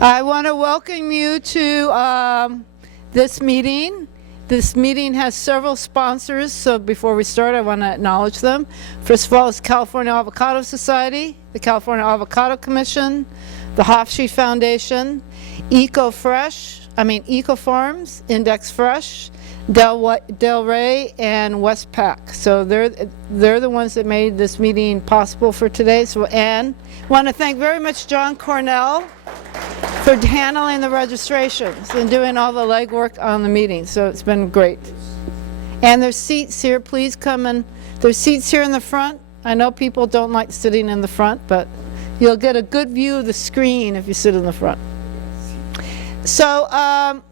I want to welcome you to this meeting. This meeting has several sponsors, so before we start, I want to acknowledge them. First of all, it's California Avocado Society, the California Avocado Commission, the Hofschied Foundation, Eco Farms, Index Fresh, Del Rey, and Westpac. So they're the ones that made this meeting possible for today. So, and I want to thank very much John Cornell for handling the registrations and doing all the legwork on the meeting. So it's been great. And there's seats here. Please come and there's seats here in the front. I know people don't like sitting in the front, but you'll get a good view of the screen if you sit in the front. So I'm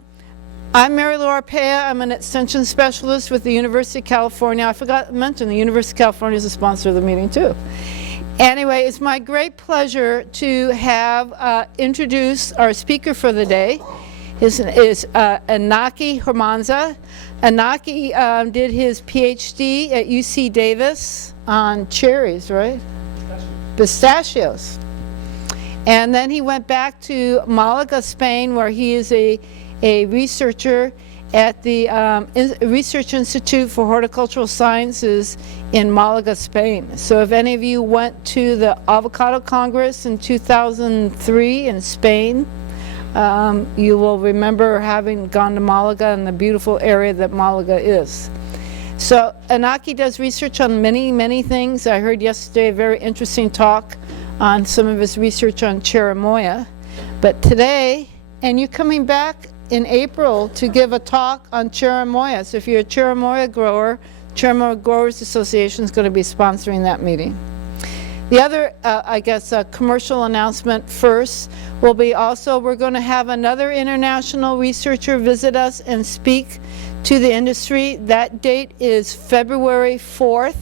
Mary Laura Pea. I'm an extension specialist with the University of California. I forgot to mention the University of California is a sponsor of the meeting too. Anyway, it's my great pleasure to have introduce our speaker for the day. Is Inaki Hormaza. Inaki did his PhD at UC Davis on cherries, right? Pistachios. And then he went back to Malaga, Spain, where he is a researcher at the Research Institute for Horticultural Sciences in Malaga, Spain. So if any of you went to the Avocado Congress in 2003 in Spain, you will remember having gone to Malaga and the beautiful area that Malaga is. So Inaki does research on many, many things. I heard yesterday a very interesting talk on some of his research on cherimoya. But today, and you're coming back in April to give a talk on cherimoya. So if you're a cherimoya grower, Cherimoya Growers Association is going to be sponsoring that meeting. The other, commercial announcement first will be also we're going to have another international researcher visit us and speak to the industry. That date is February 4th.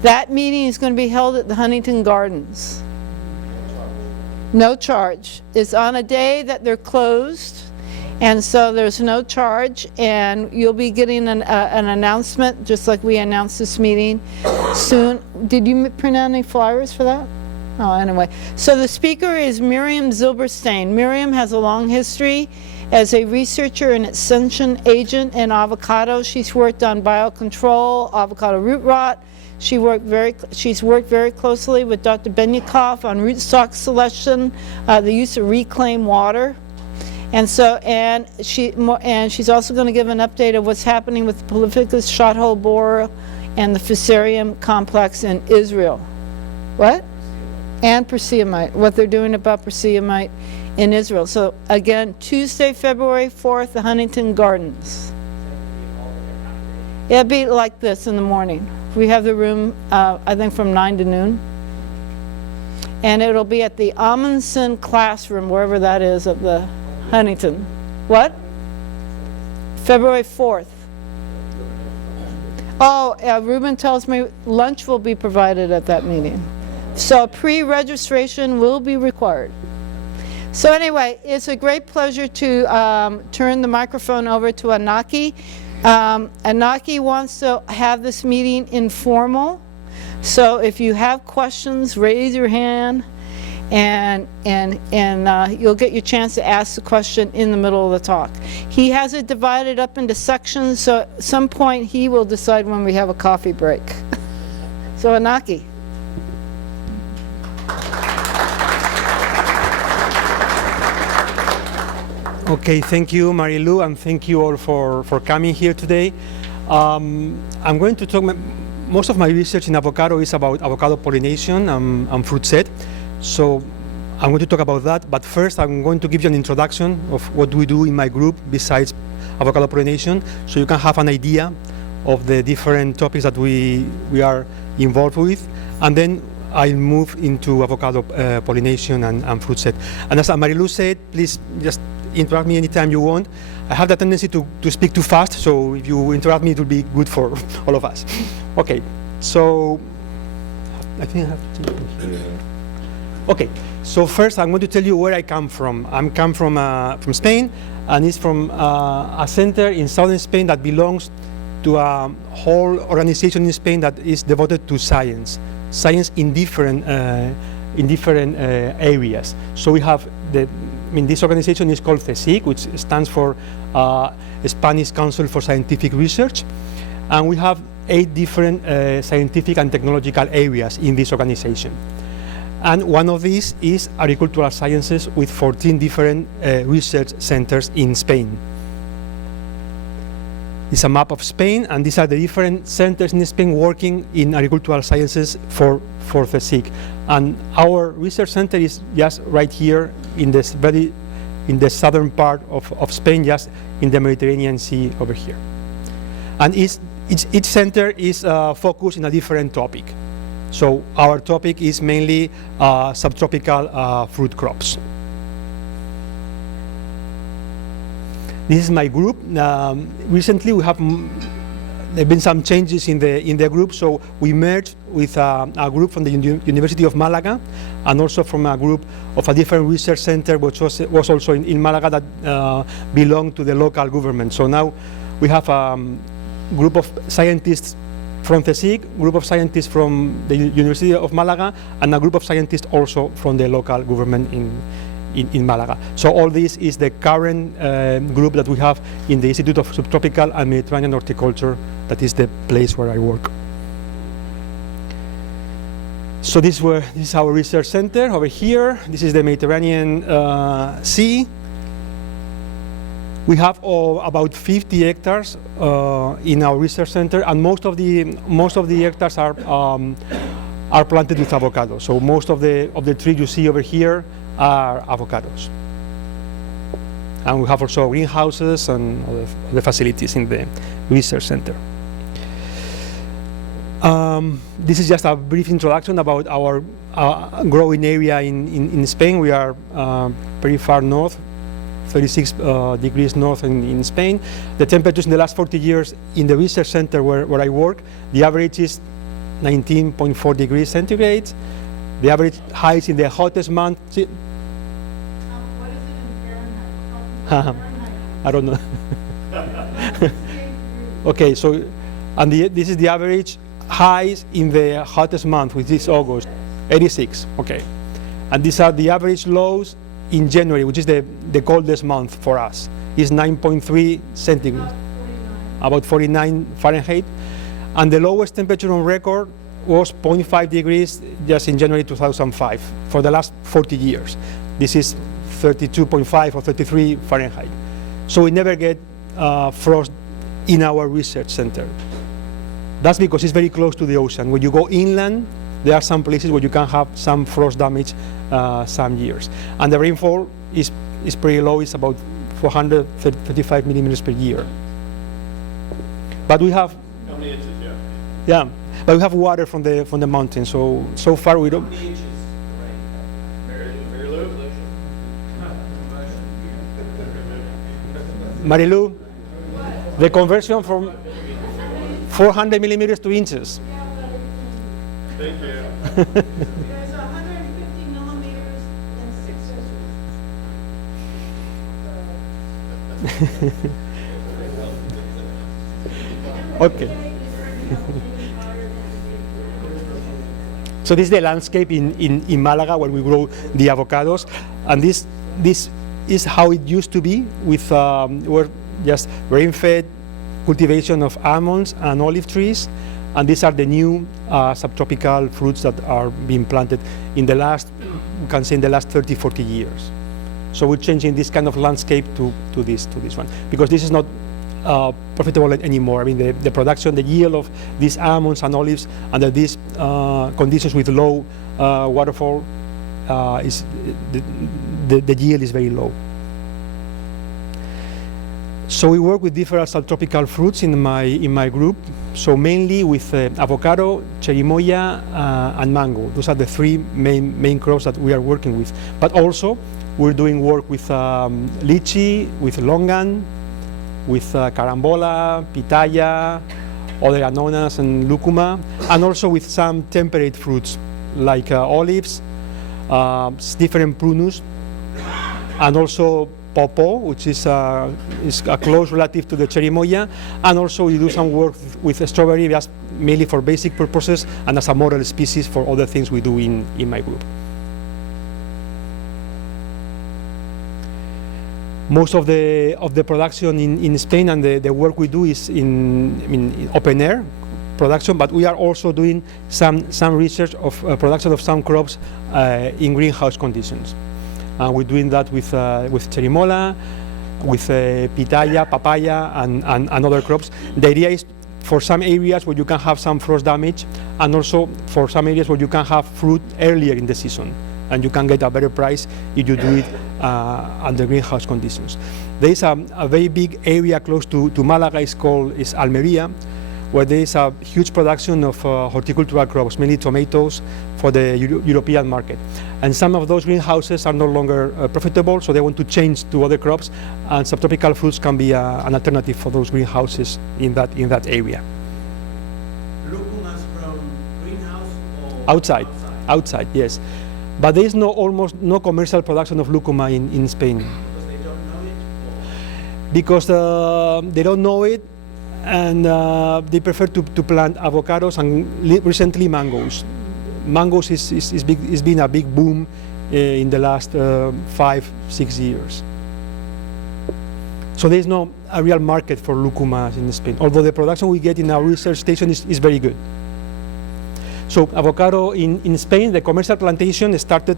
That meeting is going to be held at the Huntington Gardens. No charge. It's on a day that they're closed. And so there's no charge, and you'll be getting an announcement, just like we announced this meeting soon. Did you print out any flyers for that? Oh, anyway. So the speaker is Miriam Zilberstein. Miriam has a long history as a researcher and extension agent in avocado. She's worked on biocontrol, avocado root rot. She's worked very closely with Dr. Benyakov on rootstock selection, the use of reclaimed water. And so, she's also going to give an update of what's happening with the Prolificus shot-hole borer and the Fusarium complex in Israel. What? And Perseumite, what they're doing about Perseumite in Israel. So again, Tuesday, February 4th, the Huntington Gardens. It'll be like this in the morning. We have the room, I think, from 9 to noon. And it'll be at the Amundsen classroom, wherever that is, at the Huntington. What? February 4th. Oh, Ruben tells me lunch will be provided at that meeting. So pre-registration will be required. So anyway, it's a great pleasure to turn the microphone over to Inaki. Inaki wants to have this meeting informal. So if you have questions, raise your hand. And you'll get your chance to ask the question in the middle of the talk. He has it divided up into sections, so at some point he will decide when we have a coffee break. So Inaki. Okay, thank you, Marilu, and thank you all for coming here today. I'm going to talk, most of my research in avocado is about avocado pollination and fruit set. So I'm going to talk about that, but first I'm going to give you an introduction of what we do in my group besides avocado pollination, so you can have an idea of the different topics that we are involved with, and then I'll move into avocado pollination and fruit set. And as Marilu said, please just interrupt me anytime you want. I have the tendency to speak too fast, so if you interrupt me, it will be good for all of us. Okay, so I think I have to change here. Okay, so first I'm going to tell you where I come from. I come from Spain, and it's from a center in southern Spain that belongs to a whole organization in Spain that is devoted to science in different areas. So we have this organization is called CSIC, which stands for Spanish Council for Scientific Research, and we have 8 different scientific and technological areas in this organization. And one of these is agricultural sciences with 14 different research centers in Spain. It's a map of Spain, and these are the different centers in Spain working in agricultural sciences for CSIC. And our research center is just right here in this in the southern part of Spain, just in the Mediterranean Sea over here. And each center is focused in a different topic. So our topic is mainly subtropical fruit crops. This is my group. Recently, there have been some changes in the group. So we merged with a group from the University of Malaga, and also from a group of a different research center, which was also in Malaga, that belonged to the local government. So now we have a group of scientists from CSIC, group of scientists from the University of Malaga, and a group of scientists also from the local government in Malaga. So all this is the current group that we have in the Institute of Subtropical and Mediterranean Horticulture. That is the place where I work. So this is our research center over here. This is the Mediterranean Sea. We have about 50 hectares in our research center, and most of the hectares are planted with avocado. So most of the trees you see over here are avocados. And we have also greenhouses and other facilities in the research center. This is just a brief introduction about our growing area in Spain. We are pretty far north, 36 degrees north in Spain. The temperatures in the last 40 years in the research center where I work, the average is 19.4 degrees centigrade. The average highs in the hottest month. What is it in Fahrenheit? I don't know. Okay, so this is the average highs in the hottest month, which is August, 86. Okay, and these are the average lows in January, which is the coldest month for us. Is 9.3 centigrade, about 49 Fahrenheit, and the lowest temperature on record was 0.5 degrees just in January 2005 for the last 40 years. This is 32.5 or 33 Fahrenheit. So we never get frost in our research center. That's because it's very close to the ocean. When you go inland, there are some places where you can have some frost damage some years. And the rainfall is pretty low. It's about 435 millimeters per year. But we have... How many inches, Yeah, but we have water from the mountain, so far we don't... How many inches? Very low. Marilu, the conversion from 400 millimeters to inches. Thank you. There's 150 millimeters and 6 inches. Okay. So this is the landscape in Malaga where we grow the avocados, and this is how it used to be with we're just rain-fed cultivation of almonds and olive trees, and these are the new subtropical fruits that are being planted in the last, you can say, in the last 30-40 years. So we're changing this kind of landscape to this one, because this is not profitable anymore. I mean, the production, the yield of these almonds and olives under these conditions with low waterfall, the yield is very low. So we work with different subtropical fruits in my group. So mainly with avocado, cherimoya, and mango. Those are the three main crops that we are working with. But also we're doing work with lychee, with longan, with carambola, pitaya, other anonas and lucuma, and also with some temperate fruits like olives, different prunus, and also popo, which is a close relative to the cherimoya, and also we do some work with strawberry just mainly for basic purposes and as a model species for other things we do in my group. Most of the production in Spain and the work we do is in open air production, but we are also doing some research of production of some crops in greenhouse conditions. We're doing that with cherimola, with pitaya, papaya, and other crops. The idea is for some areas where you can have some frost damage, and also for some areas where you can have fruit earlier in the season, and you can get a better price if you do it under greenhouse conditions. There is a very big area close to Malaga, is Almeria, where there is a huge production of horticultural crops, mainly tomatoes, for the European market. And some of those greenhouses are no longer profitable, so they want to change to other crops, and subtropical fruits can be an alternative for those greenhouses in that area. Lucumans from greenhouse or Outside, yes. But there is almost no commercial production of lucuma in Spain. Because they don't know it? Or Because they don't know it, and they prefer to plant avocados and recently mangoes. Mangoes is been a big boom in the last 5-6 years. So there is no a real market for lucuma in Spain, although the production we get in our research station is very good. So avocado in Spain, the commercial plantation started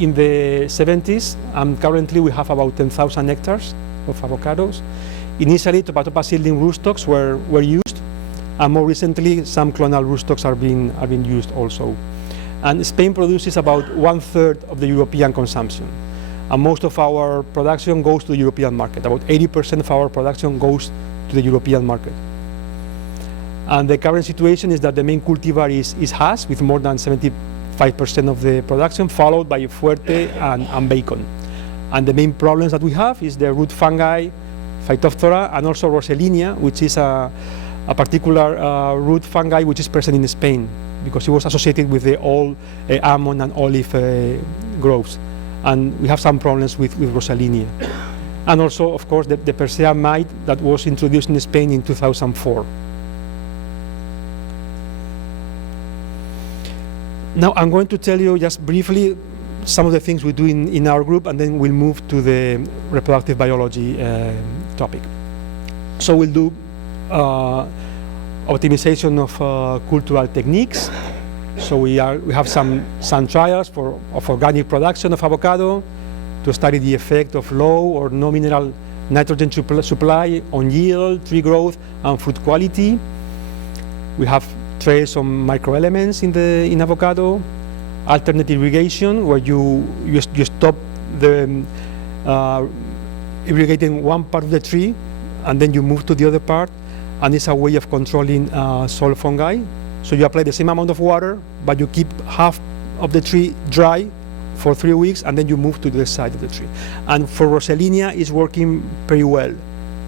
in the 70s, and currently we have about 10,000 hectares of avocados. Initially, tomato seedling rootstocks were used, and more recently, some clonal rootstocks are being used also. And Spain produces about 1/3 of the European consumption, and most of our production goes to the European market. About 80% of our production goes to the European market. And the current situation is that the main cultivar is Hass, with more than 75% of the production, followed by Fuerte and Bacon. And the main problems that we have is the root fungi, Phytophthora, and also Rosellinia, which is a particular root fungi which is present in Spain, because it was associated with the old almond and olive groves. And we have some problems with Rosellinia. And also, of course, the Perseumite that was introduced in Spain in 2004. Now I'm going to tell you just briefly some of the things we do in our group, and then we'll move to the reproductive biology topic. So we'll do optimization of cultural techniques. So we have some trials of organic production of avocado to study the effect of low or no mineral nitrogen supply on yield, tree growth, and fruit quality. We have trace on microelements in avocado. Alternate irrigation, where you stop the irrigating one part of the tree, and then you move to the other part, and it's a way of controlling soil fungi. So you apply the same amount of water, but you keep half of the tree dry for 3 weeks, and then you move to the side of the tree. And for Rosellinia, it's working pretty well,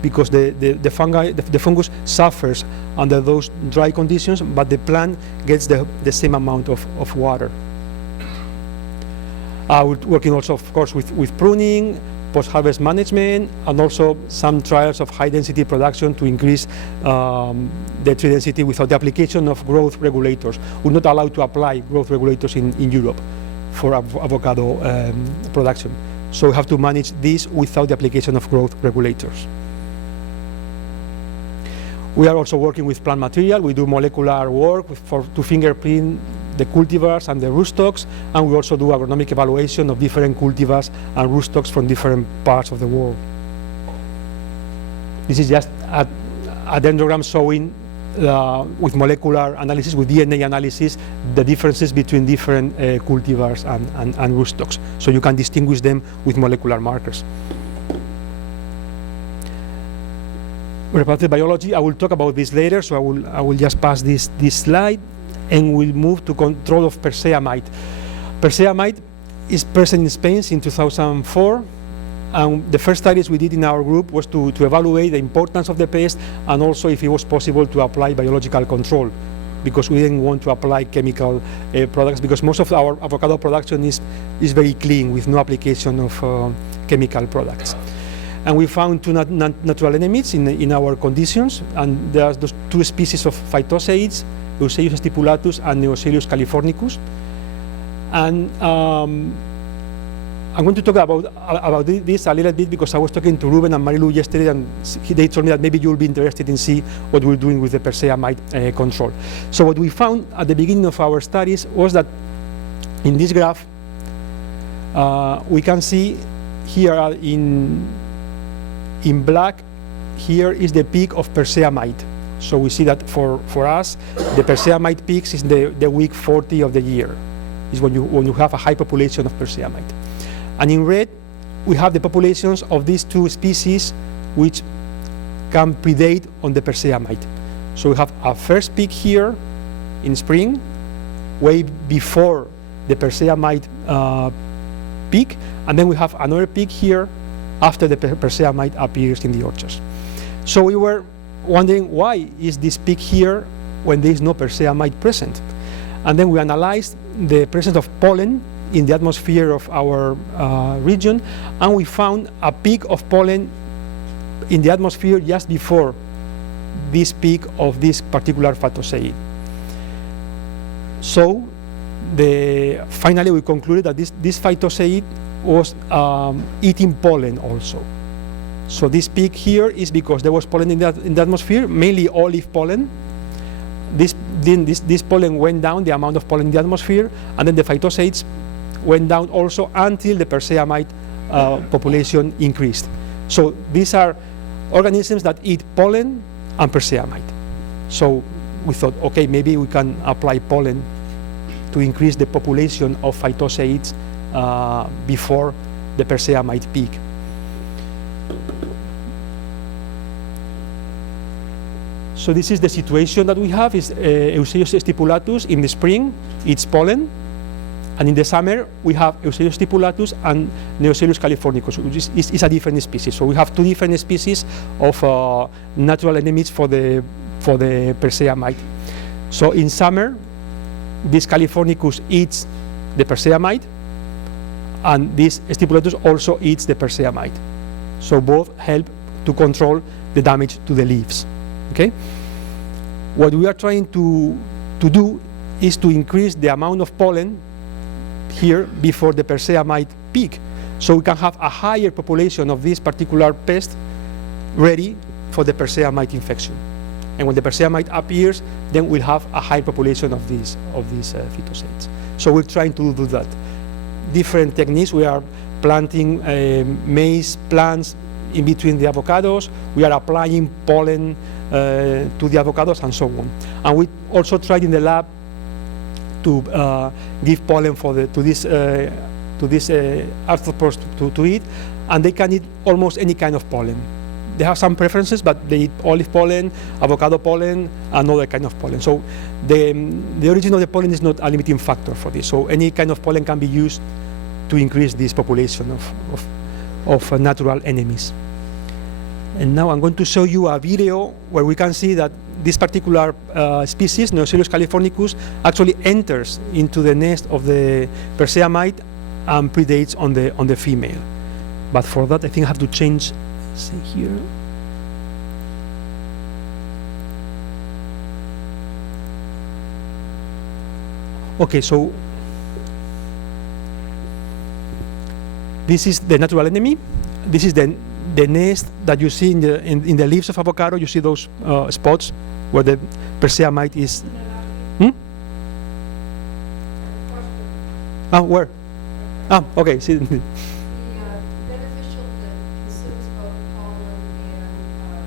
because the fungus suffers under those dry conditions, but the plant gets the same amount of water. We're working also, of course, with pruning, post-harvest management, and also some trials of high-density production to increase the tree density without the application of growth regulators. We're not allowed to apply growth regulators in Europe for avocado production. So we have to manage this without the application of growth regulators. We are also working with plant material. We do molecular work to fingerprint the cultivars and the rootstocks, and we also do agronomic evaluation of different cultivars and rootstocks from different parts of the world. This is just a dendrogram showing with molecular analysis, with DNA analysis, the differences between different cultivars and rootstocks, so you can distinguish them with molecular markers. Reproductive biology, I will talk about this later, so I will just pass this slide, and we'll move to control of Perseumite. Perseumite is present in Spain since 2004, and the first studies we did in our group was to evaluate the importance of the pest, and also if it was possible to apply biological control, because we didn't want to apply chemical products, because most of our avocado production is very clean with no application of chemical products. And we found two natural enemies in our conditions, and there's those two species of phytoseids, Eusebius stipulatus and Neoselius californicus. And I'm going to talk about this a little bit because I was talking to Ruben and Marilu yesterday, and they told me that maybe you'll be interested in see what we're doing with the Perseumite control. So what we found at the beginning of our studies was that in this graph, we can see here in black, here is the peak of Perseumite. So we see that for us, the Perseumite peaks is the week 40 of the year, is when you have a high population of Perseumite. And in red, we have the populations of these two species which can predate on the Perseumite. So we have a first peak here in spring, way before the Perseumite peak, and then we have another peak here after the Perseumite appears in the orchards. So we were wondering, why is this peak here when there is no Perseumite present? And then we analyzed the presence of pollen in the atmosphere of our region, and we found a peak of pollen in the atmosphere just before this peak of this particular phytoseid. So finally we concluded that this phytoseid was eating pollen also. So this peak here is because there was pollen in the atmosphere, mainly olive pollen. This pollen went down, the amount of pollen in the atmosphere, and then the phytoseids went down also until the Perseumite population increased. So these are organisms that eat pollen and Perseumite. So we thought, okay, maybe we can apply pollen to increase the population of phytoseids before the Perseumite peak. So this is the situation that we have, is Eusebius stipulatus in the spring, it's pollen, and in the summer we have Eusebius stipulatus and Neoselus californicus, which is a different species. So we have two different species of natural enemies for the Perseumite. So in summer, this californicus eats the Perseumite, and this stipulatus also eats the Perseumite. So both help to control the damage to the leaves. Okay? What we are trying to do is to increase the amount of pollen here before the Perseumite peak, so we can have a higher population of this particular pest ready for the Perseumite infection. And when the Perseumite appears, then we'll have a high population of these phytoseids. So we're trying to do that. Different techniques. We are planting maize plants in between the avocados. We are applying pollen to the avocados and so on. And we also tried in the lab to give pollen to this arthropods to eat, and they can eat almost any kind of pollen. They have some preferences, but they eat olive pollen, avocado pollen, and other kind of pollen. So the origin of the pollen is not a limiting factor for this. So any kind of pollen can be used to increase this population of natural enemies. And now I'm going to show you a video where we can see that this particular species, Neoselus californicus, actually enters into the nest of the Perseumite and predates on the female. But for that, I think I have to change, say here. Okay, so this is the natural enemy. This is the nest that you see in the leaves of avocado. You see those spots where the Perseumite is. Where? Okay. See. The beneficial that consumes both pollen and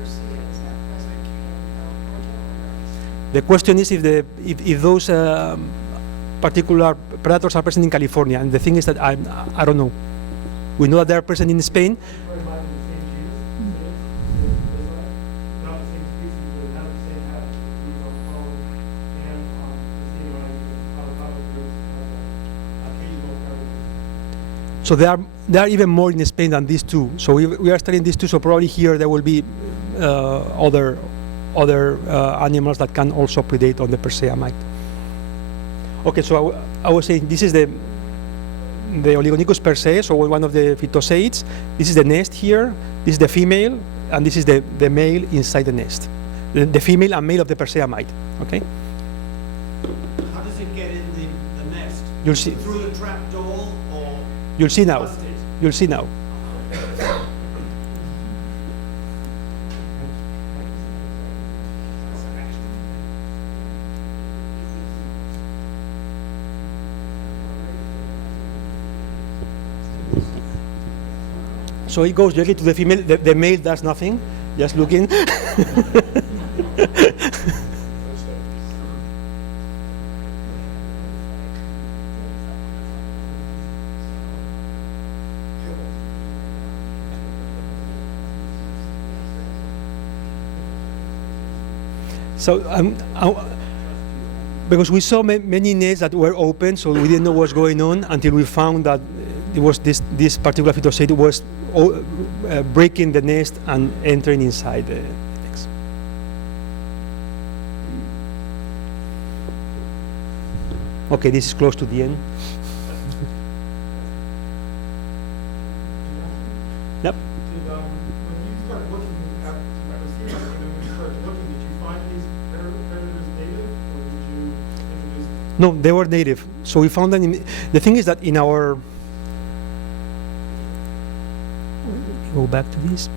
Persea is at present in Portogenous. The question is if those particular predators are present in California, and the thing is that I don't know. We know that they are present in Spain. So there are even more in Spain than these two. So we are studying these two. So probably here there will be other animals that can also predate on the Perseumite. Okay, so I was saying this is the Oligonicus perse, so one of the phytoseids. This is the nest here. This is the female, and this is the male inside the nest. The female and male of the Perseumite. Okay. How does it get in the nest? You'll see. Through the trap door, or You'll see now. You'll see now. So it goes directly to the female. The male does nothing, just looking. So because we saw many nests that were open, so we didn't know what's going on until we found that it was this particular phytocyte was breaking the nest and entering inside the eggs. Okay, this is close to the end. Yep. When you start looking at Perseumite, when you started looking, did you find these predators native, or did you introduce them? No, they were native. So we found them in, the thing is that in our, go back to this.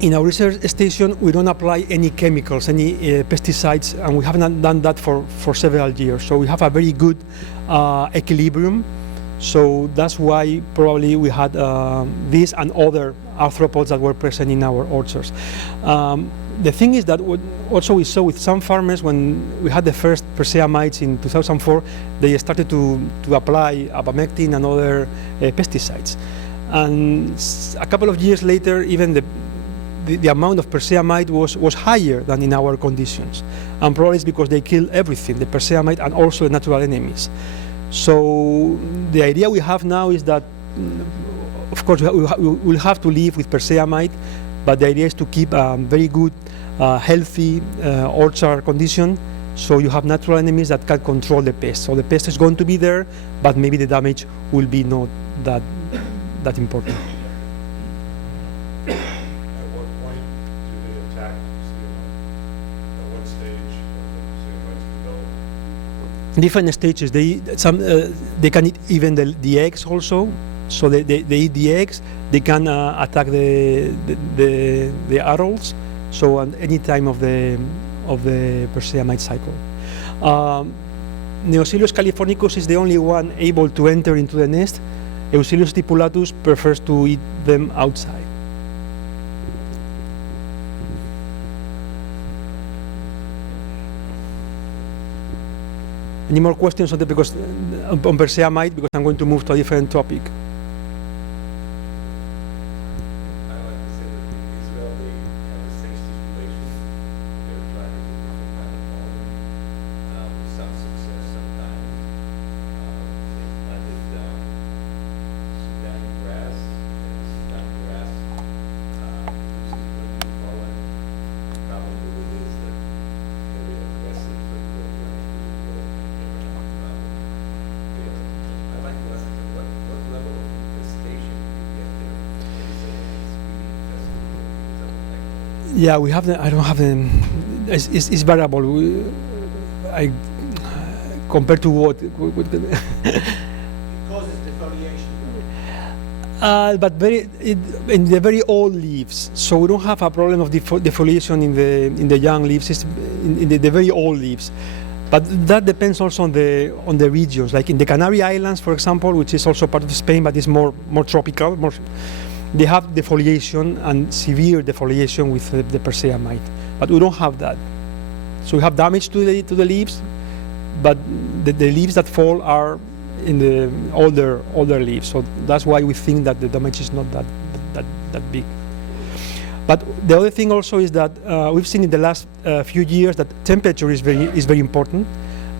In our research station, we don't apply any chemicals, any pesticides, and we haven't done that for several years. So we have a very good equilibrium. So that's why probably we had this and other arthropods that were present in our orchards. The thing is that what also we saw with some farmers, when we had the first Perseumite in 2004, they started to apply abamectin and other pesticides. And a couple of years later, even the amount of Perseumite was higher than in our conditions. And probably it's because they kill everything, the Perseumite and also the natural enemies. So the idea we have now is that, of course, we'll have to live with Perseumite, but the idea is to keep a very good, healthy orchard condition, so you have natural enemies that can control the pest. So the pest is going to be there, but maybe the damage will be not that important. At what point do they attack Perseumite? At what stage of the Perseumite's development? Different stages. They can eat even the eggs also. So they eat the eggs. They can attack the adults. So at any time of the Perseumite cycle. Neosilius californicus is the only one able to enter into the nest. Eusilius stipulatus prefers to eat them outside. Any more questions on on Perseumite? Because I'm going to move to a different topic. I like to say that in Israel they have a sex stipulation. They're trying to get different kind of pollen with some success sometimes. They planted Sudan grass, and Sudan grass produces plenty of pollen. Problem with it is that they're very aggressive, so it will eventually grow. I'd like to ask them, what level of infestation do you get there? When you say it's really infested, is that like? Yeah, we have I don't have them. It's variable. Compared to what? It causes defoliation. But in the very old leaves, so we don't have a problem of defoliation in the young leaves. It's in the very old leaves, but that depends also on the regions. Like in the Canary Islands, for example, which is also part of Spain, but is more tropical. They have defoliation and severe defoliation with the Perseumite, but we don't have that. So we have damage to the leaves, but the leaves that fall are in the older leaves. So that's why we think that the damage is not that big. But the other thing also is that we've seen in the last few years that temperature is very important,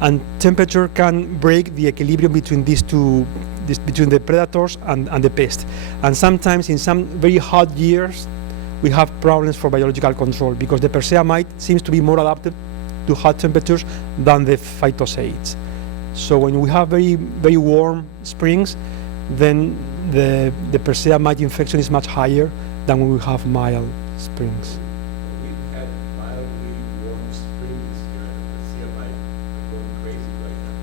and temperature can break the equilibrium between these two, between the predators and the pest. And sometimes in some very hot years, we have problems for biological control because the Perseumite seems to be more adapted to hot temperatures than the phytosates. So when we have very warm springs, then the Perseumite infection is much higher than when we have mild springs. We've had mildly warm springs here, and the Perseumite are going crazy right now.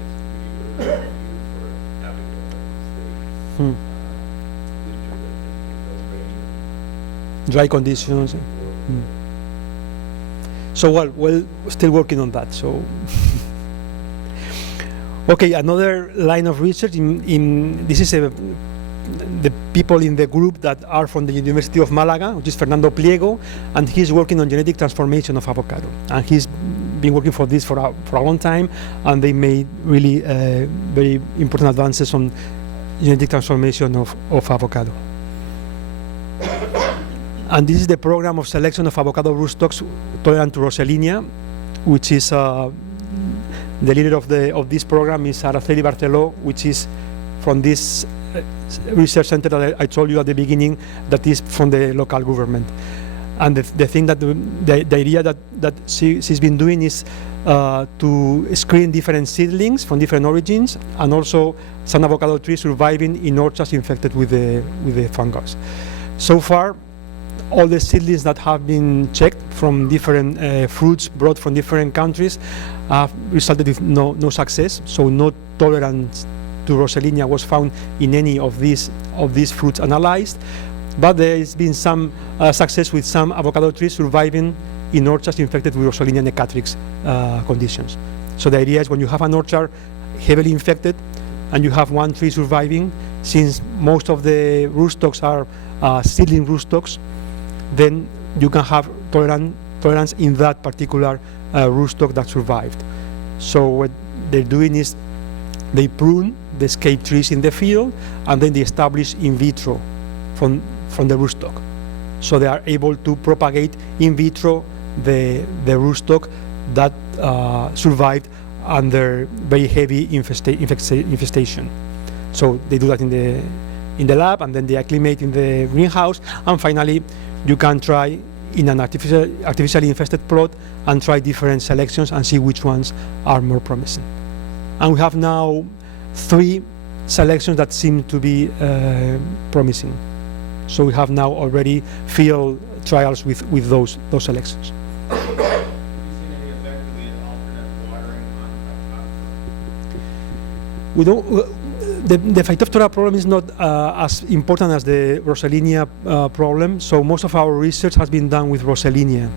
It's really early year for having a stay. Hmm. Winter that no rain. Dry conditions. Hmm. So well, still working on that. So, okay, another line of research this is the people in the group that are from the University of Malaga, which is Fernando Pliego, and he's working on genetic transformation of avocado. And he's been working for this for a long time, and they made really very important advances on genetic transformation of avocado. And this is the program of selection of avocado rootstocks tolerant to Rosellinia, which is the leader of this program is Araceli Barceló, which is from this research center that I told you at the beginning, that is from the local government. And the thing that the idea that she's been doing is to screen different seedlings from different origins, and also some avocado trees surviving in orchards infected with the fungus. So far, all the seedlings that have been checked from different fruits brought from different countries have resulted with no success. So no tolerance to Rosellinia was found in any of these fruits analyzed. But there has been some success with some avocado trees surviving in orchards infected with Rosellinia necatrix conditions. So the idea is when you have an orchard heavily infected and you have one tree surviving, since most of the rootstocks are seedling rootstocks, then you can have tolerance in that particular rootstock that survived. So what they're doing is they prune the escaped trees in the field, and then they establish in vitro from the rootstock. So they are able to propagate in vitro the rootstock that survived under very heavy infestation. So they do that in the lab, and then they acclimate in the greenhouse, and finally you can try in an artificially infested plot and try different selections and see which ones are more promising. And we have now 3 selections that seem to be promising. So we have now already field trials with those selections. Have you seen any effect with alternate watering on avocado? We don't. The Phytophthora problem is not as important as the Rosellinia problem. So most of our research has been done with Rosellinia.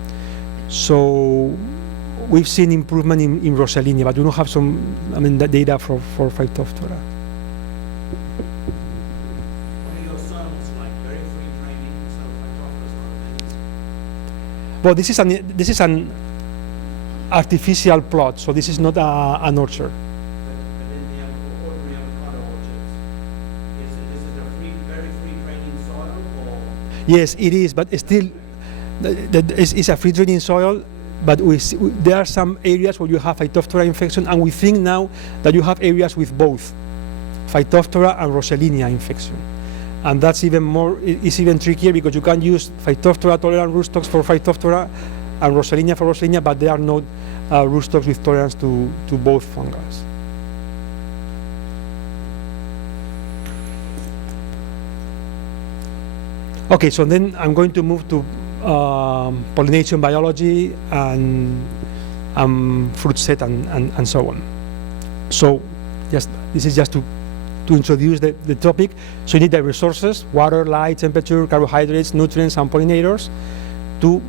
So we've seen improvement in Rosellinia, but we don't have the data for Phytophthora. What are your soils like? Very free draining, so Phytophthora is not Well, this is an artificial plot, so this is not an orchard. But in the ordinary avocado orchards, is it a very free draining soil, or? Yes, it is, but still, it's a free draining soil. But there are some areas where you have Phytophthora infection, and we think now that you have areas with both Phytophthora and Rosellinia infection. And that's it's even trickier, because you can use Phytophthora tolerant rootstocks for Phytophthora and Rosellinia for Rosellinia, but there are no rootstocks with tolerance to both fungus. Okay, so then I'm going to move to pollination biology and fruit set and so on. So this is just to introduce the topic. So you need the resources: water, light, temperature, carbohydrates, nutrients, and pollinators to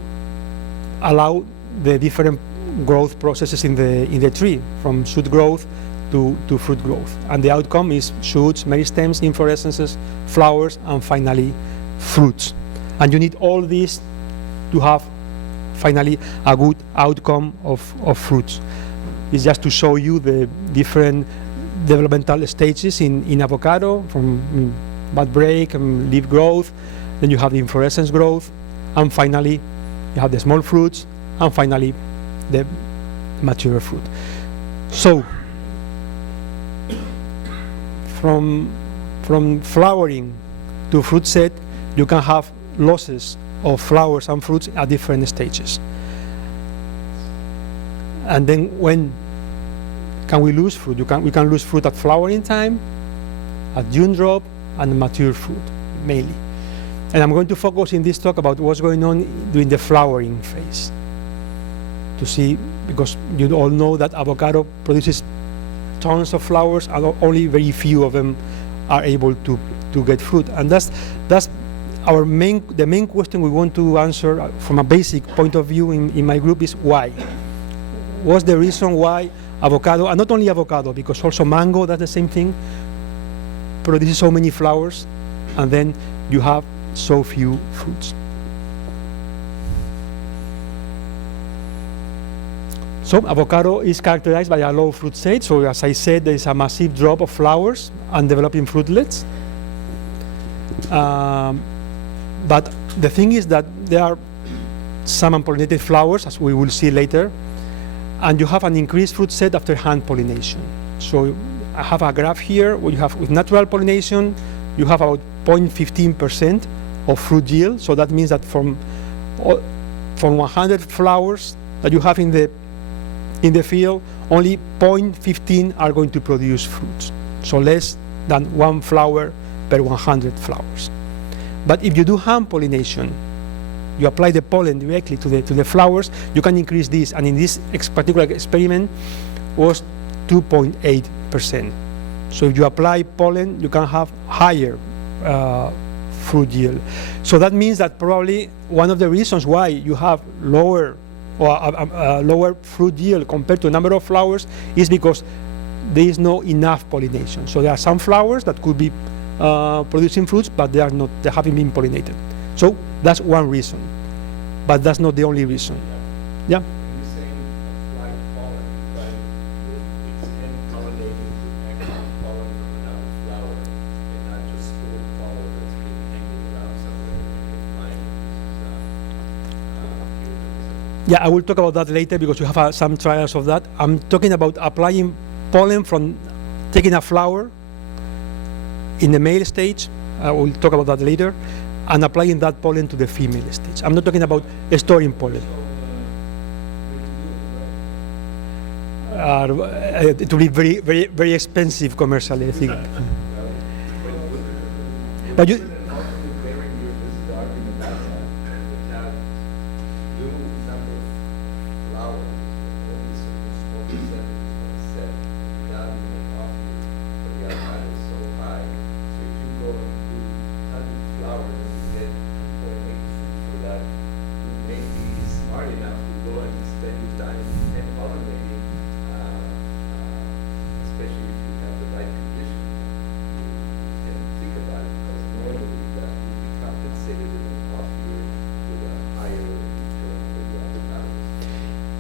allow the different growth processes in the tree, from shoot growth to fruit growth. And the outcome is shoots, meristems, inflorescences, flowers, and finally fruits. And you need all these to have finally a good outcome of fruits. It's just to show you the different developmental stages in avocado, from bud break and leaf growth, then you have the inflorescence growth, and finally you have the small fruits, and finally the mature fruit. So from flowering to fruit set, you can have losses of flowers and fruits at different stages. And then when can we lose fruit? We can lose fruit at flowering time, at June drop, and mature fruit mainly. And I'm going to focus in this talk about what's going on during the flowering phase. To see, because you all know that avocado produces tons of flowers and only very few of them are able to get fruit. And that's the main question we want to answer from a basic point of view in my group is why? What's the reason why avocado, and not only avocado, because also mango, that's the same thing, produces so many flowers and then you have so few fruits. So avocado is characterized by a low fruit stage. So as I said, there is a massive drop of flowers and developing fruitlets. But the thing is that there are some unpollinated flowers, as we will see later, and you have an increased fruit set after hand pollination. So I have a graph here where you have with natural pollination, you have about 0.15% of fruit yield. So that means that from 100 flowers that you have in the field, only 0.15 are going to produce fruits. So less than 1 flower per 100 flowers. But if you do hand pollination, you apply the pollen directly to the flowers, you can increase this. And in this particular experiment was 2.8%. So if you apply pollen, you can have higher fruit yield. So that means that probably one of the reasons why you have lower fruit yield compared to the number of flowers is because there is no enough pollination. So there are some flowers that could be producing fruits, but they haven't been pollinated. So that's one reason, but that's not the only reason. Yeah. When you're saying applied pollen, right, it's pollinating to actual pollen from another flower and not just stored pollen that's been hanging around somewhere and applying. Yeah, I will talk about that later because we have some trials of that. I'm talking about applying pollen from taking a flower in the male stage. I will talk about that later, and applying that pollen to the female stage. I'm not talking about storing pollen. It will be very, very, very expensive commercially, I think. But you.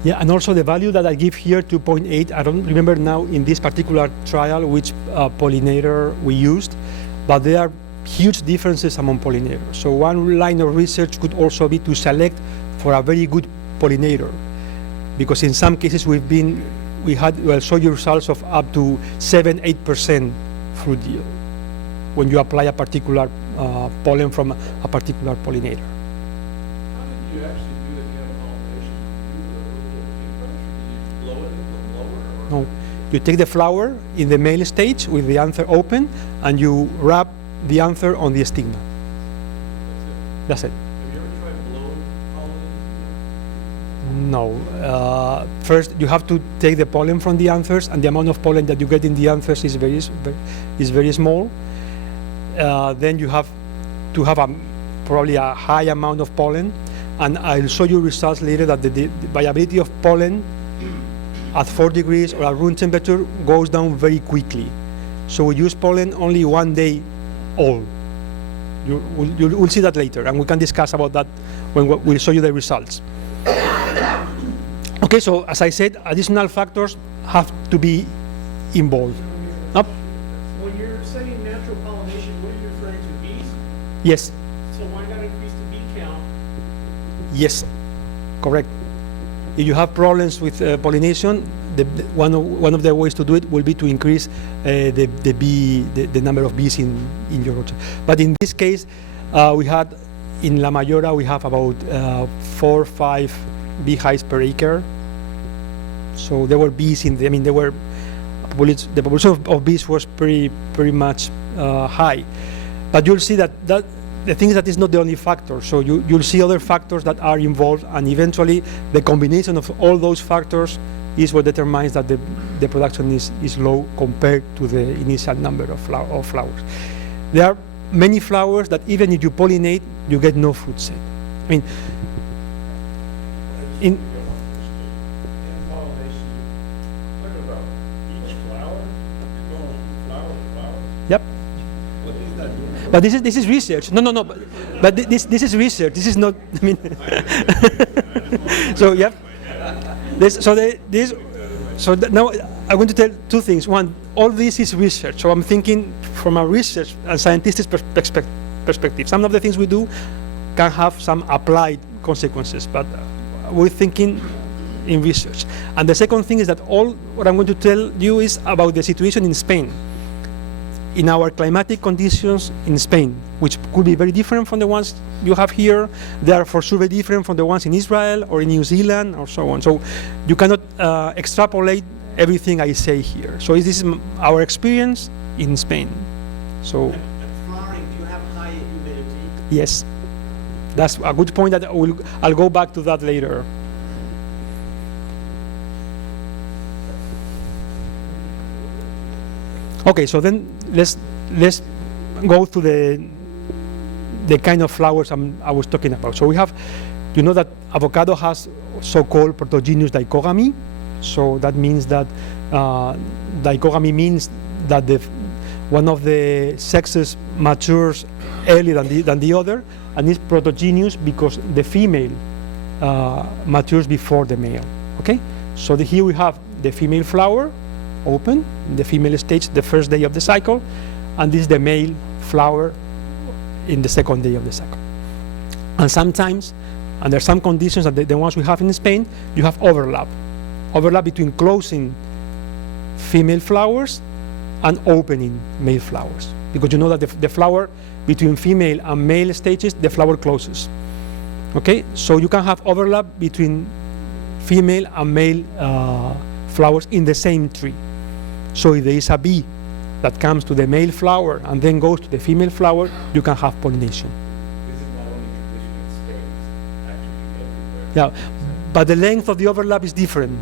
Yeah, and also the value that I give here, 2.8, I don't remember now in this particular trial which pollinator we used, but there are huge differences among pollinators. So one line of research could also be to select for a very good pollinator, because in some cases we'll show you results of up to 7-8% fruit yield when you apply a particular pollen from a particular pollinator. How did you actually do the pollination? Did you blow it in the lower? No, you take the flower in the male stage with the anther open, and you wrap the anther on the stigma. That's it. Have you ever tried blowing pollen? No. First, you have to take the pollen from the anthers, and the amount of pollen that you get in the anthers is very small. Then you have to have probably a high amount of pollen, and I'll show you results later that the viability of pollen at 4 degrees or at room temperature goes down very quickly. So we use pollen only 1 day old. You'll see that later, and we can discuss about that when we'll show you the results. Okay, so as I said, additional factors have to be involved. When you're studying natural pollination, what are you referring to, bees? Yes. So why not increase the bee count? Yes, correct. If you have problems with pollination, one of the ways to do it will be to increase the number of bees in your orchard. But in this case, we had in La Mayora we have about 4 or 5 beehives per acre. So there were bees in the population of bees was pretty much high. But you'll see that the thing is that it's not the only factor. So you'll see other factors that are involved, and eventually the combination of all those factors is what determines that the production is low compared to the initial number of flowers. There are many flowers that even if you pollinate, you get no fruit set. I mean, in pollination, what about each flower? You're going from flower to flower? yep. What is that doing? But this is research. No. But this is research. This is not. I mean. So yep. Now I'm going to tell two things. One, all this is research. So I'm thinking from a research and scientific perspective. Some of the things we do can have some applied consequences, but we're thinking in research. And the second thing is that all what I'm going to tell you is about the situation in Spain, in our climatic conditions in Spain, which could be very different from the ones you have here. They are for sure very different from the ones in Israel or in New Zealand or so on. So you cannot extrapolate everything I say here. So this is our experience in Spain. So Flowering, do you have high humidity? yes, that's a good point that I'll go back to that later. Okay, so then let's go to the kind of flowers I was talking about. So we have, you know that avocado has so-called Portogenous Dichotomy. So that means that dichotomy means that one of the sexes matures earlier than the other, and it's protogenous because the female matures before the male. Okay, so here we have the female flower open in the female stage, the first day of the cycle, and this is the male flower in the second day of the cycle. And sometimes, under some conditions, and the ones we have in Spain, you have overlap between closing female flowers and opening male flowers, because you know that the flower between female and male stages, the flower closes. Okay, so you can have overlap between female and male flowers in the same tree. So if there is a bee that comes to the male flower and then goes to the female flower, you can have pollination. This is not only tradition in Spain, it's actually everywhere. Yeah, but the length of the overlap is different.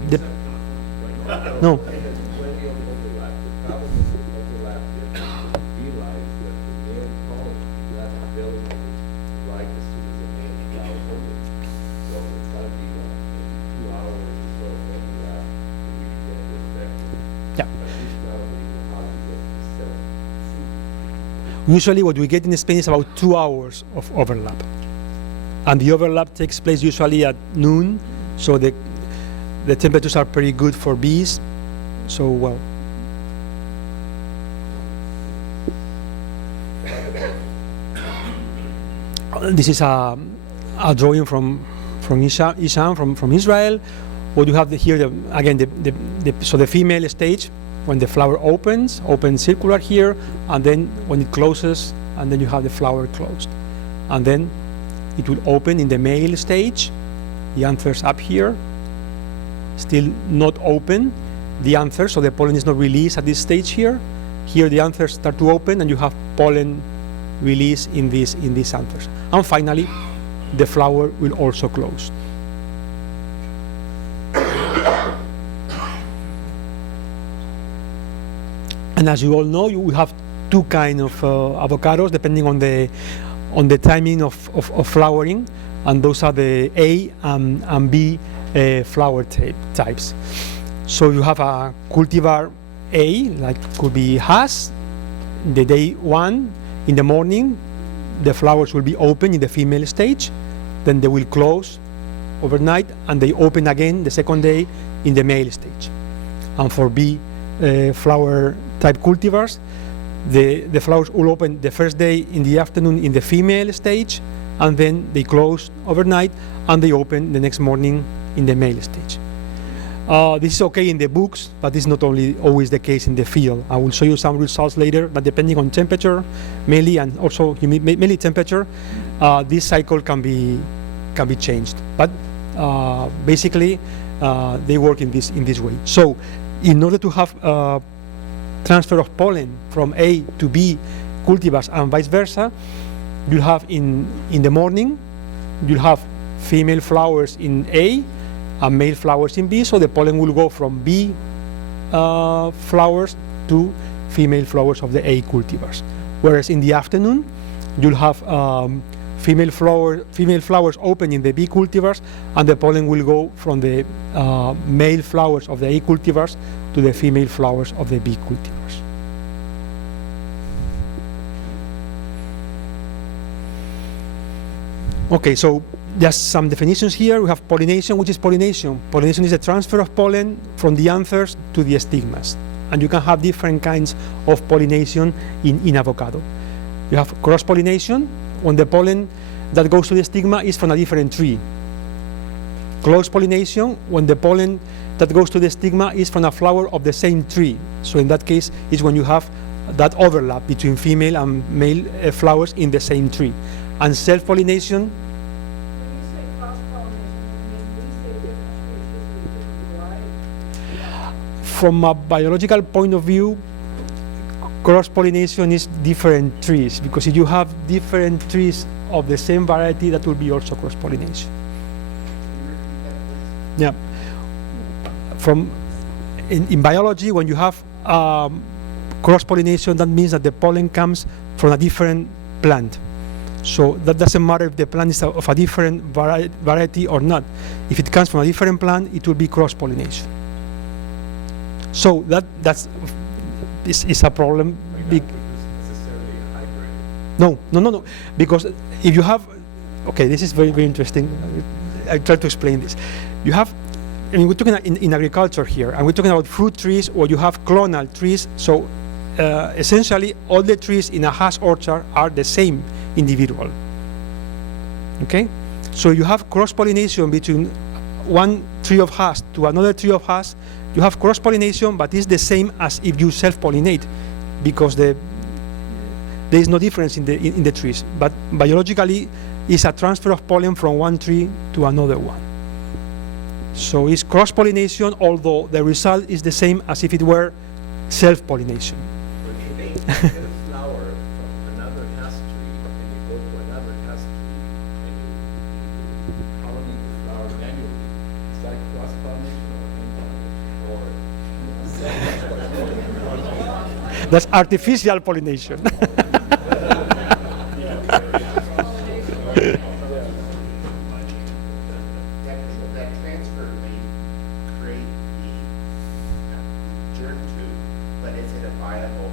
No. There's plenty of overlap. The problem is with overlap that you realize that the male pollen is not available right as soon as the male flower opens. So it's got to be maybe 2 hours or so of overlap to really get the effect. Yeah. But this probably will how you get the cell fruit. Usually what we get in Spain is about 2 hours of overlap. And the overlap takes place usually at noon, so the temperatures are pretty good for bees. So, well. This is a drawing from Isham from Israel. What you have here, again, so the female stage, when the flower opens circular here, and then when it closes, and then you have the flower closed. And then it will open in the male stage, the anthers up here, still not open, the anthers, so the pollen is not released at this stage here. Here the anthers start to open and you have pollen release in these anthers. And finally, the flower will also close. And as you all know, we have two kinds of avocados depending on the timing of flowering, and those are the A and B flower types. So you have a cultivar A, like could be Haas, the day 1 in the morning, the flowers will be open in the female stage, then they will close overnight, and they open again the second day in the male stage. And for B flower type cultivars, the flowers will open the first day in the afternoon in the female stage, and then they close overnight, and they open the next morning in the male stage. This is okay in the books, but it's not always the case in the field. I will show you some results later, but depending on temperature, mainly, and also mainly temperature, this cycle can be changed. But basically, they work in this way. So, in order to have transfer of pollen from A to B cultivars and vice versa, you'll have in the morning, you'll have female flowers in A and male flowers in B, so the pollen will go from B flowers to female flowers of the A cultivars. Whereas in the afternoon, you'll have female flowers open in the B cultivars, and the pollen will go from the male flowers of the A cultivars to the female flowers of the B cultivars. Okay, so just some definitions here. We have pollination. Which is pollination? Pollination is the transfer of pollen from the anthers to the stigmas. And you can have different kinds of pollination in avocado. You have cross-pollination, when the pollen that goes to the stigma is from a different tree. Close pollination, when the pollen that goes to the stigma is from a flower of the same tree. So in that case, is when you have that overlap between female and male flowers in the same tree. And self-pollination, When you say cross-pollination, we say different species with different varieties. from a biological point of view, cross-pollination is different trees, because if you have different trees of the same variety, that will be also cross-pollination. Yeah. In biology, when you have cross-pollination, that means that the pollen comes from a different plant. So that doesn't matter if the plant is of a different variety or not. If it comes from a different plant, it will be cross-pollination. So that's a problem. Not necessarily a hybrid. No. Because if you have, okay, this is very, very interesting. I try to explain this. You have, I mean, we're talking in agriculture here, and we're talking about fruit trees, or you have clonal trees. So essentially, all the trees in a hash orchard are the same individual. Okay? So you have cross-pollination between one tree of hash to another tree of hash. You have cross-pollination, but it's the same as if you self-pollinate, because there is no difference in the trees. But biologically, it's a transfer of pollen from one tree to another one. So it's cross-pollination, although the result is the same as if it were self-pollination. When you get a flower from another hash tree, and you go to another hash tree, and you pollinate the flower manually, it's like cross-pollination or hand-pollination. That's artificial pollination. That transfer may create the germ tube, but is it a viable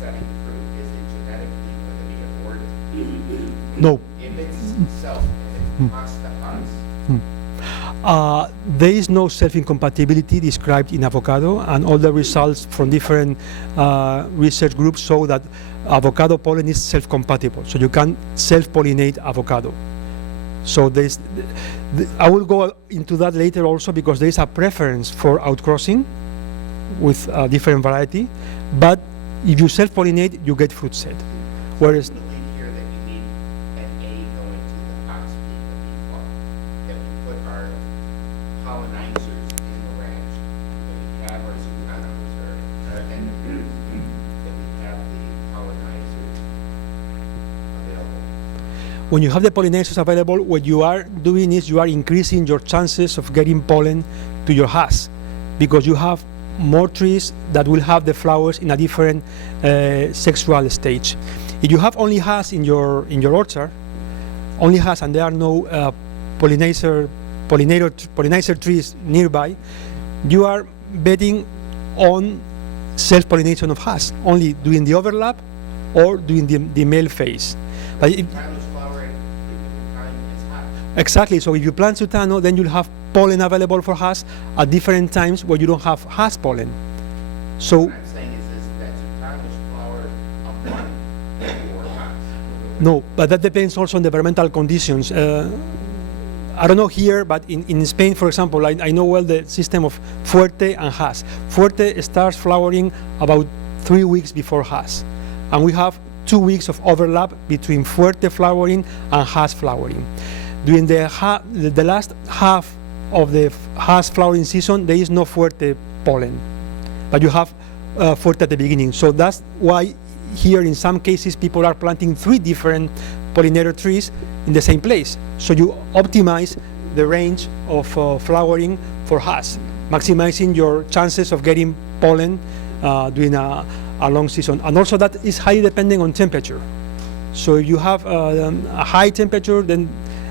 setting fruit? Is it genetically going to be aborted? No. If it's self, if it's us to us, There is no self-incompatibility described in avocado, and all the results from different research groups show that avocado pollen is self-compatible, so you can self-pollinate avocado. So I will go into that later also, because there is a preference for outcrossing with a different variety, but if you self-pollinate, you get fruit set. Whereas the lead here that you need an A going to the box peak of the farm, that we put our pollinizers in the ranch, that we have our zuccanos, and that we have the pollinizers available. when you have the pollinators available, what you are doing is you are increasing your chances of getting pollen to your hash, because you have more trees that will have the flowers in a different sexual stage. If you have only hash in your orchard, only hash, and there are no pollinator trees nearby, you are betting on self-pollination of hash, only doing the overlap or doing the male phase. But if, Tyler's flowering at different time is hot. exactly, so if you plant Sutano, then you'll have pollen available for hash at different times where you don't have hash pollen. So What I'm saying is that Tyler's flower a month before hot. no, but that depends also on the environmental conditions. I don't know here, but in Spain, for example, I know well the system of Fuerte and Hash. Fuerte starts flowering about 3 weeks before Hash, and we have 2 weeks of overlap between Fuerte flowering and Hash flowering. During the last half of the Hash flowering season, there is no Fuerte pollen, but you have Fuerte at the beginning. So that's why here in some cases people are planting 3 different pollinator trees in the same place. So you optimize the range of flowering for Haas, maximizing your chances of getting pollen during a long season. And also that is highly dependent on temperature. So if you have a high temperature, then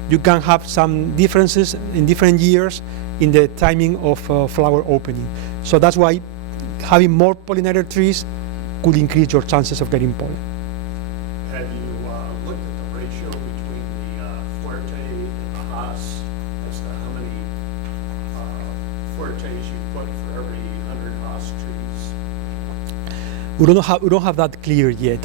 you can have some differences in different years in the timing of flower opening. So that's why having more pollinator trees could increase your chances of getting pollen. Have you looked at the ratio between the Fuerte and the Haas as to how many Fuertes you put for every 100 Haas trees? We don't have that clear yet.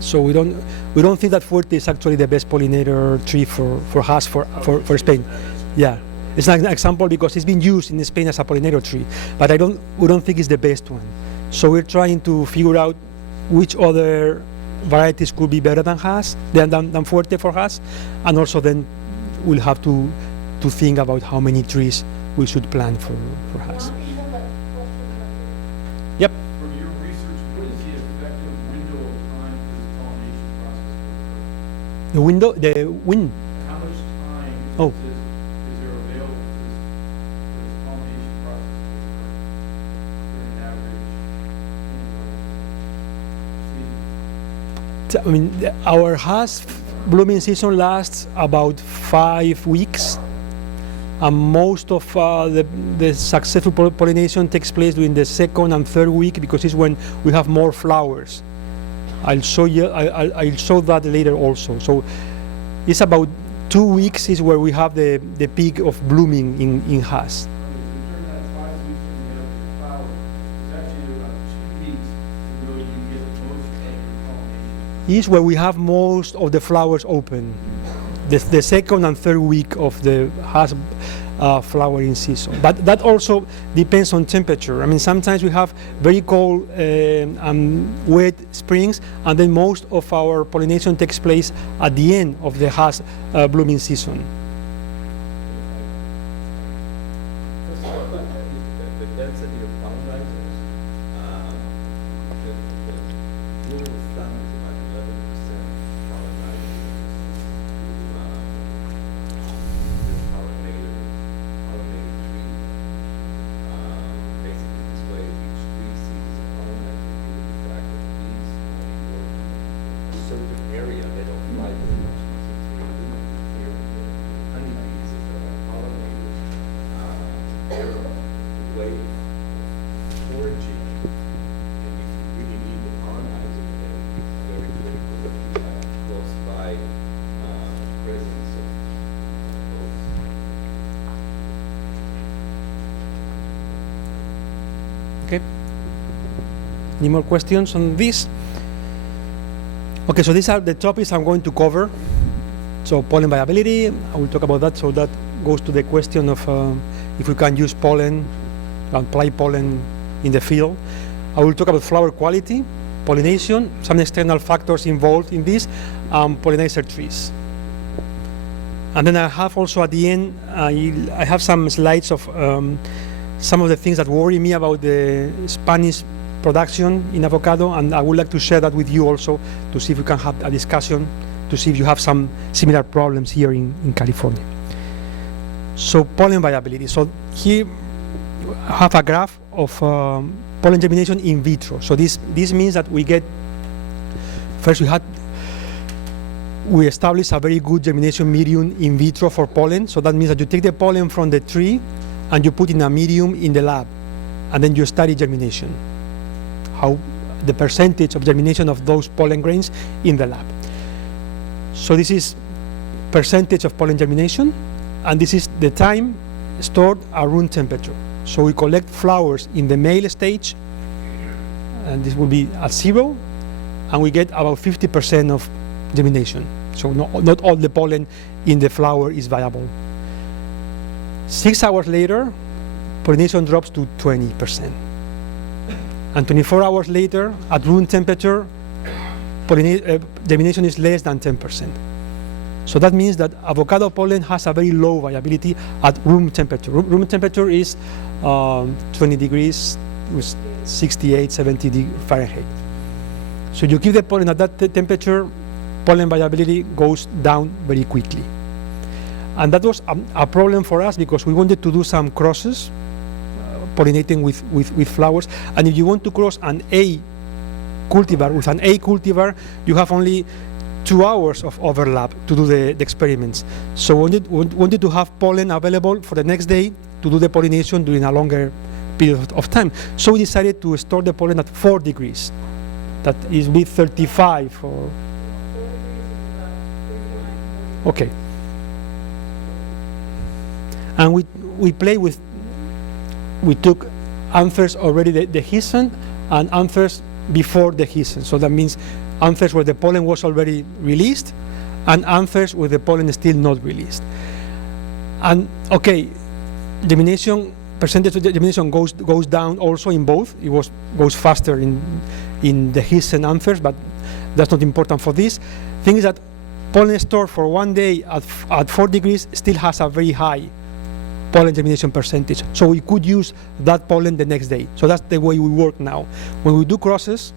So we don't think that Fuerte is actually the best pollinator tree for Haas for Spain. Yeah, it's an example because it's been used in Spain as a pollinator tree, but we don't think it's the best one. So we're trying to figure out which other varieties could be better than Haas, than Fuerte for Haas, and also then we'll have to think about how many trees we should plant for Haas. Yep. From your research, what is the effective window of time for this pollination process to occur? The wind. How much time Oh. is there available for this pollination process to occur during an average season? I mean, our Haas blooming season lasts about 5 weeks, and most of the successful pollination takes place during the second and third week because it's when we have more flowers. I'll show that later also. So it's about 2 weeks is where we have the peak of blooming in Haas. During that 5 weeks when you have your flowers, it's actually about 2 weeks to really you get most of your pollination. Is where we have most of the flowers open. The second and third week of the Haas flowering season. But that also depends on temperature. I mean, sometimes we have very cold and wet springs, and then most of our pollination takes place at the end of the Haas blooming season. Let's talk about the density of pollinizers. The rule of thumb is about 11% pollinizers this pollinated tree. Basically, this way each tree sees a pollinizer due to the fact that bees only work in a certain area. They don't fly very much. Since we're living here, honeybees, if they're not pollinators, they're way foraging, and if you really need to pollinize it, then it's very critical that you have close by presence of those. Okay. Any more questions on this? Okay, so these are the topics I'm going to cover. So pollen viability, I will talk about that. So that goes to the question of if we can use pollen, apply pollen in the field. I will talk about flower quality, pollination, some external factors involved in this, pollinator trees. And then I have also at the end, I have some slides of some of the things that worry me about the Spanish production in avocado, and I would like to share that with you also to see if we can have a discussion, to see if you have some similar problems here in California. So pollen viability. So here I have a graph of pollen germination in vitro. So this means that we get, first we establish a very good germination medium in vitro for pollen. So that means that you take the pollen from the tree and you put in a medium in the lab, and then you study germination, how the percentage of germination of those pollen grains in the lab. So this is percentage of pollen germination, and this is the time stored at room temperature. So we collect flowers in the male stage, and this will be at 0, and we get about 50% of germination. So not all the pollen in the flower is viable. 6 hours later, pollination drops to 20%. And 24 hours later, at room temperature, germination is less than 10%. So that means that avocado pollen has a very low viability at room temperature. Room temperature is 20 degrees with 68, 70 Fahrenheit. So you keep the pollen at that temperature, pollen viability goes down very quickly. And that was a problem for us because we wanted to do some crosses, pollinating with flowers. And if you want to cross an A cultivar with an A cultivar, you have only 2 hours of overlap to do the experiments. So we wanted to have pollen available for the next day to do the pollination during a longer period of time. So we decided to store the pollen at 4 degrees. That is with 35 or... Okay. And we play with, we took anthers already dehiscent and anthers before dehiscent. So that means anthers where the pollen was already released and anthers where the pollen is still not released. And okay, germination, percentage of germination goes down also in both. It goes faster in dehiscent anthers, but that's not important for this. Thing is that pollen stored for 1 day at 4 degrees still has a very high pollen germination percentage. So we could use that pollen the next day. So that's the way we work now. When we do crosses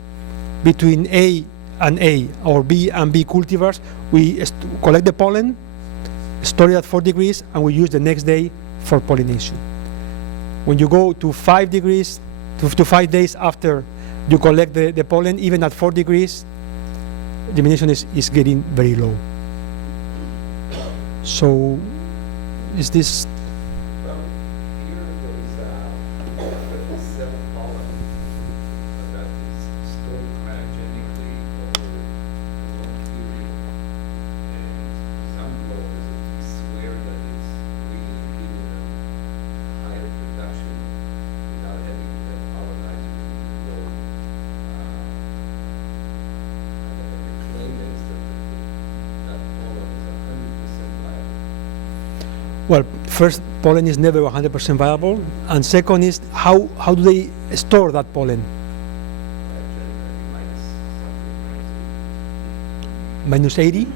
between A and A or B and B cultivars, we collect the pollen, store it at 4 degrees, and we use the next day for pollination. When you go to 5 degrees, to 5 days after you collect the pollen, even at 4 degrees, germination is getting very low. So is this... Well, here there is self-pollen that is stored cryogenically over a long period. And some growers swear that it's really giving them higher production without having that pollenizer to grow. The claim is that pollen is 100% viable. Well, first, pollen is never 100% viable, and second is how do they store that pollen? Minus 80,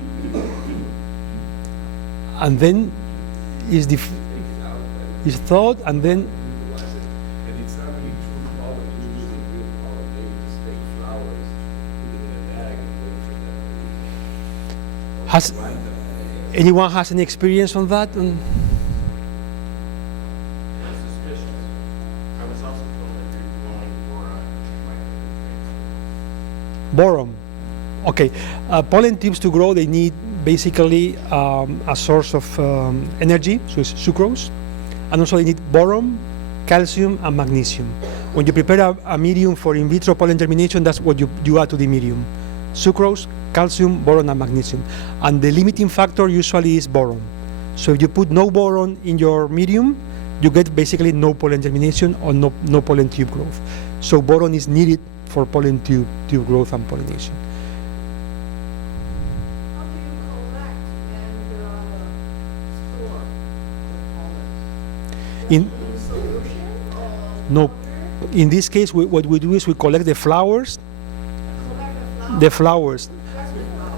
and then is thawed, and then And it's not really true pollen, it's usually real pollen. They just take flowers, put it in a bag, and wait for them to has grind them. anyone has any experience on that? Suspicious. I was also told that you're growing boron. Boron. Okay, pollen tubes to grow, they need basically a source of energy, so it's sucrose, and also they need boron, calcium, and magnesium. When you prepare a medium for in vitro pollen germination, that's what you add to the medium: sucrose, calcium, boron, and magnesium. And the limiting factor usually is boron. So if you put no boron in your medium, you get basically no pollen germination or no pollen tube growth. So boron is needed for pollen tube growth and pollination. How do you collect and store the pollen? In In solution or No. powder? In this case, what we do is we collect the flowers, Collect the flowers?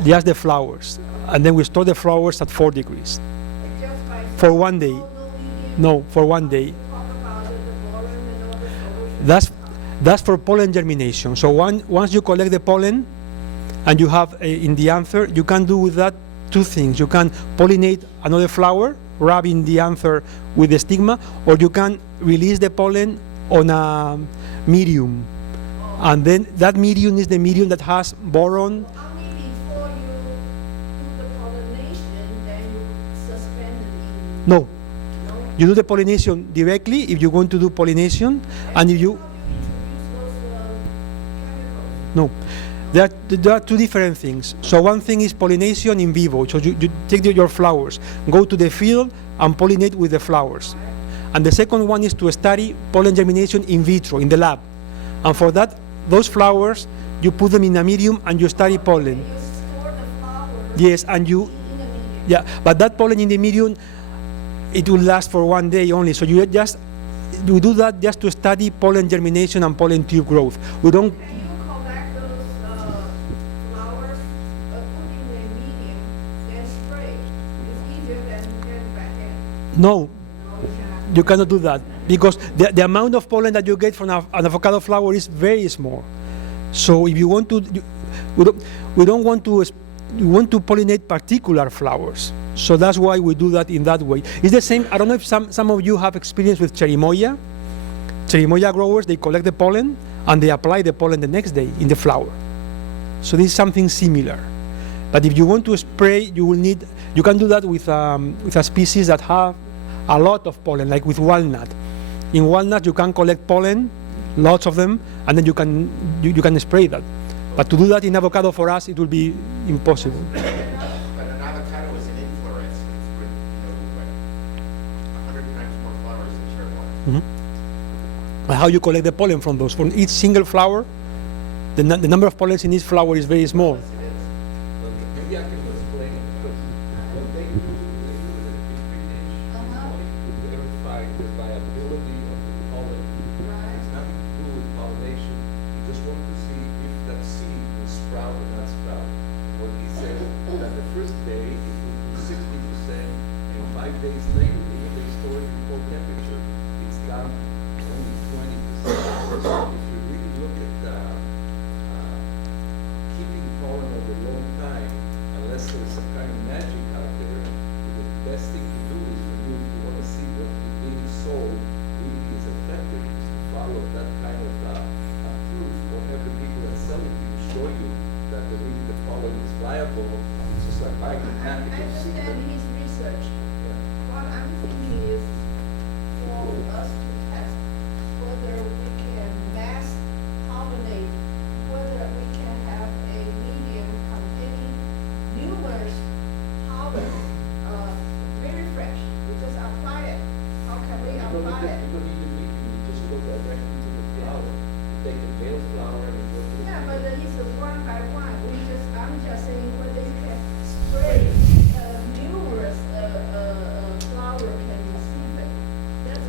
just the flowers, and then we store the flowers at 4 degrees Just by for 1 day. no medium? No, for 1 day. Talk about the boron and all the solution. That's for pollen germination. So once you collect the pollen and you have in the anther, you can do with that 2 things. You can pollinate another flower, rubbing the anther with the stigma, or you can release the pollen on a medium. And then that medium is the medium that has boron. Only before you do the pollination, then you suspend it in. No, No? you do the pollination directly if you want to do pollination, and if you... How do you introduce those chemicals? No, there are 2 different things. So one thing is pollination in vivo. So you take your flowers, go to the field and pollinate with the flowers. And the second one is to study pollen germination in vitro, in the lab. And for that, those flowers, you put them in a medium and you study pollen. You store the flowers Yes, and you... in a medium. Yeah, but that pollen in the medium, it will last for 1 day only. So we do that just to study pollen germination and pollen tube growth. We don't... Can you collect those flowers, put in a medium, then spray? It's easier than get back in. No, No, you cannot. you cannot do that because the amount of pollen that you get from an avocado flower is very small. So if you want to, we don't want to want to pollinate particular flowers. So that's why we do that in that way. It's the same. I don't know if some of you have experience with cherimoya. Cherimoya growers, they collect the pollen and they apply the pollen the next day in the flower. So this is something similar. But if you want to spray, you can do that with a species that have a lot of pollen, like with walnut. In walnut, you can collect pollen, lots of them, and then you can spray that. But to do that in avocado for us, it will be impossible. But an avocado is an inflorescence with, like 100 times more flowers than cherimoya. But how you collect the pollen from those? From each single flower, the number of pollens in each flower is very small. But maybe I can explain it, because what they do it in pre-niche to verify the viability of the pollen. It's nothing to do with pollination. You just want to see if that seed will sprout or not sprout. What he said, that the first day it will do 60%, and 5 days later, even they store it in cold temperature, it's down only 20%. So if you really look at keeping pollen over a long time, unless there's some kind of magic out there, the best thing to do is for you, if you want to see what is being sold really is effective, is to follow that kind of proof, or have the people that sell it to you show you that the pollen is viable. It's just like buying a I package of seed. understand his research. What I'm thinking is for us to test whether we can mass pollinate, whether we can have a medium containing numerous pollen, very fresh. We just apply it. How can we apply it? You don't need a medium, you just go directly to the flower. You take a male flower and you go to the Yeah, female. but it's a one by one. I'm just saying whether you can spray numerous flower can receive it. That's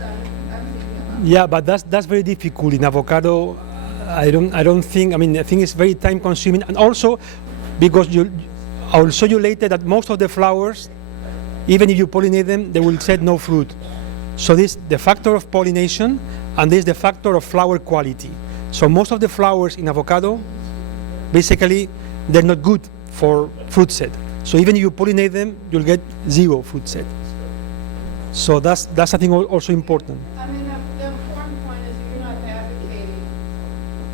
I'm thinking about. Yeah, but that's very difficult in avocado. I don't think. I mean, I think it's very time consuming, and also because I will show you later that most of the flowers, even if you pollinate them, they will set no fruit. So this the factor of pollination, and this the factor of flower quality. So most of the flowers in avocado, basically, they're not good for fruit set. So even if you pollinate them, you'll get zero fruit set. So that's I think also important. I mean, the important point is you're not advocating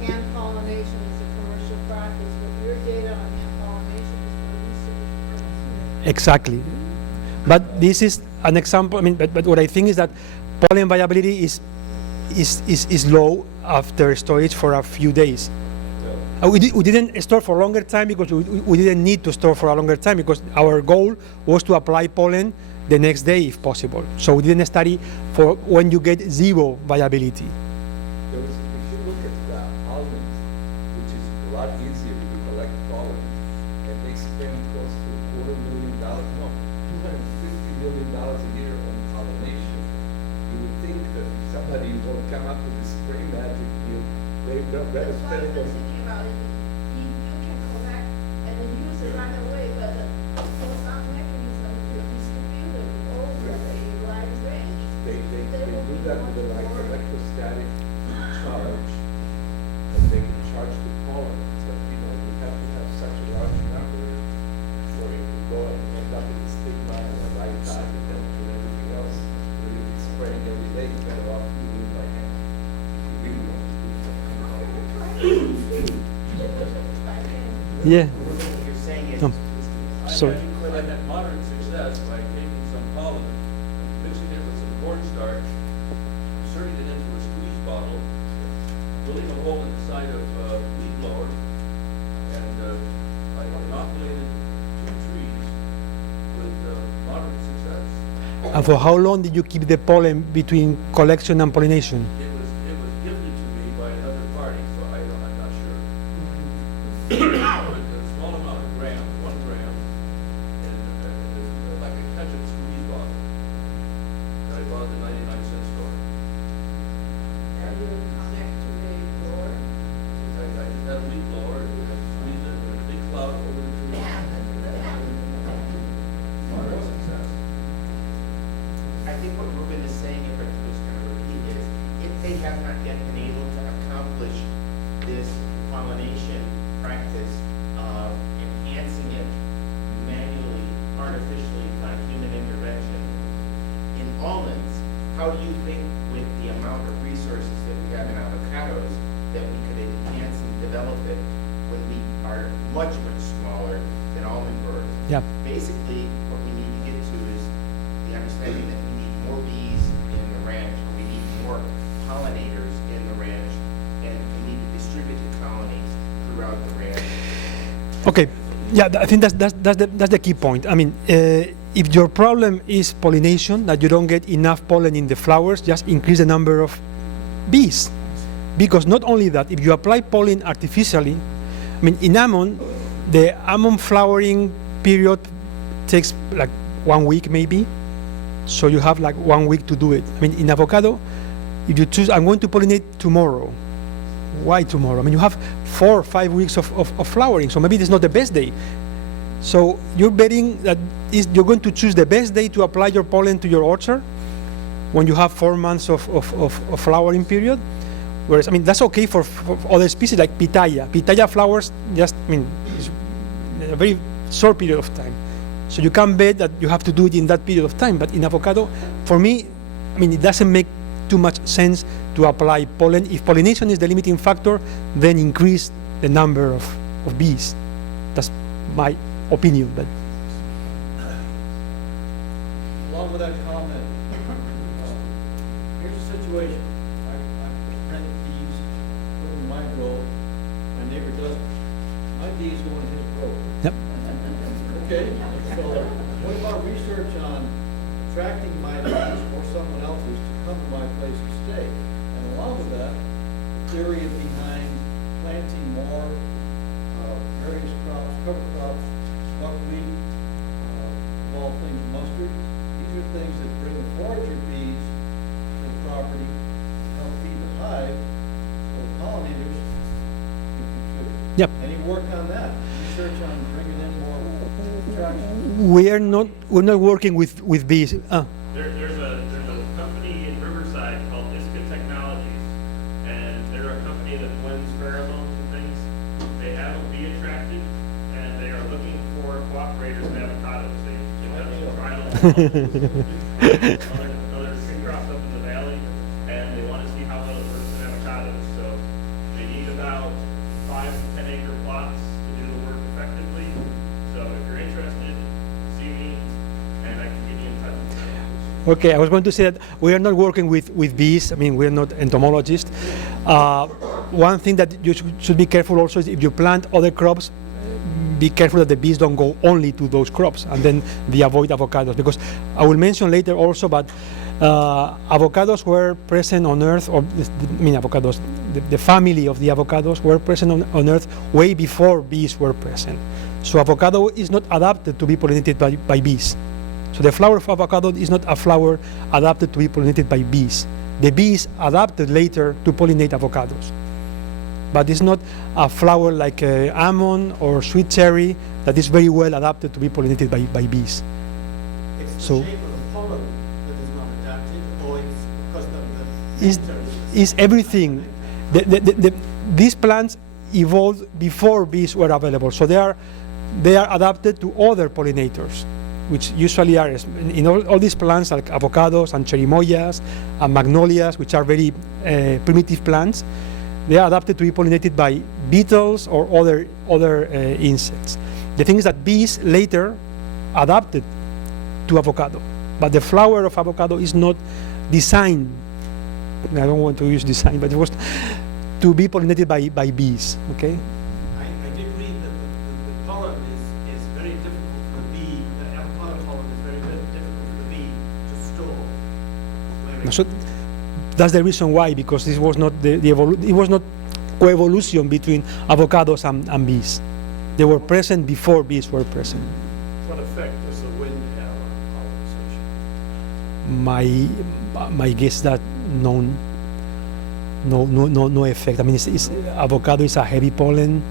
hand pollination as a commercial practice, but your data on hand pollination is for research purposes. Exactly. But this is an example. I mean, but what I think is that pollen viability is low after storage for a few days. We didn't store for a longer time because we didn't need to store for a longer time because our goal was to apply pollen the next day if possible. So we didn't study for when you get zero viability. If you look at almonds, which is a lot easier to collect pollen, and they spend close to $250 million a year on pollination, you would think that if somebody will come up with a spray magic deal, they're better That's what spend it I'm on. thinking about it. You can collect and then use it right away, but for some mechanism to distribute it over a wide range. They will do be that much with like more- electrostatic charge, and they can charge the pollen, but you have to have such a large number for it to go and end up with a stigma and a right time and temperature and everything else. Really be spraying every day, you're better off doing it by hand. If you really want to do something. Yeah. What you're saying is. No. Sorry. I've had moderate success by taking some pollen, mixing it with some cornstarch, inserting it into a squeeze bottle, drilling a hole in the side of leaf blower, and I inoculated 2 trees with moderate success. And for how long did you keep the pollen between collection and pollination? It was gifted to me by another party, so I'm not sure. A small amount of grams, 1 gram, and like a ketchup squeeze bottle that I bought at the 99-cent store. And you connect to a door. I just had a leaf blower and squeeze it with a big cloud over the tree. Moderate success. I think what Ruben is saying, if I could just kind of repeat, is if they have not yet been able to accomplish this pollination practice of enhancing it artificially by human intervention. In almonds, how do you think with the amount of resources that we have in avocados that we could enhance and develop it when we are much, much smaller than almond growers? Yeah. Basically, what we need to get to is the understanding that we need more bees in the ranch, or we need more pollinators in the ranch, and we need to distribute the colonies throughout the ranch. Okay, yeah, I think that's the key point. I mean, if your problem is pollination, that you don't get enough pollen in the flowers, just increase the number of bees. Because not only that, if you apply pollen artificially, I mean, in almond, the almond flowering period takes like 1 week maybe, so you have like 1 week to do it. I mean, in avocado, if you choose, I'm going to pollinate tomorrow. Why tomorrow? I mean, you have 4 or 5 weeks of flowering, so maybe it's not the best day. So you're betting that you're going to choose the best day to apply your pollen to your orchard when you have 4 months of flowering period. Whereas, I mean, that's okay for other species like pitaya. Pitaya flowers just, I mean, it's a very short period of time. So you can bet that you have to do it in that period of time. But in avocado, for me, I mean, it doesn't make too much sense to apply pollen. If pollination is the limiting factor, then increase the number of bees. That's my opinion. But Along with that comment, here's the situation. I've rented bees, put them in my grow, my neighbor doesn't. My bees go in his grow. yep. Okay, so what about research on attracting my bees or someone else's to come to my place and stay? And along with that, the theory behind planting more various crops, cover crops, buckwheat, of all things mustard. These are things that bring the forager bees to the property, help feed the hive, so the pollinators can contribute. Yep. Any work on that? Research on bringing in more attraction? We're not working with bees. There's a company in Riverside called Iska Technologies, and they're a company that blends pheromones and things. They have a bee attractant, and they are looking for cooperators in avocados. They've done some trials. Other tree crops up in the valley, and they want to see how well it works in avocados. So they need about 5 to 10 acre plots to do the work effectively. So if you're interested, see me, and I can get you in touch with them. Okay, I was going to say that we are not working with bees. I mean, we're not entomologists. One thing that you should be careful also is if you plant other crops, be careful that the bees don't go only to those crops, and then they avoid avocados. Because I will mention later also, but avocados were present on Earth, or I mean avocados, the family of the avocados were present on Earth way before bees were present. So avocado is not adapted to be pollinated by bees. So the flower of avocado is not a flower adapted to be pollinated by bees. The bees adapted later to pollinate avocados. But it's not a flower like almond or sweet cherry that is very well adapted to be pollinated by bees. It's the So- shape of the pollen that is not adapted, or it's because the Is nectar is everything. These plants evolved before bees were available, so they are adapted to other pollinators, which usually are in all these plants like avocados and cherimoyas and magnolias, which are very primitive plants. They are adapted to be pollinated by beetles or other insects. The thing is that bees later adapted to avocado, but the flower of avocado is not designed. I don't want to use design, but it was to be pollinated by bees. Okay. I did read that the pollen is very difficult for the bee, the avocado pollen is very difficult for the bee to store. Where So that's the reason why, because this was not it was not coevolution between avocados and bees. They were present before bees were present. What effect does the wind have on pollination? My guess that no effect. I mean, avocado is a heavy pollen.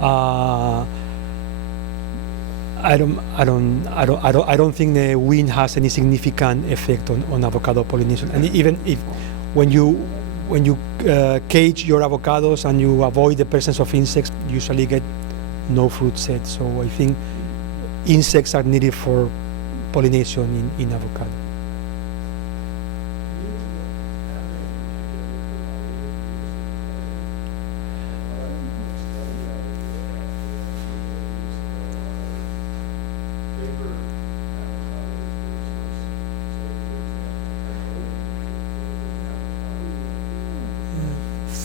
I don't think the wind has any significant effect on avocado pollination. And even if when you cage your avocados and you avoid the presence of insects, you usually get no fruit set. So I think insects are needed for pollination in avocado.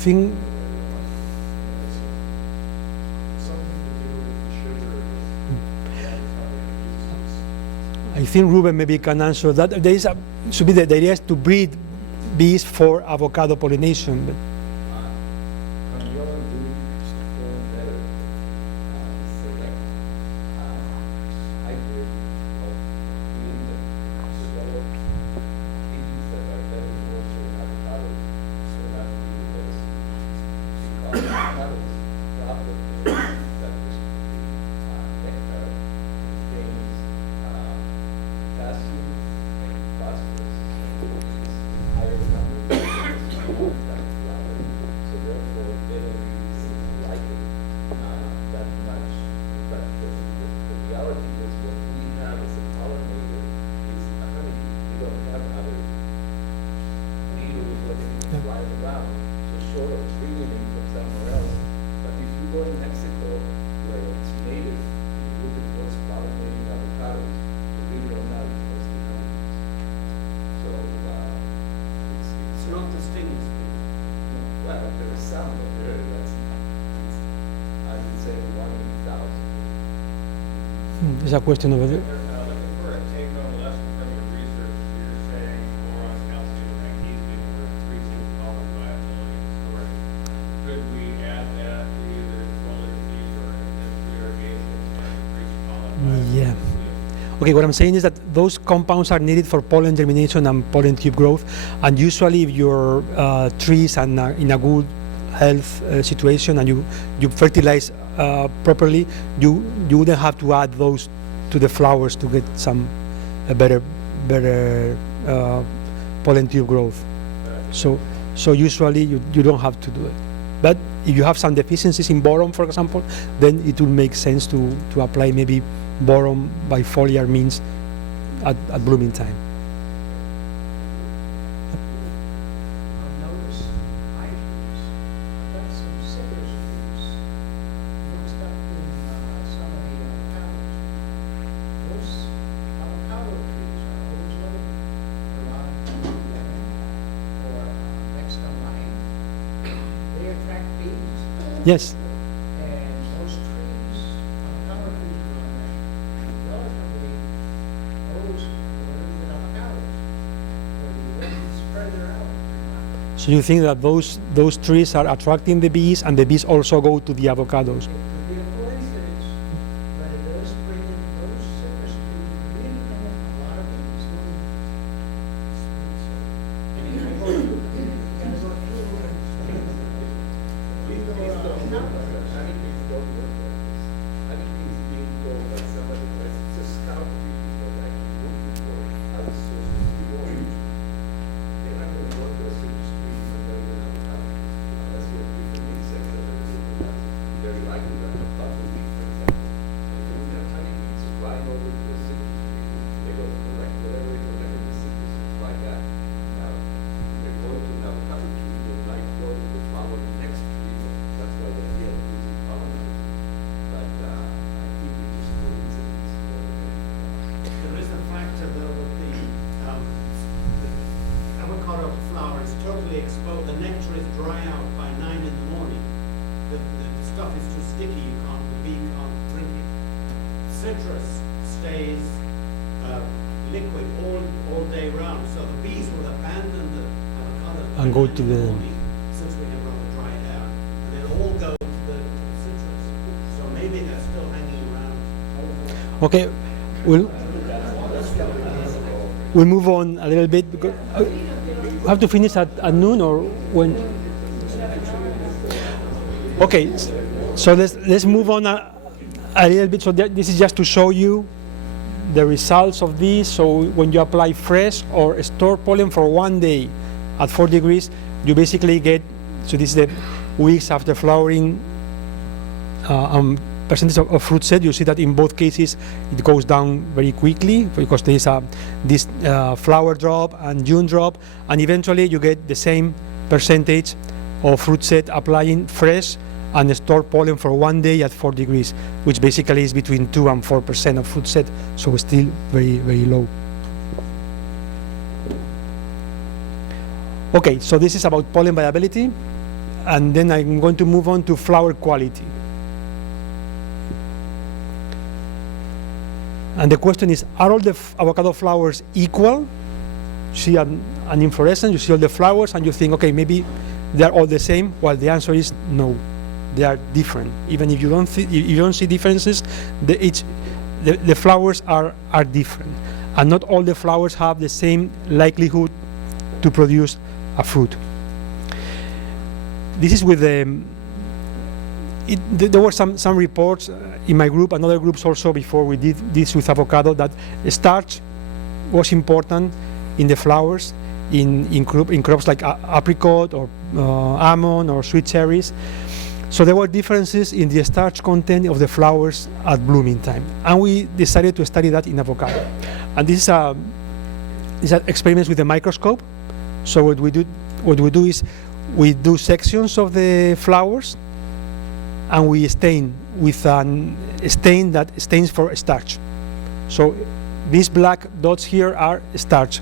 Think I think Ruben maybe can answer that. There is should be the idea is to breed bees for avocado pollination. But there's a question over there. Looking for a take-home lesson from your research, you're saying boron, calcium, and magnesium were increasing pollen viability and storage. Could we add that to either foliar feed or irrigation and increase pollen viability? Yeah. Okay, what I'm saying is that those compounds are needed for pollen germination and pollen tube growth, and usually if your trees are in a good health situation and you fertilize properly, you wouldn't have to add those to the flowers to get a better pollen tube growth. So usually you don't have to do it. But if you have some deficiencies in boron, for example, then it will make sense to apply maybe boron by foliar means at blooming time. Yes. And those trees, avocado trees are on there, relatively, those are avocados. So the winds further out. So you think that those trees are attracting the bees, and the bees also go to the avocados? It could be a coincidence, but it does bring in those citrus trees, really bring in a lot of bees. Exposed, the nectar is dry out by 9 in the morning. The stuff is too sticky, the bee can't drink it. Citrus stays liquid all day round, so the bees will abandon the avocados And go to in the the- morning, since we have rather dry air, and they'll all go to the citrus. So maybe they're still hanging around. Okay, we'll move on a little bit because have to finish at noon or when? Okay, so let's move on a little bit. So this is just to show you the results of this. So when you apply fresh or stored pollen for 1 day at 4 degrees, you basically get, so this is the weeks after flowering, percentage of fruit set, you see that in both cases it goes down very quickly because there is this flower drop and June drop, and eventually you get the same percentage of fruit set applying fresh and stored pollen for 1 day at 4 degrees, which basically is between 2 and 4% of fruit set, so still very, very low. Okay, so this is about pollen viability, and then I'm going to move on to flower quality. And the question is, are all the avocado flowers equal? See an inflorescence, you see all the flowers, and you think, okay, maybe they're all the same. Well, the answer is no, they are different. Even if you don't see differences, the flowers are different, and not all the flowers have the same likelihood to produce a fruit. This is with there were some reports in my group and other groups also before we did this with avocado that starch was important in the flowers in crops like apricot or almond or sweet cherries. So there were differences in the starch content of the flowers at blooming time, and we decided to study that in avocado. And this is experiments with the microscope. So what we do is we do sections of the flowers, and we stain with a stain that stains for starch. So these black dots here are starch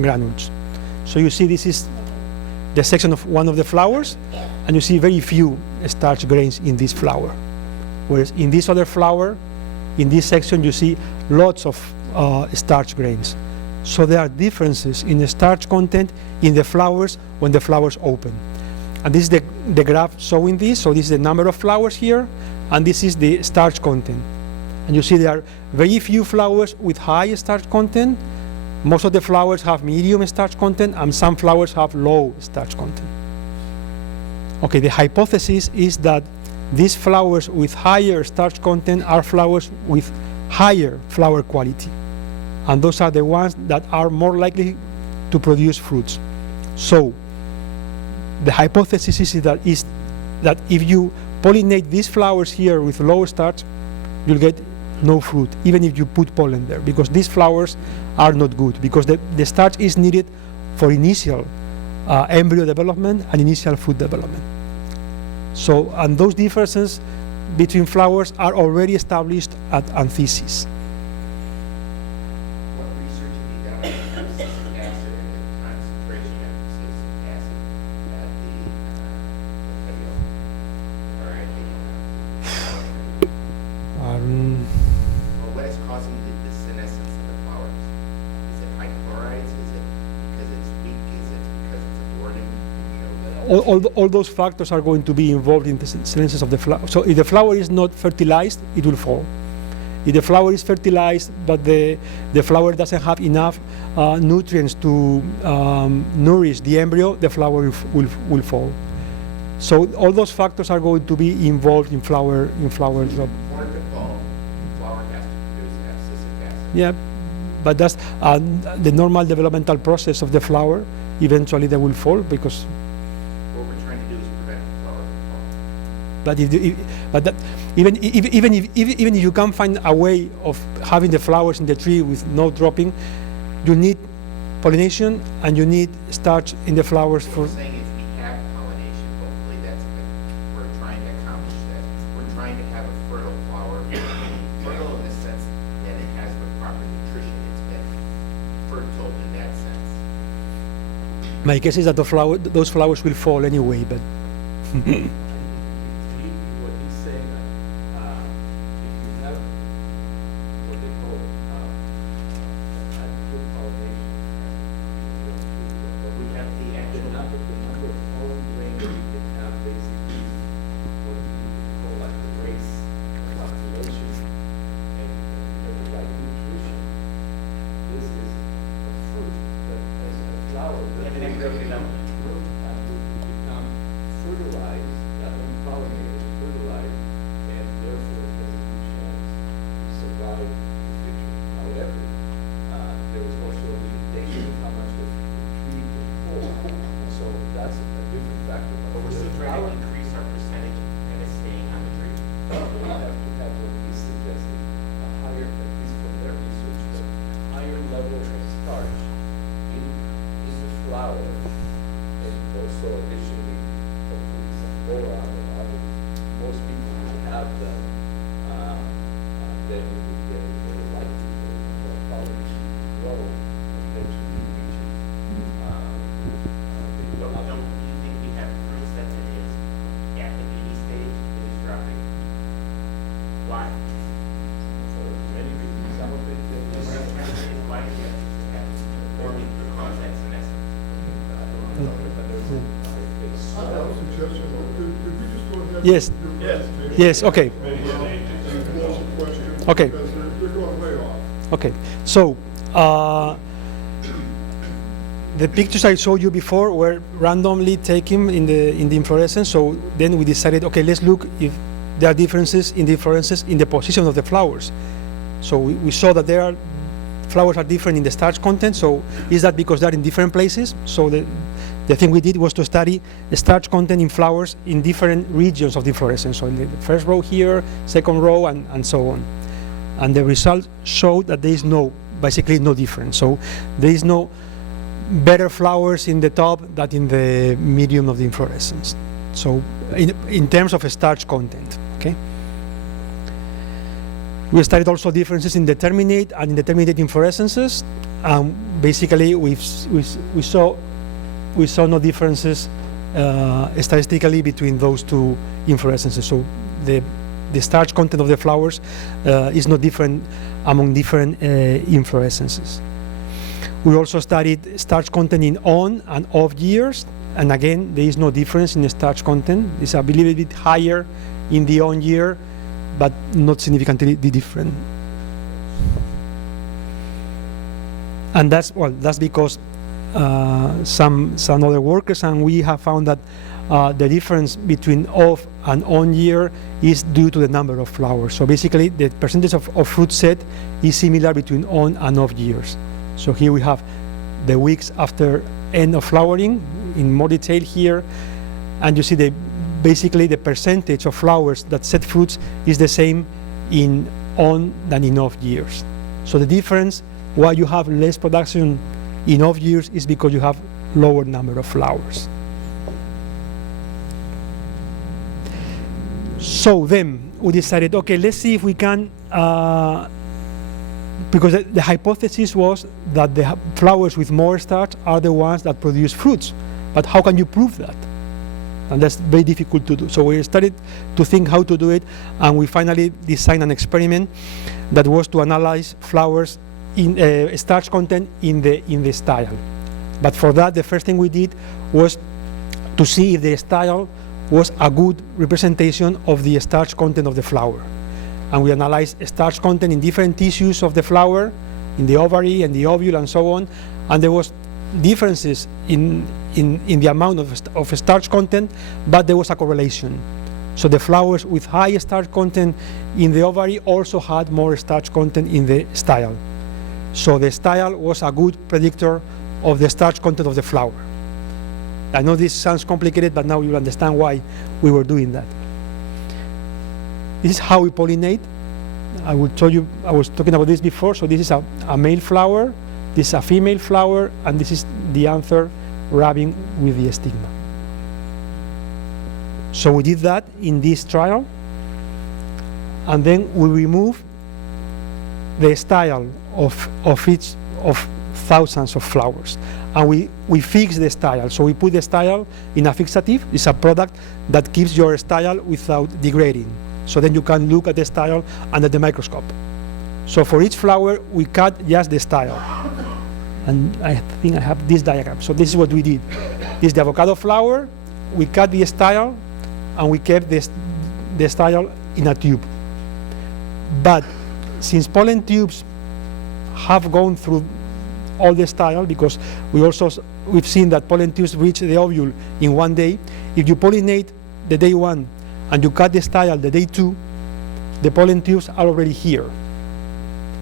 granules. So you see this is the section of one of the flowers, and you see very few starch grains in this flower. Whereas in this other flower, in this section, you see lots of starch grains. So there are differences in the starch content in the flowers when the flowers open. And this is the graph showing this. So this is the number of flowers here, and this is the starch content. And you see there are very few flowers with high starch content. Most of the flowers have medium starch content, and some flowers have low starch content. Okay, the hypothesis is that these flowers with higher starch content are flowers with higher flower quality. And those are the ones that are more likely to produce fruits. So the hypothesis is that if you pollinate these flowers here with low starch, you'll get no fruit, even if you put pollen there, because these flowers are not good, because the starch is needed for initial embryo development and initial fruit development. So, and those differences between flowers are already established at anthesis. What research have you done on acetic acid and the concentration of acetic acid at the Adhesion, or Adhesion? Well, what is causing the senescence of the flowers? Is it high chlorides? Is it because it's weak? Is it because it's a thorning? All those factors are going to be involved in the senescence of the flower. So if the flower is not fertilized, it will fall. If the flower is fertilized, but the flower doesn't have enough nutrients to nourish the embryo, the flower will fall. So all those factors are going to be involved in flower drop. For it to fall, the flower has to produce acetic acid. Yeah, but that's the normal developmental process of the flower. Eventually, they will fall because. What we're trying to do is prevent the flower from falling. But even if you can find a way of having the flowers in the tree with no dropping, you need pollination and you need starch in the flowers What for. we're saying is we have pollination, hopefully we're trying to accomplish that. We're trying to have a fertile flower, fertile in the sense that it has the proper nutrition. It's been fertile in that sense. My guess is that those flowers will fall anyway, but. What he's saying, if you have what they call adequate pollination, we have the number of pollen grains we can have basically what we call like the race population, and have the right nutrition. This is a fruit that as a flower that will grow and will become fertilized flower, and also additionally, hopefully some flora and other, most people will have them, then you will get more likely for pollen to grow and eventually reaches, the Do other. you think we have proof that it is at the baby stage, it is dropping? Why? For many reasons, some of it, Why is it forming because that's senescence? but there's, I have a suggestion, could we just go ahead? Yes. and do a presentation? Yes, okay. And pose some questions, Okay. because they're going way off. Okay, so the pictures I showed you before were randomly taken in the inflorescence. So then we decided, okay, let's look if there are differences in the inflorescences in the position of the flowers. So we saw that flowers are different in the starch content. So is that because they're in different places? So the thing we did was to study the starch content in flowers in different regions of the inflorescence. So in the first row here, second row, and so on. And the results showed that there is basically no difference. So there is no better flowers in the top than in the medium of the inflorescence. So in terms of starch content, okay? We studied also differences in the terminate and indeterminate inflorescences. Basically, we saw no differences statistically between those two inflorescences. So the starch content of the flowers is not different among different inflorescences. We also studied starch content in on and off years, and again, there is no difference in the starch content. It's a little bit higher in the on year, but not significantly different. And that's because some other workers and we have found that the difference between off and on year is due to the number of flowers. So basically, the percentage of fruit set is similar between on and off years. So here we have the weeks after end of flowering in more detail here, and you see basically the percentage of flowers that set fruits is the same in on than in off years. So the difference why you have less production in off years is because you have lower number of flowers. So then we decided, okay, let's see if we can, because the hypothesis was that the flowers with more starch are the ones that produce fruits. But how can you prove that? And that's very difficult to do. So we started to think how to do it, and we finally designed an experiment that was to analyze flowers in starch content in the style. But for that, the first thing we did was to see if the style was a good representation of the starch content of the flower. And we analyzed starch content in different tissues of the flower, in the ovary and the ovule and so on, and there was differences in the amount of starch content, but there was a correlation. So the flowers with high starch content in the ovary also had more starch content in the style. So the style was a good predictor of the starch content of the flower. I know this sounds complicated, but now you'll understand why we were doing that. This is how we pollinate. I will tell you, I was talking about this before. So this is a male flower, this is a female flower, and this is the anther rubbing with the stigma. So we did that in this trial, and then we remove the style of each of thousands of flowers, and we fix the style. So we put the style in a fixative. It's a product that keeps your style without degrading. So then you can look at the style under the microscope. So for each flower, we cut just the style. And I think I have this diagram. So this is what we did. This is the avocado flower. We cut the style, and we kept the style in a tube. But since pollen tubes have gone through all the style, because we've seen that pollen tubes reach the ovule in one day, if you pollinate the day one and you cut the style the day two, the pollen tubes are already here.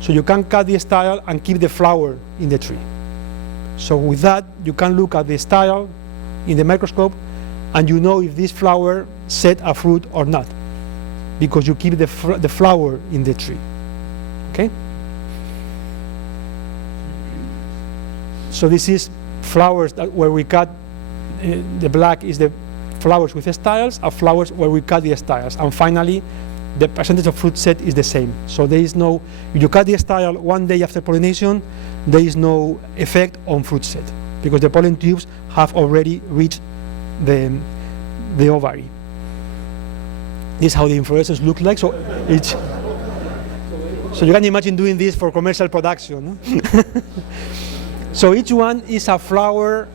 So you can cut the style and keep the flower in the tree. So with that, you can look at the style in the microscope, and you know if this flower set a fruit or not, because you keep the flower in the tree. Okay? So this is flowers where we cut the black is the flowers with styles, and flowers where we cut the styles. And finally, the percentage of fruit set is the same. So there is no, if you cut the style one day after pollination, there is no effect on fruit set because the pollen tubes have already reached the ovary. This is how the inflorescence looks like. So you can imagine doing this for commercial production. No? So each one is a flower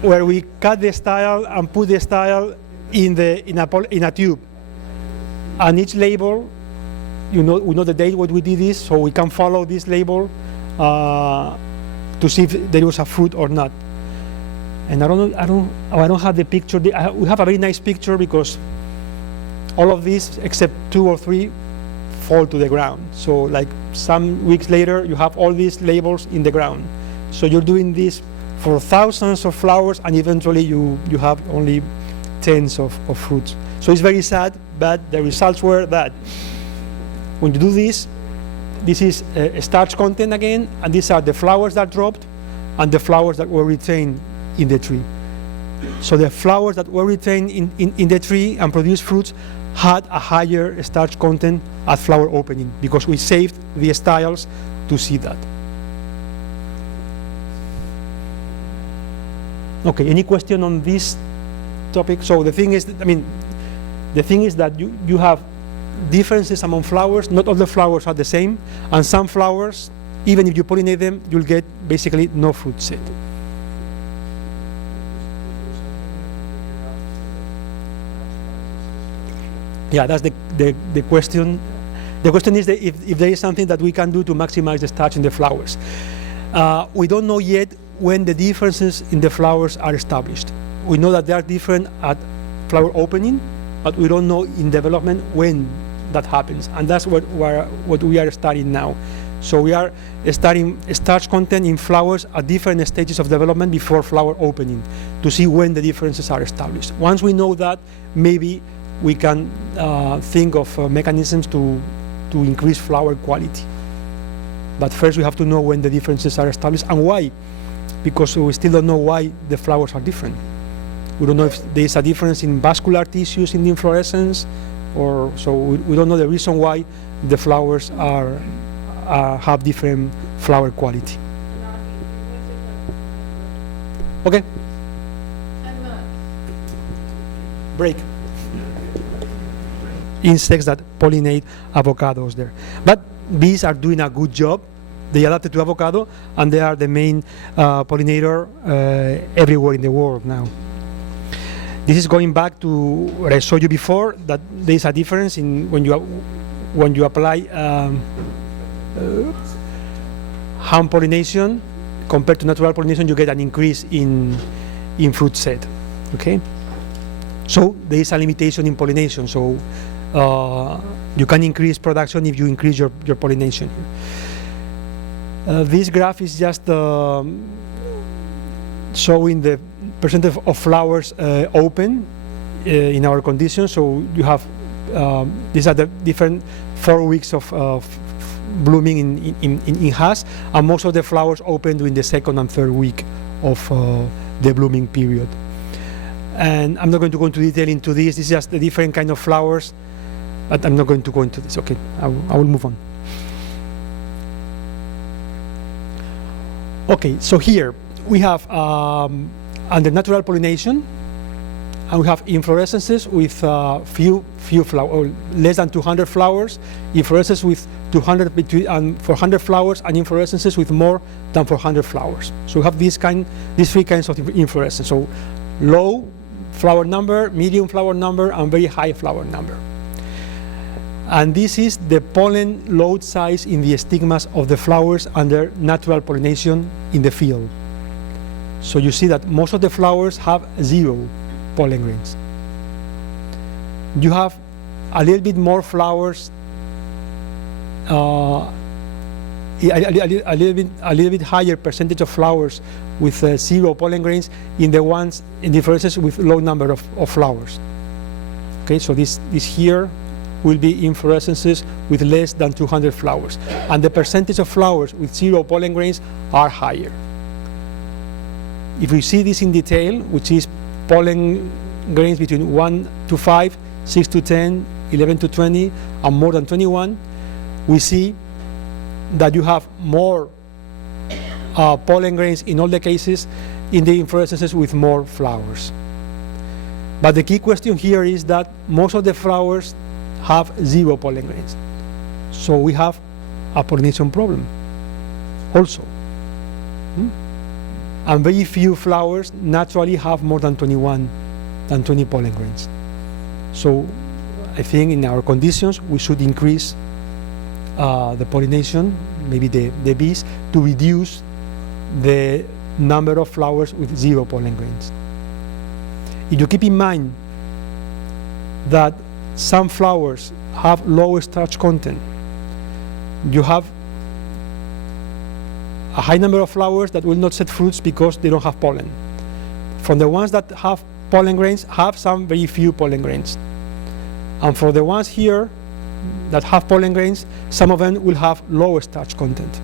where we cut the style and put the style in a tube. And each label, we know the date when we did this, so we can follow this label to see if there was a fruit or not. And I don't have the picture. We have a very nice picture because all of these, except 2 or 3, fall to the ground. So like some weeks later, you have all these labels in the ground. So you're doing this for thousands of flowers, and eventually you have only tens of fruits. So it's very sad, but the results were that when you do this is starch content again, and these are the flowers that dropped and the flowers that were retained in the tree. So the flowers that were retained in the tree and produced fruits had a higher starch content at flower opening because we saved the styles to see that. Okay, any question on this topic? So the thing is, that you have differences among flowers. Not all the flowers are the same, and some flowers, even if you pollinate them, you'll get basically no fruit set. Yeah, that's the question. The question is that if there is something that we can do to maximize the starch in the flowers. We don't know yet when the differences in the flowers are established. We know that they are different at flower opening, but we don't know in development when that happens. And that's what we are studying now. So we are studying starch content in flowers at different stages of development before flower opening to see when the differences are established. Once we know that, maybe we can think of mechanisms to increase flower quality. But first we have to know when the differences are established and why, because we still don't know why the flowers are different. We don't know if there is a difference in vascular tissues in the inflorescence, or so we don't know the reason why the flowers have different flower quality. Okay. Break. Insects that pollinate avocados there. But bees are doing a good job. They adapted to avocado, and they are the main pollinator everywhere in the world now. This is going back to what I showed you before, that there is a difference in when you apply hand pollination compared to natural pollination. You get an increase in fruit set. Okay, so there is a limitation in pollination. So you can increase production if you increase your pollination. This graph is just showing the percentage of flowers open in our conditions. So you have these are the different 4 weeks of blooming in Haas, and most of the flowers open during the 2nd and 3rd week of the blooming period. And I'm not going to go into detail into this. This is just the different kind of flowers, but I'm not going to go into this. Okay, I will move on. Okay, so here we have under natural pollination, and we have inflorescences with few flowers, less than 200 flowers, inflorescences with 200 between and 400 flowers, and inflorescences with more than 400 flowers. So we have these 3 kinds of inflorescence. So low flower number, medium flower number, and very high flower number. And this is the pollen load size in the stigmas of the flowers under natural pollination in the field. So you see that most of the flowers have 0 pollen grains. You have a little bit more flowers, a little bit higher percentage of flowers with 0 pollen grains in the inflorescences with low number of flowers. Okay, so this here will be inflorescences with less than 200 flowers, and the percentage of flowers with 0 pollen grains are higher. if we see this in detail, which is pollen grains between 1 to 5, 6 to 10, 11 to 20, and more than 21, we see that you have more pollen grains in all the cases in the inflorescences with more flowers. But the key question here is that most of the flowers have 0 pollen grains. So we have a pollination problem also. And very few flowers naturally have more than 20 pollen grains. So I think in our conditions we should increase the pollination, maybe the bees, to reduce the number of flowers with 0 pollen grains. If you keep in mind that some flowers have low starch content, you have a high number of flowers that will not set fruits because they don't have pollen. From the ones that have pollen grains, have some very few pollen grains. And for the ones here that have pollen grains, some of them will have low starch content.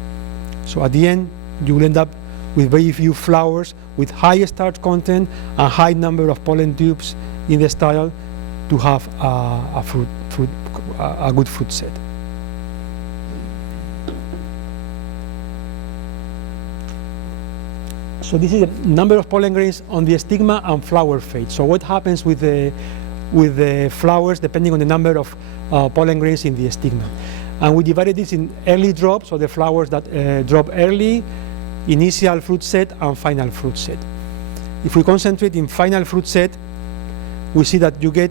So at the end, you will end up with very few flowers with high starch content and high number of pollen tubes in the style to have a good fruit set. So this is the number of pollen grains on the stigma and flower fate. So what happens with the flowers depending on the number of pollen grains in the stigma. And we divided this in early drop, so the flowers that drop early, initial fruit set, and final fruit set. If we concentrate in final fruit set, we see that you get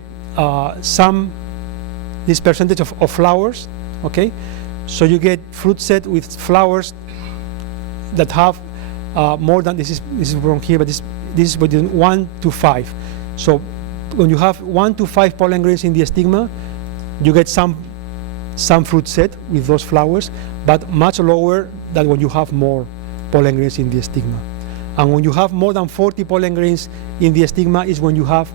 this percentage of flowers, okay? So you get fruit set with flowers that have more than, this is wrong here, but this is between 1 to 5. So when you have 1 to 5 pollen grains in the stigma, you get some fruit set with those flowers, but much lower than when you have more pollen grains in the stigma. And when you have more than 40 pollen grains in the stigma is when you have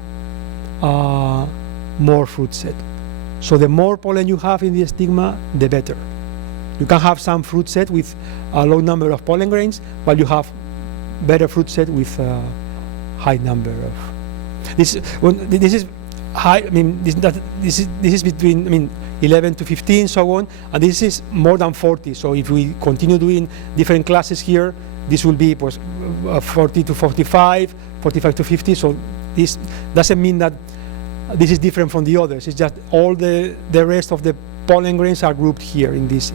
more fruit set. So the more pollen you have in the stigma, the better. You can have some fruit set with a low number of pollen grains, but you have better fruit set with a high number of. This is high. I mean, this is between 11 to 15, so on, and this is more than 40. So if we continue doing different classes here, this will be 40 to 45, 45 to 50. So this doesn't mean that this is different from the others. It's just all the rest of the pollen grains are grouped here in this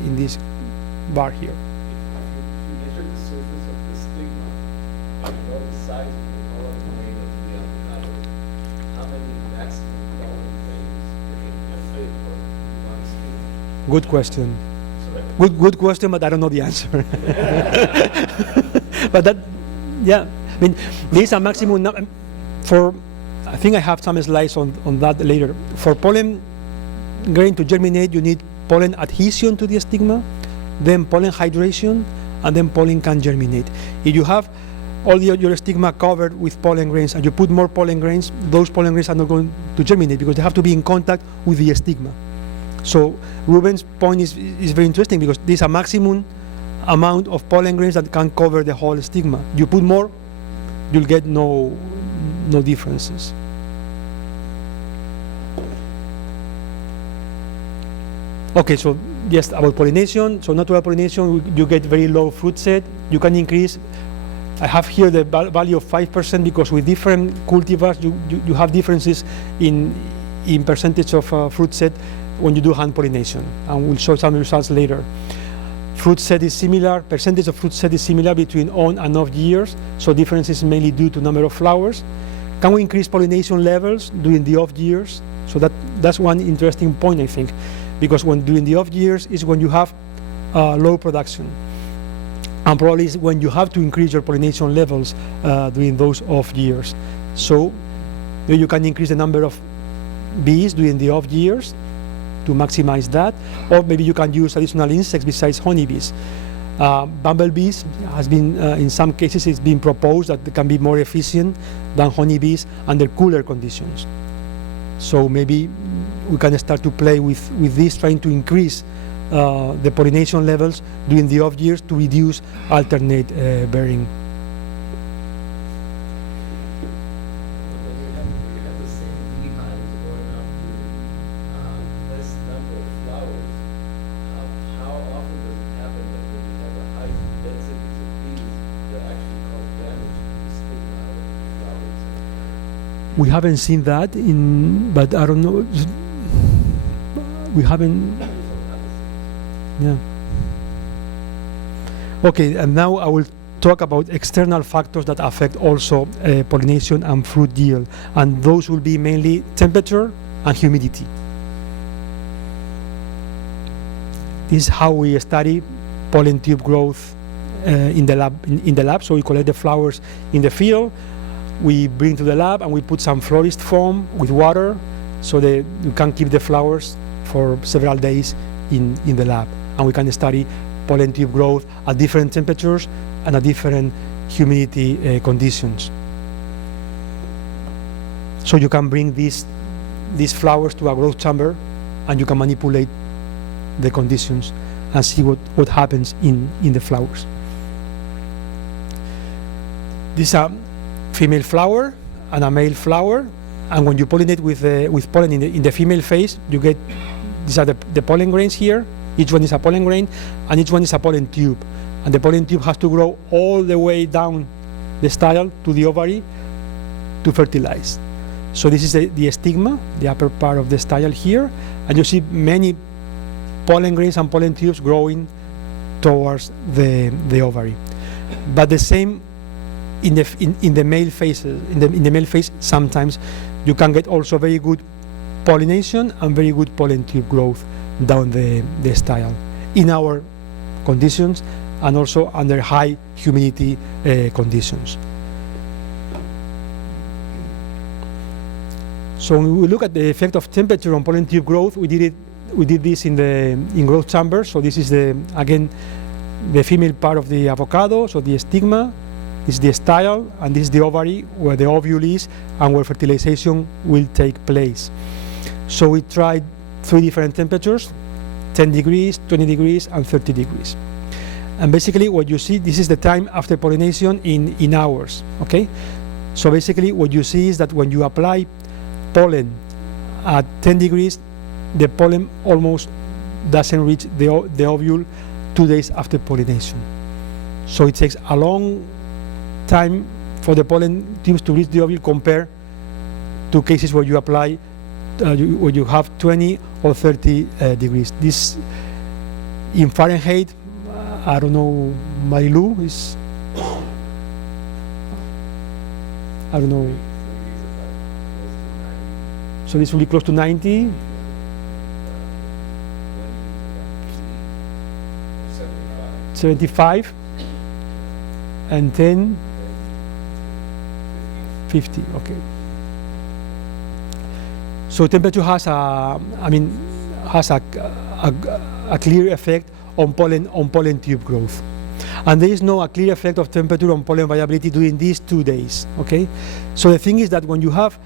bar here. If you measure the surface of the stigma, and you know the size of the pollen grain of the avocado, how many maximum pollen grains you can fit for one stigma? Good question. So Good question, but I don't know the answer. But that, yeah, I mean, there is a maximum for. I think I have some slides on that later. For pollen grain to germinate, you need pollen adhesion to the stigma, then pollen hydration, and then pollen can germinate. If you have all your stigma covered with pollen grains and you put more pollen grains, those pollen grains are not going to germinate because they have to be in contact with the stigma. So Ruben's point is very interesting because there's a maximum amount of pollen grains that can cover the whole stigma. You put more, you'll get no differences. Okay, so yes, about pollination. So natural pollination, you get very low fruit set. You can increase. I have here the value of 5% because with different cultivars, you have differences in percentage of fruit set when you do hand pollination, and we'll show some results later. Fruit set is similar. Percentage of fruit set is similar between on and off years. So difference is mainly due to number of flowers. Can we increase pollination levels during the off years? So that's one interesting point, I think, because during the off years is when you have low production, and probably is when you have to increase your pollination levels during those off years. So you can increase the number of bees during the off years to maximize that, or maybe you can use additional insects besides honeybees. Bumblebees has been, in some cases, it's been proposed that they can be more efficient than honeybees under cooler conditions. So maybe we can start to play with this, trying to increase the pollination levels during the off years to reduce alternate bearing. We haven't seen that but I don't know. We haven't. Yeah. Okay, and now I will talk about external factors that affect also pollination and fruit yield, and those will be mainly temperature and humidity. This is how we study pollen tube growth in the lab. So we collect the flowers in the field, we bring to the lab, and we put some florist foam with water, so that you can keep the flowers for several days in the lab, and we can study pollen tube growth at different temperatures and at different humidity conditions. So you can bring these flowers to a growth chamber, and you can manipulate the conditions and see what happens in the flowers. This is a female flower and a male flower, and when you pollinate with pollen in the female phase, you get, these are the pollen grains here. Each one is a pollen grain, and each one is a pollen tube. And the pollen tube has to grow all the way down the style to the ovary to fertilize. So this is the stigma, the upper part of the style here, and you see many pollen grains and pollen tubes growing towards the ovary. But the same in the male phases. In the male phase, sometimes you can get also very good pollination and very good pollen tube growth down the style in our conditions and also under high humidity conditions. So when we look at the effect of temperature on pollen tube growth, we did this in growth chambers. So this is again the female part of the avocado, so the stigma. This is the style, and this is the ovary where the ovule is and where fertilization will take place. So we tried 3 different temperatures, 10 degrees, 20 degrees, and 30 degrees. And basically what you see, this is the time after pollination in hours, okay? So basically what you see is that when you apply pollen at 10 degrees, the pollen almost doesn't reach the ovule 2 days after pollination. So it takes a long time for the pollen tubes to reach the ovule compared to cases where you apply, where you have 20 or 30 degrees. This in Fahrenheit, I don't know, Marilu is, I don't know. So this will be close to 90. 75 and 10, 50, okay. So temperature has a clear effect on pollen tube growth. And there is no clear effect of temperature on pollen viability during these 2 days, okay? So the thing is that when you have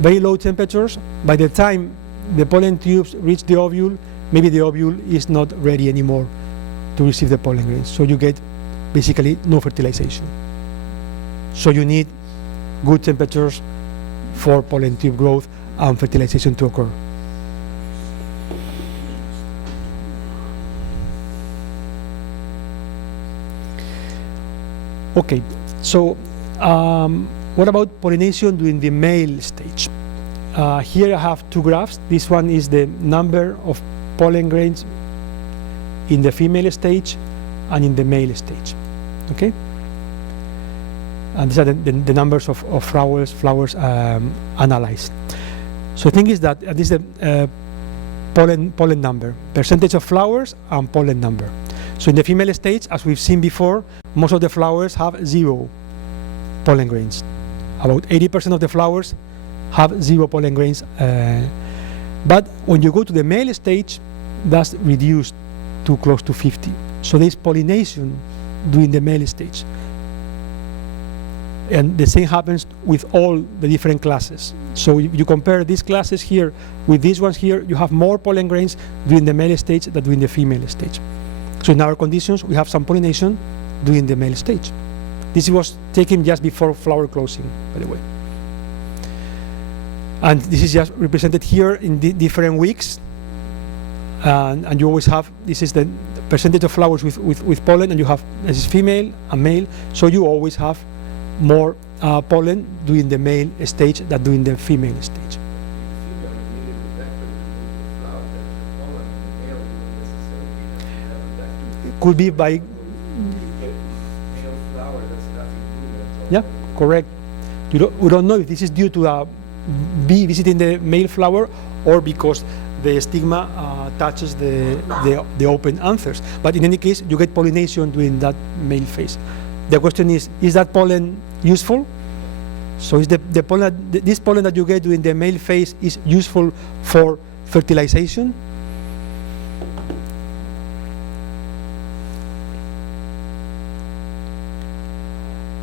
very low temperatures, by the time the pollen tubes reach the ovule, maybe the ovule is not ready anymore to receive the pollen grains. So you get basically no fertilization. So you need good temperatures for pollen tube growth and fertilization to occur. Okay, so what about pollination during the male stage? Here I have 2 graphs. This one is the number of pollen grains in the female stage and in the male stage, okay? And these are the numbers of flowers analyzed. So the thing is that this is the pollen number, percentage of flowers and pollen number. So in the female stage, as we've seen before, most of the flowers have 0 pollen grains. About 80% of the flowers have 0 pollen grains. But when you go to the male stage, that's reduced to close to 50. So there's pollination during the male stage. And the same happens with all the different classes. So if you compare these classes here with these ones here, you have more pollen grains during the male stage than during the female stage. So in our conditions, we have some pollination during the male stage. This was taken just before flower closing, by the way. And this is just represented here in the different weeks. And you always have, this is the percentage of flowers with pollen, and you have, this is female and male, so you always have more pollen during the male stage than during the female stage. The female immediately vector to move the flower, that the pollen, and the male you don't necessarily have a vector. It could be by, You get male flower that's nothing moving. yeah, correct. We don't know if this is due to a bee visiting the male flower or because the stigma touches the open anthers. But in any case, you get pollination during that male phase. The question is that pollen useful? So is the pollen, this pollen that you get during the male phase is useful for fertilization?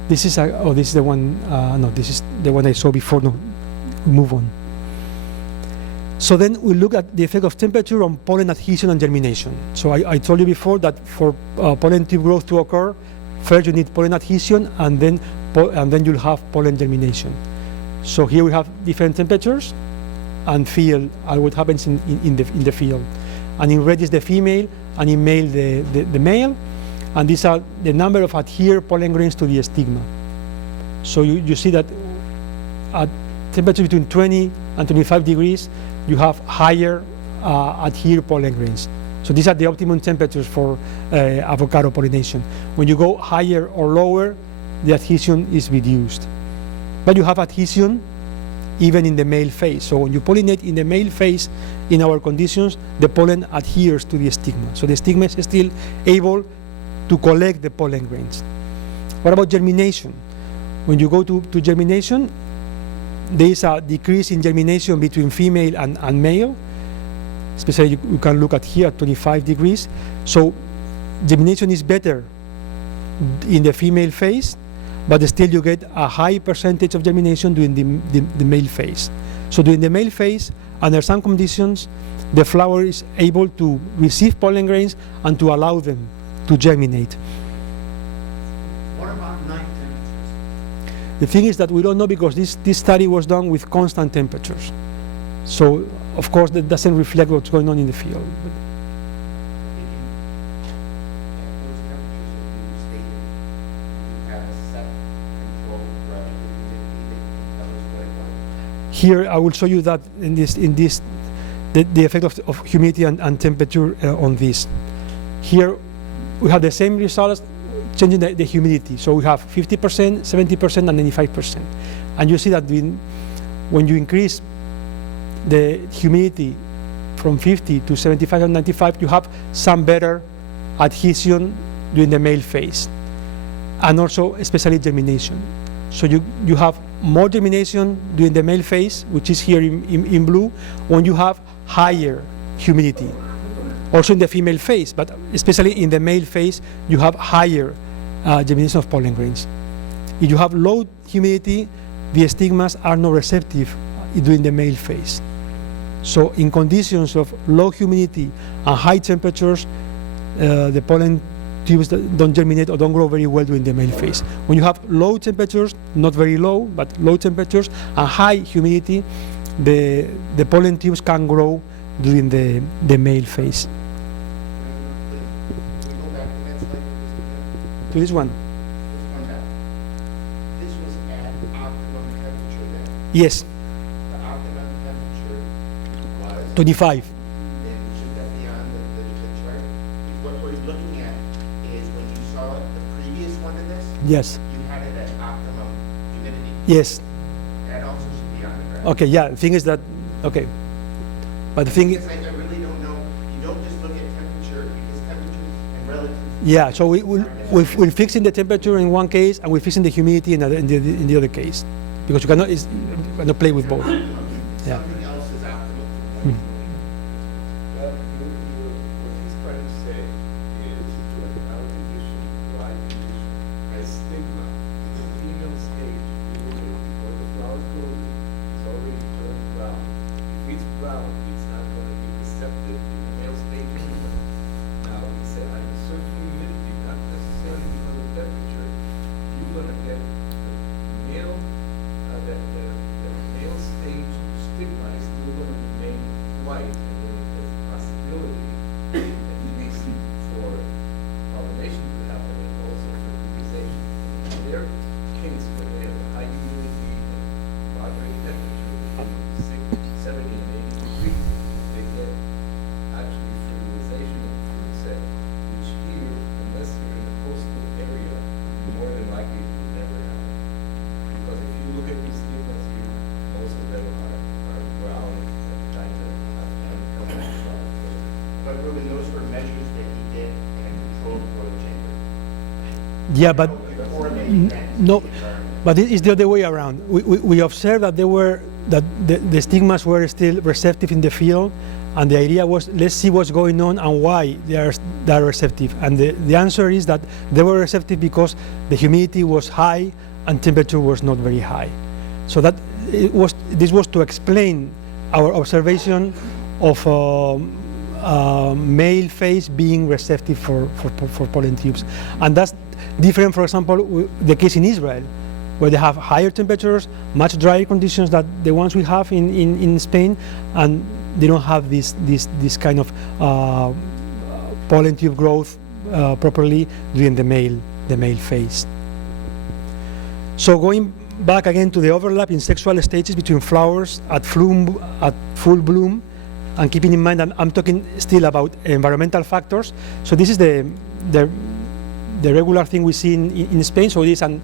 This is this is the one. No, this is the one I saw before. No, move on. So then we look at the effect of temperature on pollen adhesion and germination. So I told you before that for pollen tube growth to occur, first you need pollen adhesion, and then you'll have pollen germination. So here we have different temperatures and feel what happens in the field. And in red is the female, and in male the male. And these are the number of adhered pollen grains to the stigma. So you see that at temperature between 20 and 25 degrees, you have higher adhered pollen grains. So these are the optimum temperatures for avocado pollination. When you go higher or lower, the adhesion is reduced. But you have adhesion even in the male phase. So when you pollinate in the male phase, in our conditions, the pollen adheres to the stigma. So the stigma is still able to collect the pollen grains. What about germination? When you go to germination, there is a decrease in germination between female and male. Especially you can look at here at 25 degrees. So germination is better in the female phase, but still you get a high percentage of germination during the male phase. So during the male phase, under some conditions, the flower is able to receive pollen grains and to allow them to germinate. What about night temperatures? The thing is that we don't know because this study was done with constant temperatures. So, of course, that doesn't reflect what's going on in the field. But Those temperatures that you stated, you have a set control relative humidity that you can tell us what it was? here I will show you that in this the effect of humidity and temperature on this. Here we have the same results changing the humidity. So we have 50%, 70%, and 95%. And you see that when you increase the humidity from 50 to 75 and 95, you have some better adhesion during the male phase, and also especially germination. So you have more germination during the male phase, which is here in blue, when you have higher humidity. Also in the female phase, but especially in the male phase, you have higher germination of pollen grains. If you have low humidity, the stigmas are not receptive during the male phase. So in conditions of low humidity and high temperatures, the pollen tubes don't germinate or don't grow very well during the male phase. When you have low temperatures, not very low, but low temperatures and high humidity, the pollen tubes can grow during the male phase. Can we go back to that slide for just a minute? To this one? Just one back. This was at optimum temperature then. Yes, The optimum temperature was, 25. then should that be on the chart? What we're looking at is when you saw the previous one of this, Yes, you had it at optimum humidity. yes. That also should be on the graph. Okay, yeah, the thing is that, okay. But the thing is, Because I really don't know, you don't just look at temperature, because temperature and relative. yeah, so we're fixing the temperature in one case and we're fixing the humidity in the other case. Because you cannot play with both. Yeah. Something else is optimal. Well, what he's trying to say is to allow condition, dry condition, as stigma, the female stage, before the flower closes, it's already turned brown. If it's brown, it's not going to be receptive in the male stage anyway. Now, he said, on a certain humidity, not necessarily because of temperature, you're going to get the male, the male stage stigma is still going to remain white, and then there's a possibility, at least for pollination to happen and also fertilization. In their case, where they have a high but really those were measures that he did in a controlled growth chamber. Yeah, but Before they went no, to the environment. but it's the other way around. We observed that the stigmas were still receptive in the field, and the idea was, let's see what's going on and why they are receptive. And the answer is that they were receptive because the humidity was high and temperature was not very high. So this was to explain our observation of male phase being receptive for pollen tubes. And that's different, for example, the case in Israel, where they have higher temperatures, much drier conditions than the ones we have in Spain, and they don't have this kind of pollen tube growth properly during the male phase. So going back again to the overlap in sexual stages between flowers at full bloom, and keeping in mind that I'm talking still about environmental factors. So this is the regular thing we see in Spain. So this, and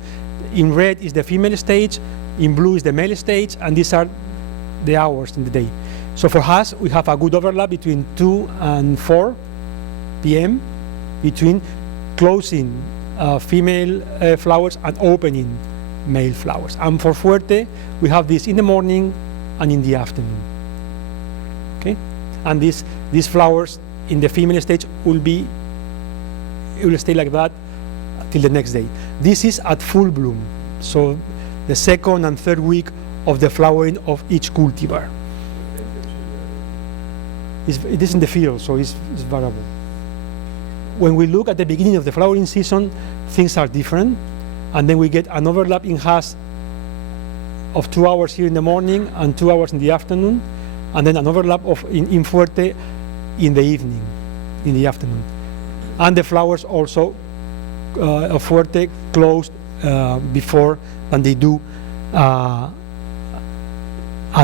in red is the female stage, in blue is the male stage, and these are the hours in the day. So for us, we have a good overlap between 2 and 4 p.m. between closing female flowers and opening male flowers. And for Fuerte, we have this in the morning and in the afternoon. Okay, and these flowers in the female stage will stay like that till the next day. This is at full bloom, so the second and third week of the flowering of each cultivar. It is in the field, so it's variable. When we look at the beginning of the flowering season, things are different, and then we get an overlap in Haas of 2 hours here in the morning and 2 hours in the afternoon, and then an overlap in Fuerte in the evening, in the afternoon. And the flowers also of Fuerte closed before than they do at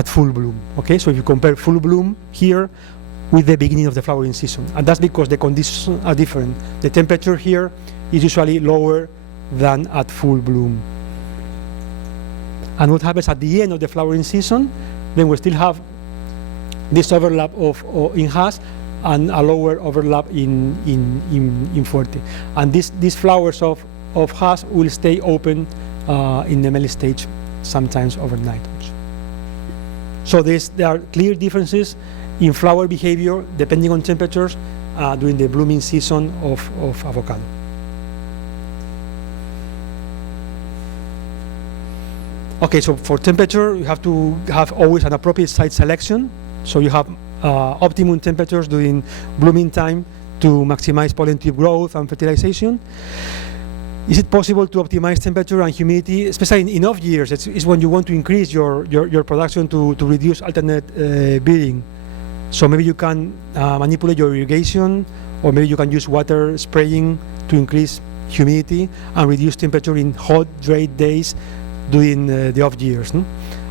full bloom. Okay, so if you compare full bloom here with the beginning of the flowering season, and that's because the conditions are different. The temperature here is usually lower than at full bloom. And what happens at the end of the flowering season, then we still have this overlap in Haas and a lower overlap in Fuerte. And these flowers of Haas will stay open in the male stage, sometimes overnight also. So there are clear differences in flower behavior depending on temperatures during the blooming season of avocado. Okay, so for temperature, you have to have always an appropriate site selection. So you have optimum temperatures during blooming time to maximize pollen tube growth and fertilization. Is it possible to optimize temperature and humidity, especially in off years? It's when you want to increase your production to reduce alternate bearing. So maybe you can manipulate your irrigation, or maybe you can use water spraying to increase humidity and reduce temperature in hot, dry days during the off years. No?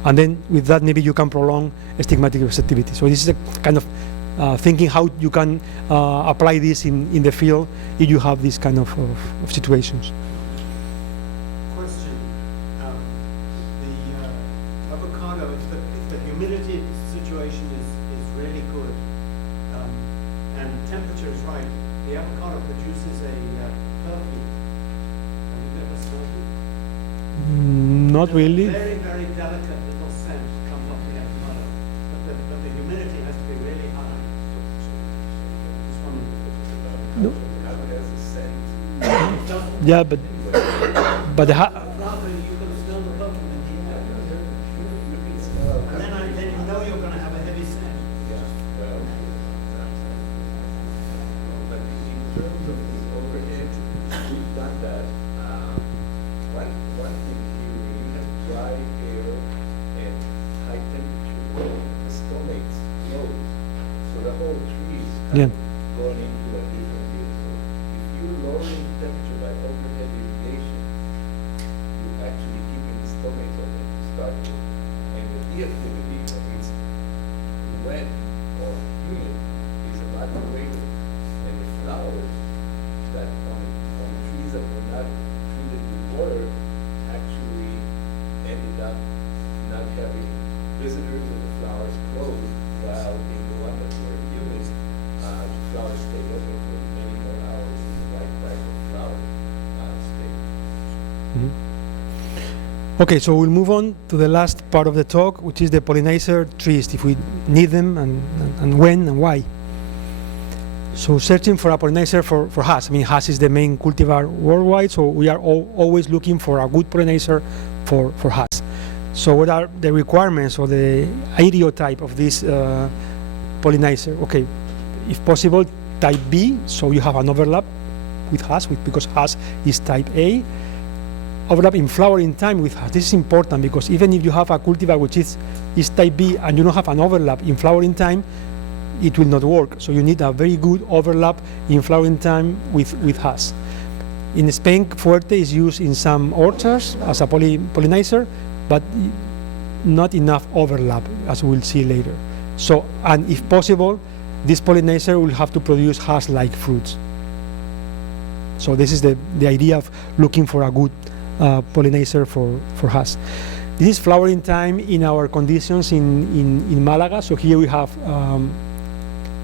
And then with that, maybe you can prolong stigmatic receptivity. So this is a kind of thinking how you can apply this in the field if you have these kind of situations. Question. The avocado, if the humidity situation is really good, and temperature is right, the avocado produces a perfume. Have you ever smelled it? Not really. Very, very delicate little scent comes off the avocado, but the humidity has to be really high. Just wondering. No. Has a scent. Yeah, but the Rather, you can smell the perfume in the air. And then you know you're going to have a heavy scent. Well, but in terms of the overhead, we've done that. One thing here, when you have dry air and high temperature, the stomates close, so the whole tree is kind of going into a different gear. So if you're lowering temperature by overhead irrigation, you're actually keeping the stomates open to start with. And the reactivity, when it's wet or humid, is a lot greater. And the flowers that on trees that were not treated with water actually ended up not having visitors and the flowers closed, while in the one that were humid, the flowers Okay, so we'll move on to the last part of the talk, which is the pollinator trees, if we need them and when and why. So searching for a pollinator for Hass. I mean, Hass is the main cultivar worldwide, so we are always looking for a good pollinator for Hass. So what are the requirements or the ideotype of this pollinator? Okay, if possible, type B, so you have an overlap with Hass, because Hass is type A. Overlap in flowering time with Hass. This is important because even if you have a cultivar which is type B and you don't have an overlap in flowering time, it will not work. So you need a very good overlap in flowering time with Hass. In Spain, Fuerte is used in some orchards as a pollinator, but not enough overlap, as we'll see later. So, and if possible, this pollinator will have to produce Hass-like fruits. So this is the idea of looking for a good pollinator for Hass. This is flowering time in our conditions in Malaga. So here we have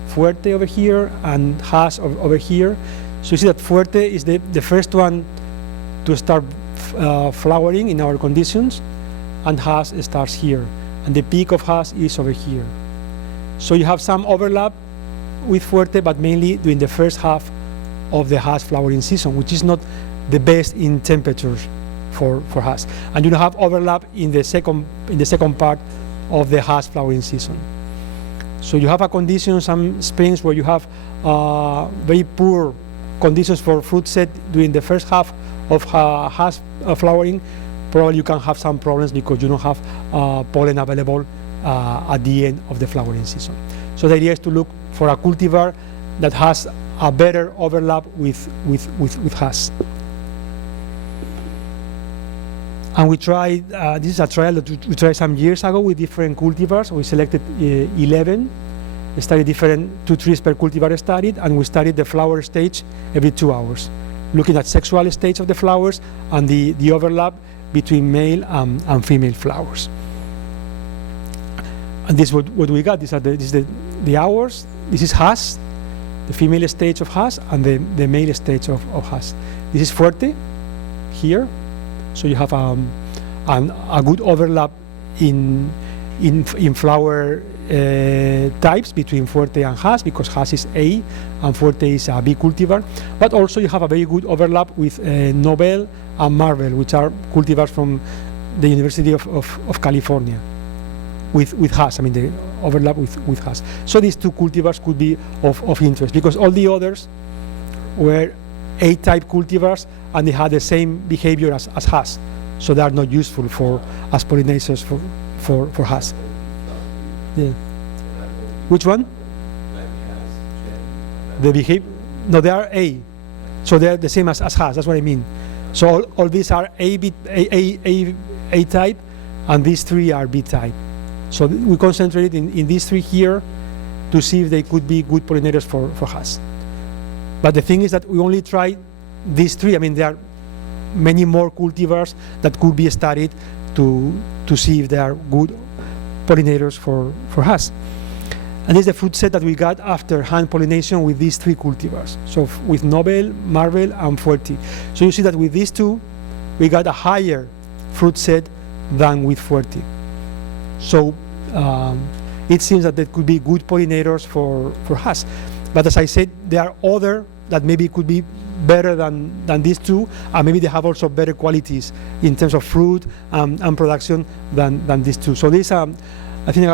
Fuerte over here and Hass over here. So you see that Fuerte is the first one to start flowering in our conditions, and Hass starts here. And the peak of Hass is over here. So you have some overlap with Fuerte, but mainly during the first half of the Hass flowering season, which is not the best in temperatures for Hass. And you don't have overlap in the second part of the Hass flowering season. So you have a condition, some springs where you have very poor conditions for fruit set during the first half of Hass flowering. Probably you can have some problems because you don't have pollen available at the end of the flowering season. So the idea is to look for a cultivar that has a better overlap with Hass. And we tried, this is a trial that we tried some years ago with different cultivars. We selected 11, studied different 2 trees per cultivar studied, and we studied the flower stage every 2 hours, looking at sexual stage of the flowers and the overlap between male and female flowers. And this is what we got. This is the hours. This is Hass, the female stage of Hass, and the male stage of Hass. This is Fuerte here. So you have a good overlap in flower types between Fuerte and Hass, because Hass is A and Fuerte is a B cultivar. But also you have a very good overlap with Nobel and Marvel, which are cultivars from the University of California with Hass. I mean, the overlap with Hass. So these 2 cultivars could be of interest, because all the others were A-type cultivars and they had the same behavior as Hass. So they are not useful as pollinators for Hass. Yeah. Which one? The behavior? No, they are A. So they are the same as Hass. That's what I mean. So all these are A type, and these 3 are B type. So we concentrated in these 3 here to see if they could be good pollinators for Hass. But the thing is that we only tried these 3. I mean, there are many more cultivars that could be studied to see if they are good pollinators for Hass. And this is the fruit set that we got after hand pollination with these 3 cultivars. So with Nobel, Marvel, and Fuerte. So you see that with these 2, we got a higher fruit set than with Fuerte. So it seems that they could be good pollinators for Hass. But as I said, there are other that maybe could be better than these 2, and maybe they have also better qualities in terms of fruit and production than these 2. So this, I think,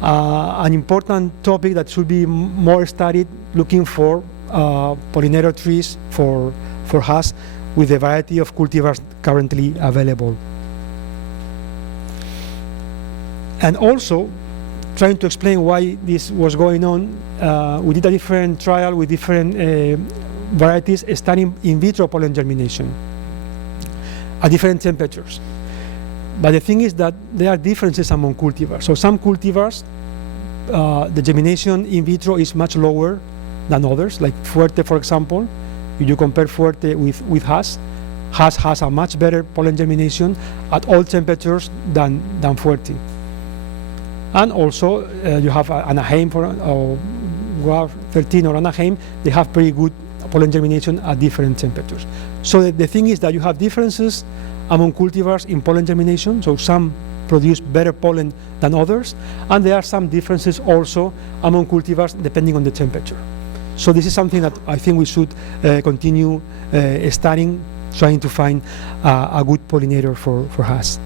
an important topic that should be more studied, looking for pollinator trees for Hass with the variety of cultivars currently available. And also, trying to explain why this was going on, we did a different trial with different varieties studying in vitro pollen germination at different temperatures. But the thing is that there are differences among cultivars. So some cultivars, the germination in vitro is much lower than others, like Fuerte, for example. If you compare Fuerte with Hass, Hass has a much better pollen germination at all temperatures than Fuerte. And also, you have Anaheim or Guar 13 or Anaheim, they have pretty good pollen germination at different temperatures. So the thing is that you have differences among cultivars in pollen germination, so some produce better pollen than others, and there are some differences also among cultivars depending on the temperature. So this is something that I think we should continue studying, trying to find a good pollinator for Hass.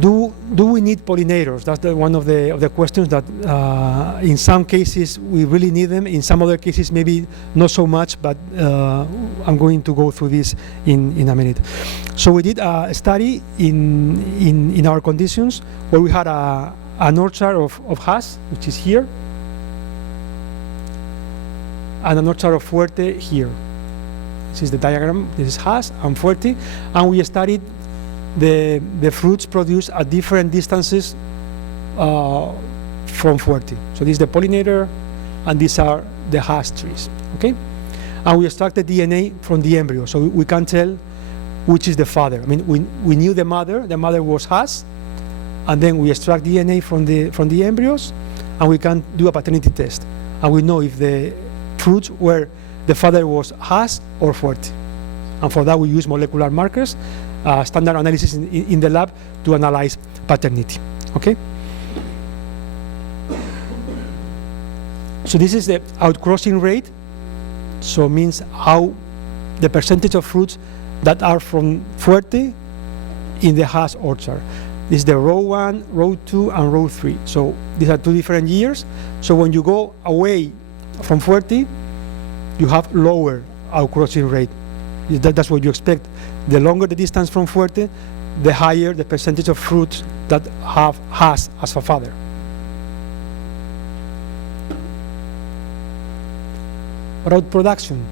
Do we need pollinators? That's one of the questions that in some cases we really need them. In some other cases maybe not so much, but I'm going to go through this in a minute. So we did a study in our conditions where we had an orchard of Hass, which is here, and an orchard of Fuerte here. This is the diagram. This is Hass and Fuerte, and we studied the fruits produced at different distances from Fuerte. So this is the pollinator, and these are the Hass trees, okay? And we extracted DNA from the embryo, so we can tell which is the father. I mean, we knew the mother was Hass, and then we extract DNA from the embryos, and we can do a paternity test, and we know if the fruits were the father was Hass or Fuerte. And for that we use molecular markers, standard analysis in the lab to analyze paternity, okay? So this is the outcrossing rate, so means how the percentage of fruits that are from Fuerte in the Hass orchard. This is the row 1, row 2, and row 3. So these are 2 different years. So when you go away from Fuerte, you have lower outcrossing rate. That's what you expect. The longer the distance from Fuerte, the higher the percentage of fruits that have Hass as a father. What about production?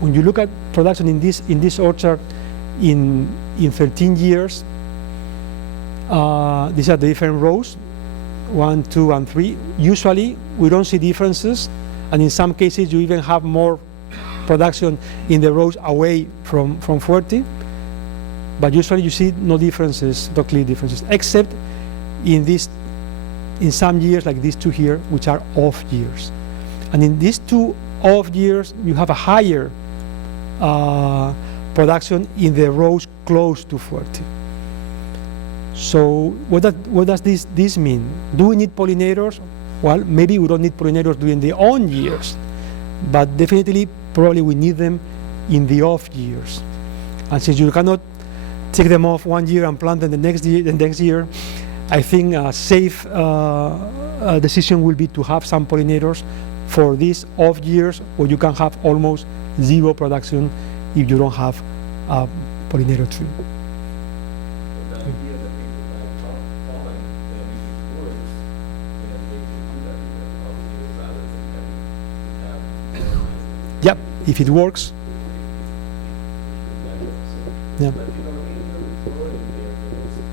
When you look at production in this orchard in 13 years, these are the different rows, 1, 2, and 3. Usually we don't see differences, and in some cases you even have more production in the rows away from Fuerte, but usually you see no differences, no clear differences, except in some years like these 2 here, which are off years. And in these 2 off years, you have a higher production in the rows close to Fuerte. So what does this mean? Do we need pollinators? Well, maybe we don't need pollinators during the on years, but definitely, probably we need them in the off years. And since you cannot take them off 1 year and plant them the next year, I think a safe decision will be to have some pollinators for these off years where you can have almost zero production if you don't have a pollinator tree. The idea that people buy pollen, then it works, and they can do that with pollinators rather than having to have. Yep, if it works. Yeah. But you know, in the growing there, there's some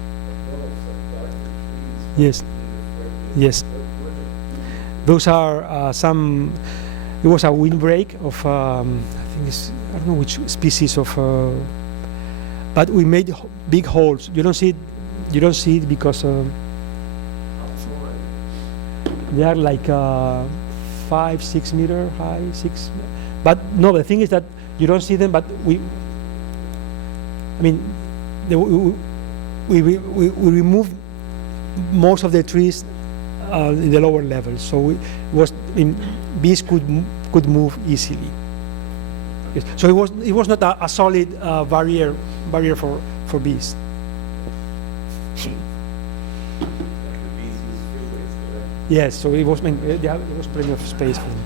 darker trees. Yes. Yes. Those are some. It was a windbreak of I think I don't know which species of. But we made big holes. You don't see it. You don't see it because they are like 5-6 meter high, 6. But no, the thing is that you don't see them. But we removed most of the trees in the lower level, so bees could move easily. Yes. So it was not a solid barrier for bees. Yes, so it was plenty of space for them.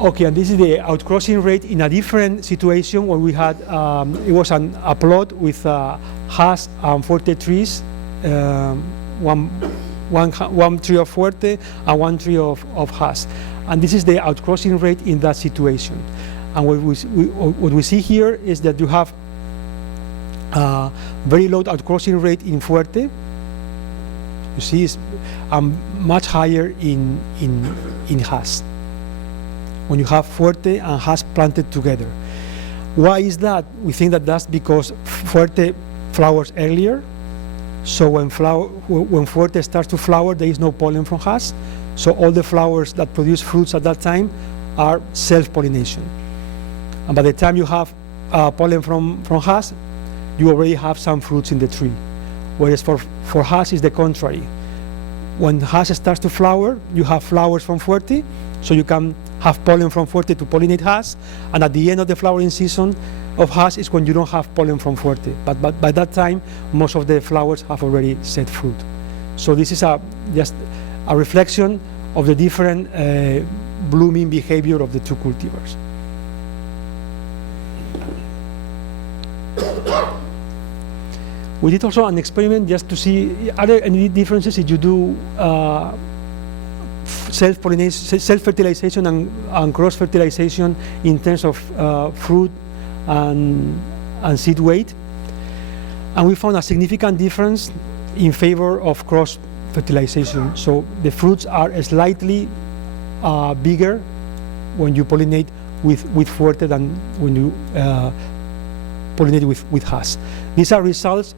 Okay, and this is the outcrossing rate in a different situation where we had, it was a plot with Hass and Fuerte trees, one tree of Fuerte and one tree of Hass. And this is the outcrossing rate in that situation. And what we see here is that you have very low outcrossing rate in Fuerte. You see it's much higher in Hass, when you have Fuerte and Hass planted together. Why is that? We think that that's because Fuerte flowers earlier. So when Fuerte starts to flower, there is no pollen from Hass. So all the flowers that produce fruits at that time are self-pollination. And by the time you have pollen from hass, you already have some fruits in the tree. Whereas for hass is the contrary. When hass starts to flower, you have flowers from Fuerte, so you can have pollen from Fuerte to pollinate hass, and at the end of the flowering season of hass is when you don't have pollen from Fuerte. But by that time, most of the flowers have already set fruit. So this is just a reflection of the different blooming behavior of the two cultivars. We did also an experiment just to see are there any differences if you do self-fertilization and cross-fertilization in terms of fruit and seed weight. And we found a significant difference in favor of cross-fertilization. So the fruits are slightly bigger when you pollinate with Fuerte than when you pollinate with hass. These are results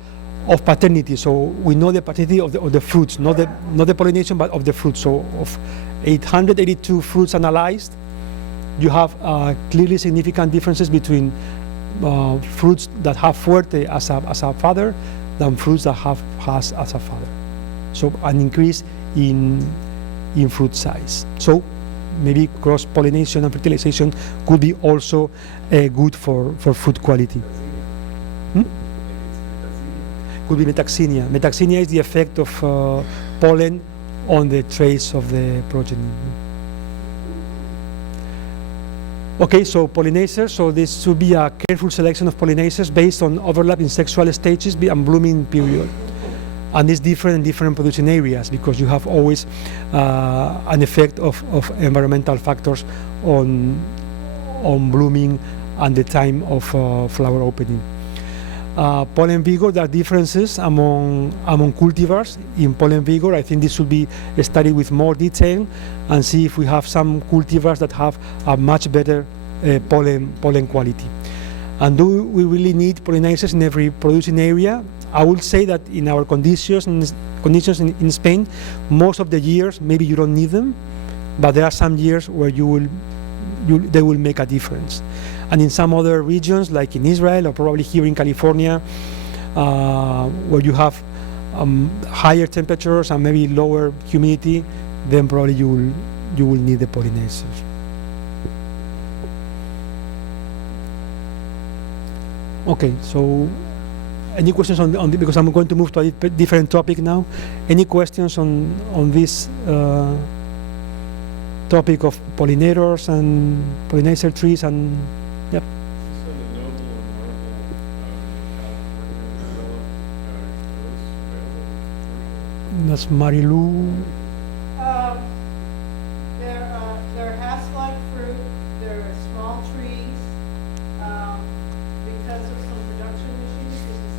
of paternity, so we know the paternity of the fruits, not the pollination, but of the fruits. So of 882 fruits analyzed, you have clearly significant differences between fruits that have Fuerte as a father than fruits that have hass as a father. So an increase in fruit size. So maybe cross-pollination and fertilization could be also good for fruit quality. Could be metaxenia. Metaxenia is the effect of pollen on the trace of the progeny. Okay, so pollinators. So this should be a careful selection of pollinators based on overlap in sexual stages and blooming period. And it's different in different producing areas because you have always an effect of environmental factors on blooming and the time of flower opening. Pollen vigor, there are differences among cultivars. In pollen vigor, I think this should be studied with more detail and see if we have some cultivars that have a much better pollen quality. And do we really need pollinators in every producing area? I would say that in our conditions in Spain, most of the years maybe you don't need them, but there are some years where they will make a difference. And in some other regions, like in Israel or probably here in California, where you have higher temperatures and maybe lower humidity, then probably you will need the pollinators. Okay, so any questions on because I'm going to move to a different topic now. Any questions on this topic of pollinators and pollinator trees and yep. So the noble and marble That's Marilu. They're hass-like fruit. They're small trees. Because of some production issues, this is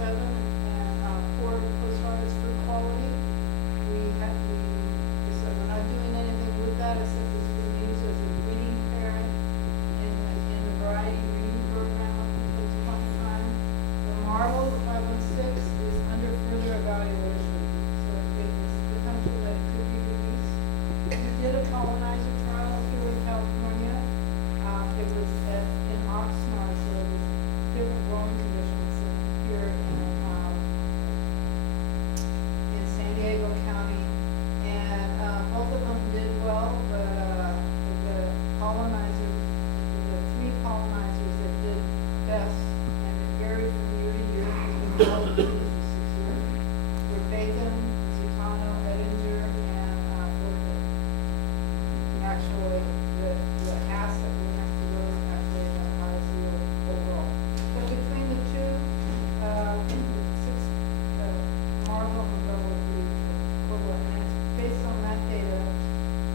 667 and poor post-harvest fruit quality. So we're not doing anything with that except it's being used as a breeding parent in the variety breeding program up until this point in time. The marble, the 516, is under further evaluation. So it is potential that it could be released. We did a pollinizer trial here in California. It was in Oxnard, so it was different growing conditions than here in San Diego County. And both of them did well, but the pollinizers, the 3 pollinizers that did best, and it varied from year to year, because we followed them for 6 years, were Bacon, Zutano, Edinger, and Forte. Actually, the hass that were next to those actually had the highest yield overall. But between the two, Marble and Monroe would be equivalent. And it's based on that data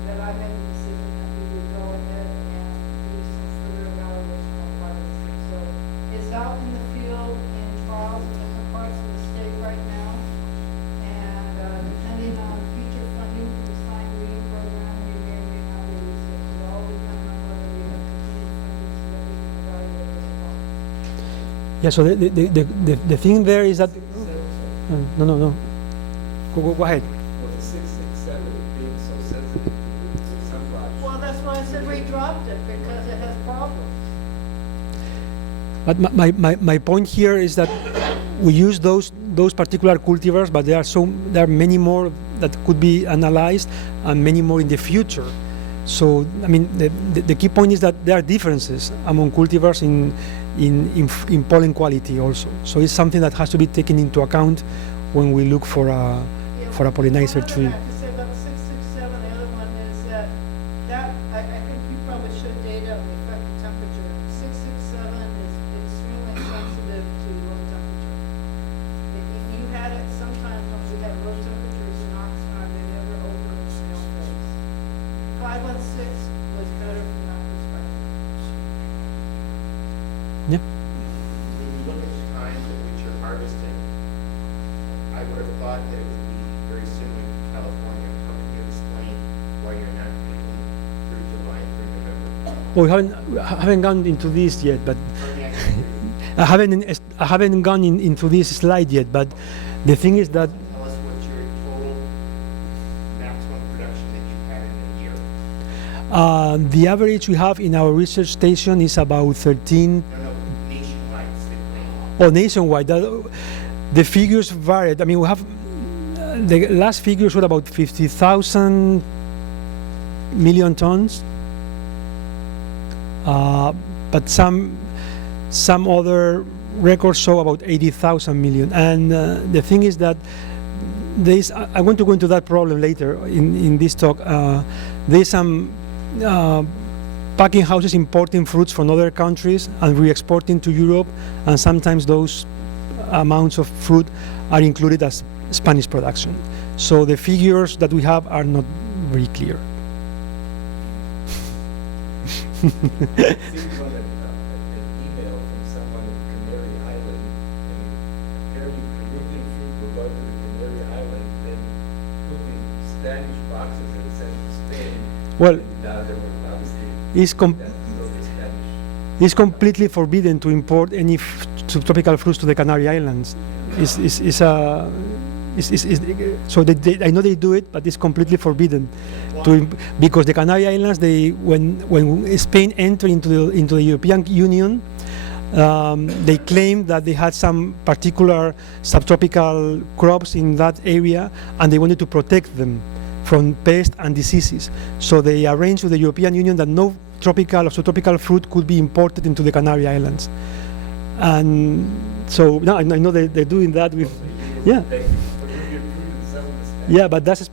that I made the decision that we would go ahead and do some further evaluation of 506. So it's out in the field in trials in different parts of the state right now. And depending on future funding for the sign reading program, we may or may not release it. It all depends on whether we have continued funding so that we can evaluate this problem. Yeah. So the thing there is that no. Go ahead. Well, the 667 being so sensitive said we dropped it because it has problems. But my point here is that we use those particular cultivars, but there are many more that could be analyzed and many more in the future. So I mean the key point is that there are differences among cultivars in pollen quality also. So it's something that has to be taken into account when we look for a pollinizer tree. One other fact to say about 667, the other one is that I think you probably should data on the effective temperature. 667 is extremely sensitive to low temperature. You had it sometimes when we had low temperatures in Oxnard, they never over the snail phase. 516 was better from that perspective. Yeah. When you look at the times at which you're harvesting, I would have thought that it would be very similar to California. How can you explain why you're not picking through July and through November? Well, I haven't gone into this yet, but I haven't gone into this slide yet. But the thing is that Tell us what's your total maximum production that you've had in a year. the average we have in our research station is about 13. No, nationwide, simply. Oh, nationwide. The figures varied. I mean, we have the last figures were about 50,000 million tons. But some other records show about 80,000 million. And the thing is that I want to go into that problem later in this talk. There's some packing houses importing fruits from other countries and re-exporting to Europe, and sometimes those amounts of fruit are included as Spanish production. So the figures that we have are not very clear. Seems on an email from someone in Canary Island, and apparently Peruvian fruit will go to the Canary Island, then putting Spanish boxes and sent to Spain. Well, And now they were obviously it's that's still the Spanish. It's completely forbidden to import any subtropical fruits to the Canary Islands. So I know they do it, but it's completely forbidden because the Canary Islands, when Spain entered into the European Union, they claimed that they had some particular subtropical crops in that area, and they wanted to protect them from pests and diseases. So they arranged with the European Union that no tropical or subtropical fruit could be imported into the Canary Islands. And so now I know they're doing that with, yeah. Yeah, but that's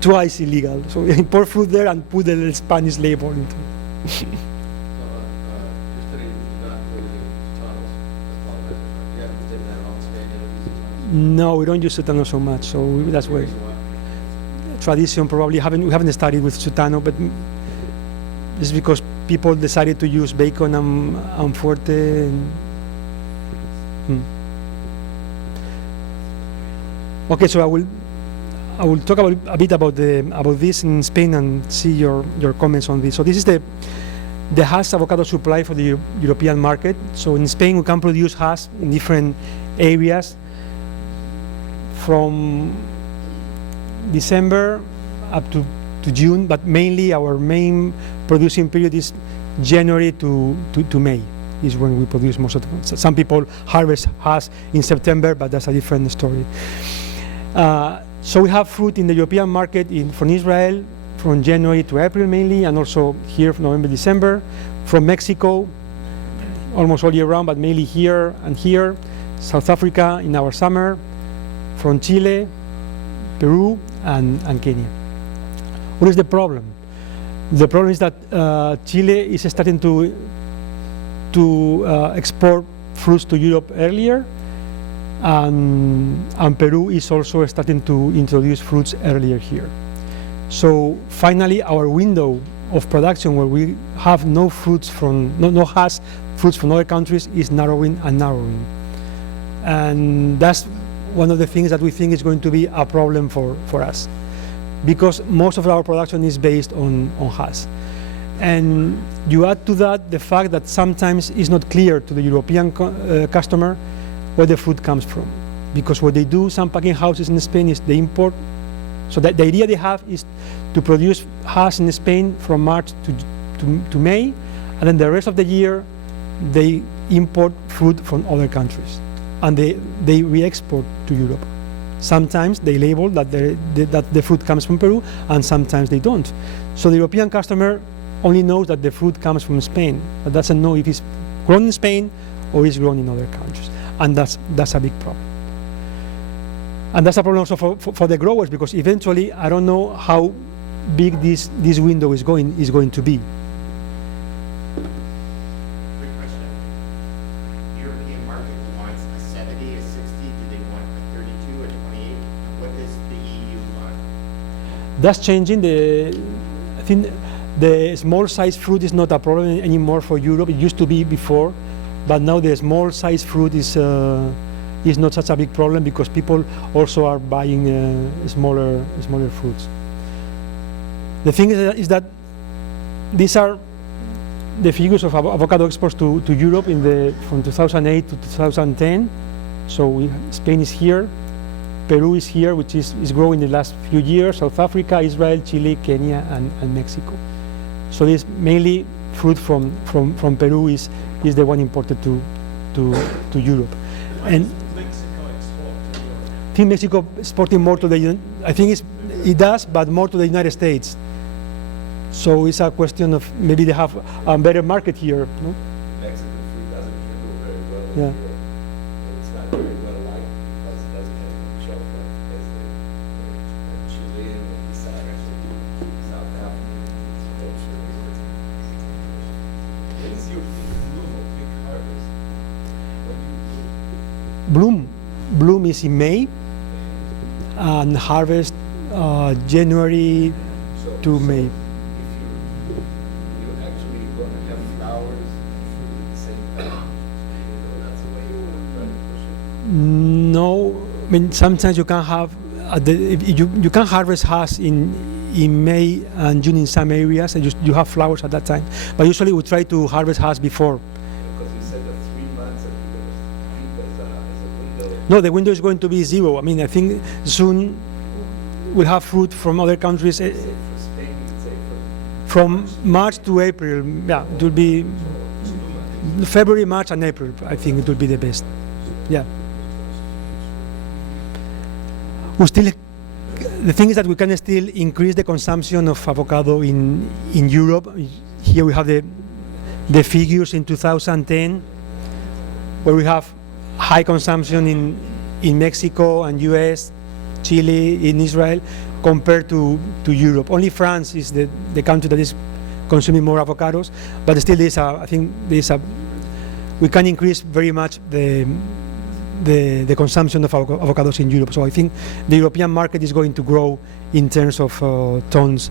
twice illegal. So import fruit there and put the Spanish label into it. Just today, not really tunnels, that's pollinators, right? You haven't taken that on Spain yet, using tunnels? No, we don't use Sutano so much, so that's why. Tradition probably we haven't studied with Sutano, but it's because people decided to use bacon and Fuerte. Okay, so I will talk a bit about this in Spain and see your comments on this. So this is the Hass avocado supply for the European market. So in Spain we can produce Hass in different areas from December up to June, but mainly our main producing period is January to May is when we produce most of them. Some people harvest Hass in September, but that's a different story. So we have fruit in the European market from Israel from January to April mainly, and also here from November, December. From Mexico, almost all year round, but mainly here and here. South Africa in our summer. From Chile, Peru, and Kenya. What is the problem? The problem is that Chile is starting to export fruits to Europe earlier, and Peru is also starting to introduce fruits earlier here. So finally, our window of production, where we have no fruits no Hass fruits from other countries, is narrowing and narrowing, and that's one of the things that we think is going to be a problem for us, because most of our production is based on Hass. And you add to that the fact that sometimes it's not clear to the European customer where the fruit comes from, because what they do, some packing houses in Spain, is they import So the idea they have is to produce hash in Spain from March to May, and then the rest of the year they import fruit from other countries, and they re-export to Europe. Sometimes they label that the fruit comes from Peru, and sometimes they don't. So the European customer only knows that the fruit comes from Spain, but doesn't know if it's grown in Spain or is grown in other countries, and that's a big problem. And that's a problem also for the growers, because eventually I don't know how big this window is going to be. Quick question. European market wants a 70, a 60, do they want a 32, a 28? What does the EU want? That's changing. I think the small size fruit is not a problem anymore for Europe. It used to be before, but now the small size fruit is not such a big problem, because people also are buying smaller fruits. The thing is that these are the figures of avocado exports to Europe from 2008 to 2010. So Spain is here, Peru is here, which is growing in the last few years, South Africa, Israel, Chile, Kenya, and Mexico. So this mainly fruit from Peru is the one imported to Europe. And Mexico export to Europe? I think Mexico exporting more to it does, but more to the United States. So it's a question of maybe they have a better market here. No? Mexican fruit doesn't handle very well in Yeah. Europe. It's not very well liked because it doesn't have the shelf life as the Chilean and South African. When is your bloom of big harvest? When do you bloom? Bloom is in May, and harvest January to May. You're actually going to have flowers and fruit at the same time. That's the way you want to try to push it. No, I mean sometimes you can have you can harvest hash in May and June in some areas, and you have flowers at that time. But usually we try to harvest hash before. Because you said that 3 months that you're going to keep as a window. No, the window is going to be 0. I mean, I think soon we'll have fruit from other countries. For Spain, you could say From March to April, yeah, it will be February, March, and April. I think it will be the best. Yeah. The thing is that we can still increase the consumption of avocado in Europe. Here we have the figures in 2010, where we have high consumption in Mexico and US, Chile, in Israel, compared to Europe. Only France is the country that is consuming more avocados, but still we can increase very much the consumption of avocados in Europe. So I think the European market is going to grow in terms of tons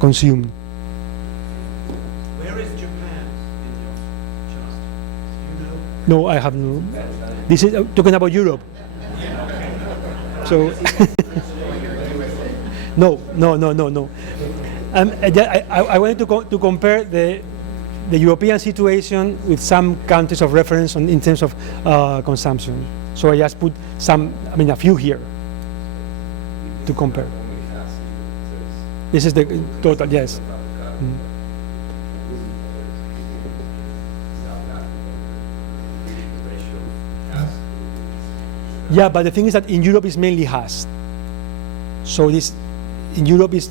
consumed. Where is Japan in your chart? Do you know? No, I have no. This is talking about Europe. So no. I wanted to compare the European situation with some countries of reference in terms of consumption. So I just put a few here to compare. only half season. This is the total, yes. Avocado. South Africa, the ratio of half. Yeah, but the thing is that in Europe is mainly hash. So this in Europe is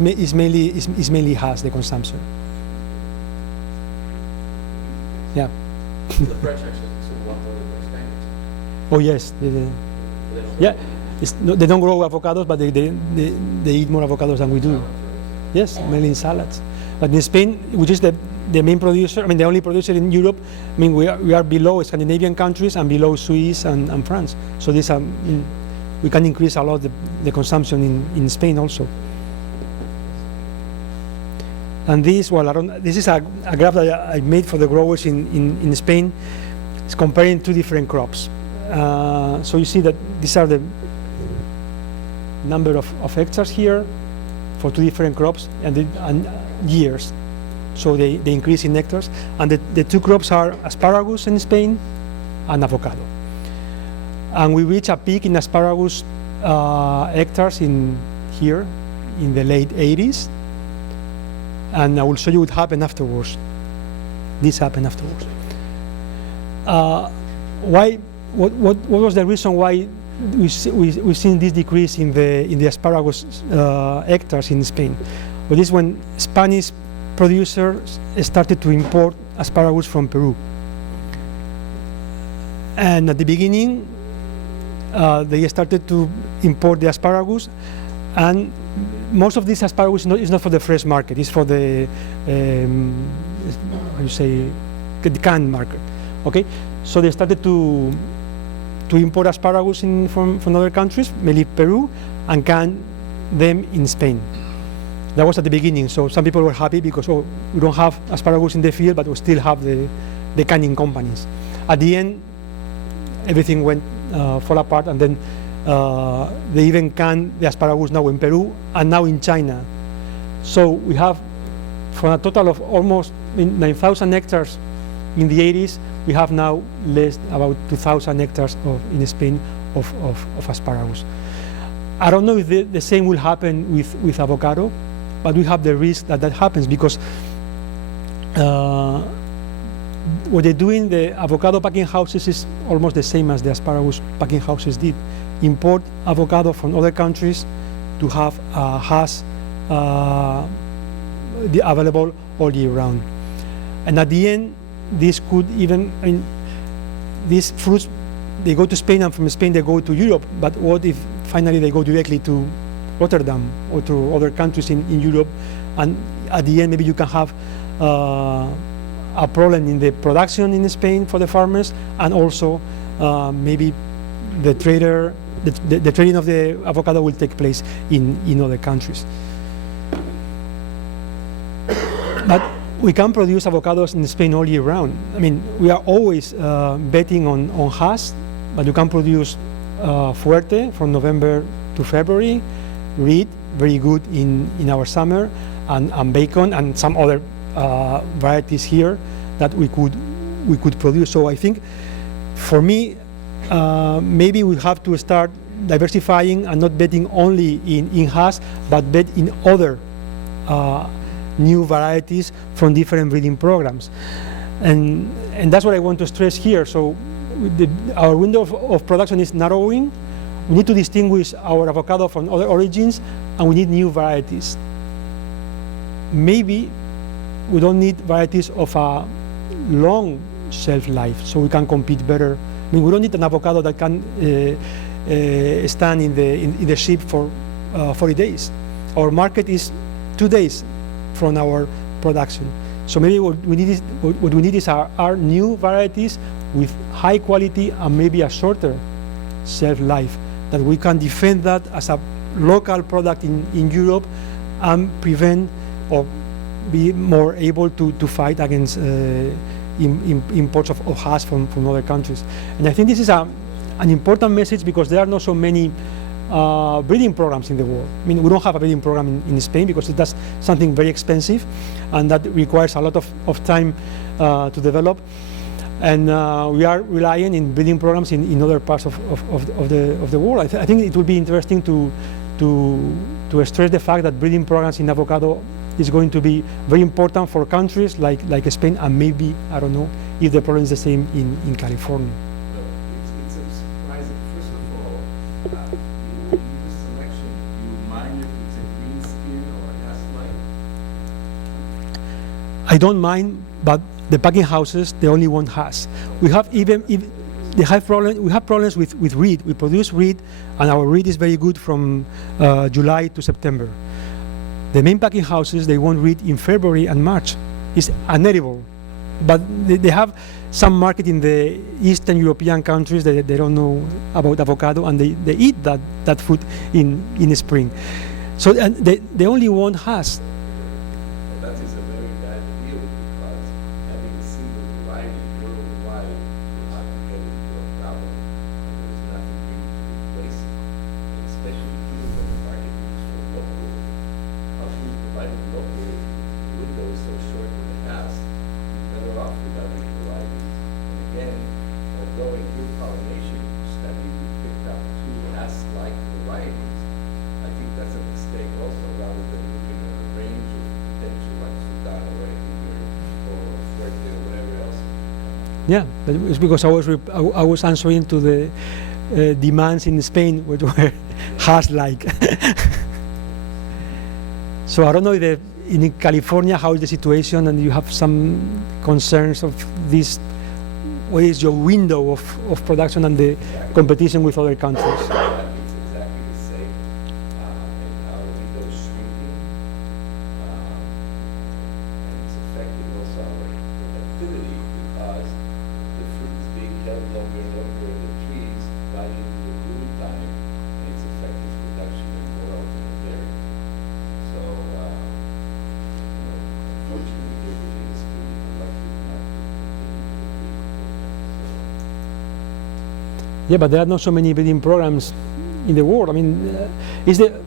mainly hash, the consumption. Yeah. The French actually consume 1/3 of the Spaniards. Oh yes. Yeah. They don't grow avocados, but they eat more avocados than we do. Yes, mainly in salads. But in Spain, which is the main producer, the only producer in Europe, we are below Scandinavian countries and below Swiss and France. So this we can increase a lot the consumption in Spain also. And this is a graph that I made for the growers in Spain. It's comparing two different crops. So you see that these are the number of hectares here for two different crops and years. So they increase in hectares. And the two crops are asparagus in Spain and avocado. And we reach a peak in asparagus hectares in here in the late 80s, and I will show you what happened afterwards. This happened afterwards. Why? What was the reason why we've seen this decrease in the asparagus hectares in Spain? Well, this is when Spanish producers started to import asparagus from Peru. And at the beginning, they started to import the asparagus, and most of this asparagus is not for the fresh market, it's for the, how you say, the canned market, okay? So they started to import asparagus from other countries, mainly Peru, and can them in Spain. That was at the beginning, so some people were happy because, oh, we don't have asparagus in the field, but we still have the canning companies. At the end, everything went fall apart, and then they even can the asparagus now in Peru and now in China. So we have, from a total of almost 9,000 hectares in the 80s, we have now about 2,000 hectares in Spain of asparagus. I don't know if the same will happen with avocado, but we have the risk that happens because what they do in the avocado packing houses is almost the same as the asparagus packing houses did. Import avocado from other countries to have hash available all year round. And at the end, this could even, I mean, these fruits, they go to Spain, and from Spain they go to Europe, but what if finally they go directly to Rotterdam or to other countries in Europe, and at the end maybe you can have a problem in the production in Spain for the farmers, and also maybe the trading of the avocado will take place in other countries. But we can produce avocados in Spain all year round. I mean, we are always betting on hass, but you can produce fuerte from November to February, reed, very good in our summer, and bacon, and some other varieties here that we could produce. So I think, for me, maybe we have to start diversifying and not betting only in hass, but bet in other new varieties from different breeding programs, and that's what I want to stress here. So our window of production is narrowing. We need to distinguish our avocado from other origins, and we need new varieties. Maybe we don't need varieties of a long shelf life, so we can compete better. I mean, we don't need an avocado that can stand in the ship for 40 days. Our market is 2 days from our production. So maybe what we need is our new varieties with high quality and maybe a shorter shelf life, that we can defend that as a local product in Europe and prevent or be more able to fight against imports of hash from other countries. And I think this is an important message, because there are not so many breeding programs in the world. I mean, we don't have a breeding program in Spain because that's something very expensive, and that requires a lot of time to develop. And we are relying in breeding programs in other parts of the world. I think it will be interesting to stress the fact that breeding programs in avocado is going to be very important for countries like Spain, and maybe, I don't know, if the problem is the same in California. It's surprising. First of all, you do the selection. You mind if it's a green skin or a gas light? I don't mind, but the packing houses, they only want hash. We have we have problems with reed. We produce reed, and our reed is very good from July to September. The main packing houses, they want reed in February and March. It's unedible. But they have some market in the Eastern European countries that they don't know about avocado, and they eat that food in spring. So and they only want hash. That is a very bad deal, because having a single variety worldwide, you have to get into a problem, and there's nothing really to replace it. And especially given that the market is so local, how can you provide it locally if the window is so short in the past? You're better off with other varieties. And again, although in group pollination study we picked up 2 hash-like varieties, I think that's a mistake also, rather than looking at a range of potential like Sudan or Ecuador or Fuerte or whatever else. Yeah, but it's because I was answering to the demands in Spain, which were hash-like. So I don't know if in California how is the situation, and you have some concerns of this. What is your window of production and the competition with other countries? It's exactly the same, and our window is shrinking, and it's affecting also our productivity because the fruit is being held longer and longer in the trees right into the bloom time, and it's affecting production and more ultimate berry. So, unfortunately, here we is pretty electric not to continue to the breeding program. Yeah, but there are not so many breeding programs in the world. I mean,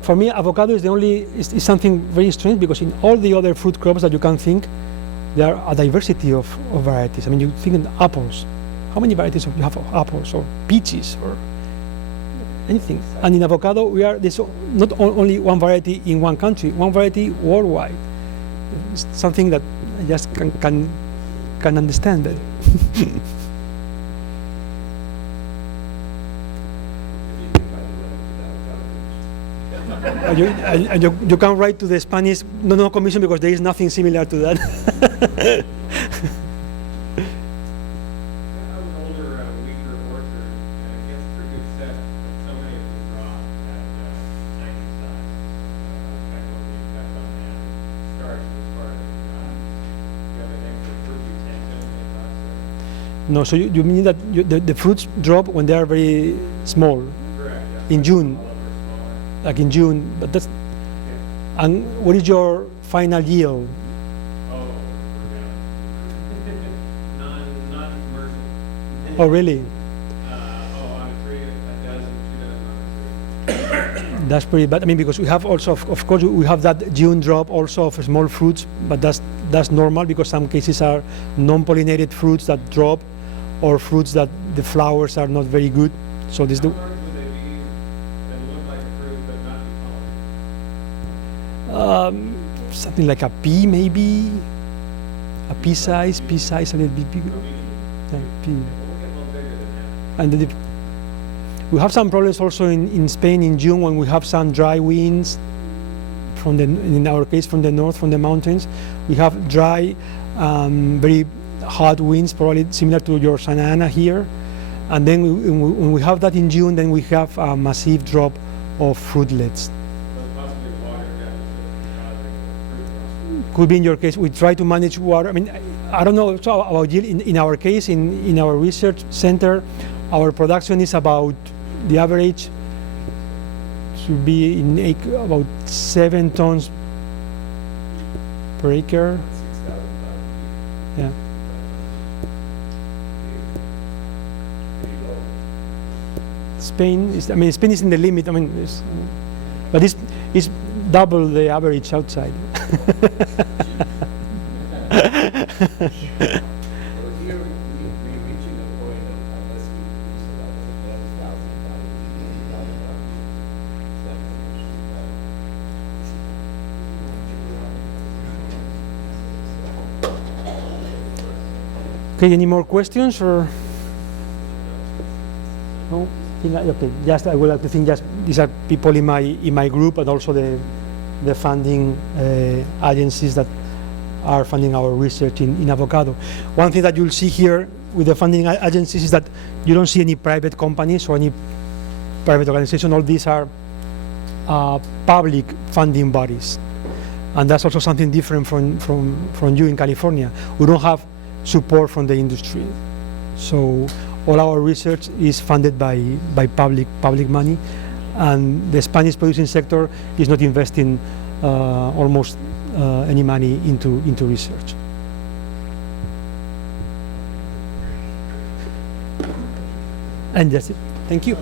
for me, avocado is the only, is something very strange, because in all the other fruit crops that you can think, there are a diversity of varieties. I mean, you think in apples. How many varieties you have of apples, or peaches, or anything? And in avocado, there's not only one variety in one country, one variety worldwide. It's something that I just can understand that. You can write to the Spanish no commission, because there is nothing similar to that. I have an older, weaker orchard, and it gets pretty good set, but so many of them drop at 90 size. Affect what the effect on that starch as far as you have an extra fruit retention in process. No, so you mean that the fruits drop when they are very small, Correct, yeah. in June, All of them are smaller. like in June, but that's, Yeah. and what is your final yield? Oh, we're down. Non-commercial. Oh, really? On a tree, a dozen, 2 dozen on a tree. That's pretty bad. I mean, because we have also, of course, we have that June drop also of small fruits, but that's normal, because some cases are non-pollinated fruits that drop, or fruits that the flowers are not very good. So this How large would they be that look like a fruit but not be pollinated? Something like a pea, maybe a pea size, a little bit bigger. Yeah, pea. We'll get a little bigger than that. And we have some problems also in Spain in June, when we have some dry winds in our case, from the north, from the mountains. We have dry, very hot winds, probably similar to your Santa Ana here. And then when we have that in June, then we have a massive drop of fruitlets. But possibly water deficit causing fruit rust. Could be in your case. We try to manage water. I mean, I don't know so about yield. In our case, in our research center, our production is about, the average should be about 7 tons per acre. 6,000 Yeah. pretty low. Spain is in the limit. I mean, but it's double the average outside. Well, here we're reaching a point of, unless we produce about 11,000 Okay, any more questions, or no? Okay, just I would like to think just these are people in my group, and also the funding agencies that are funding our research in avocado. One thing that you'll see here with the funding agencies is that you don't see any private companies or any private organization. All these are public funding bodies, and that's also something different from you in California. We don't have support from the industry, so all our research is funded by public money, and the Spanish producing sector is not investing almost any money into research. And that's it. Thank you.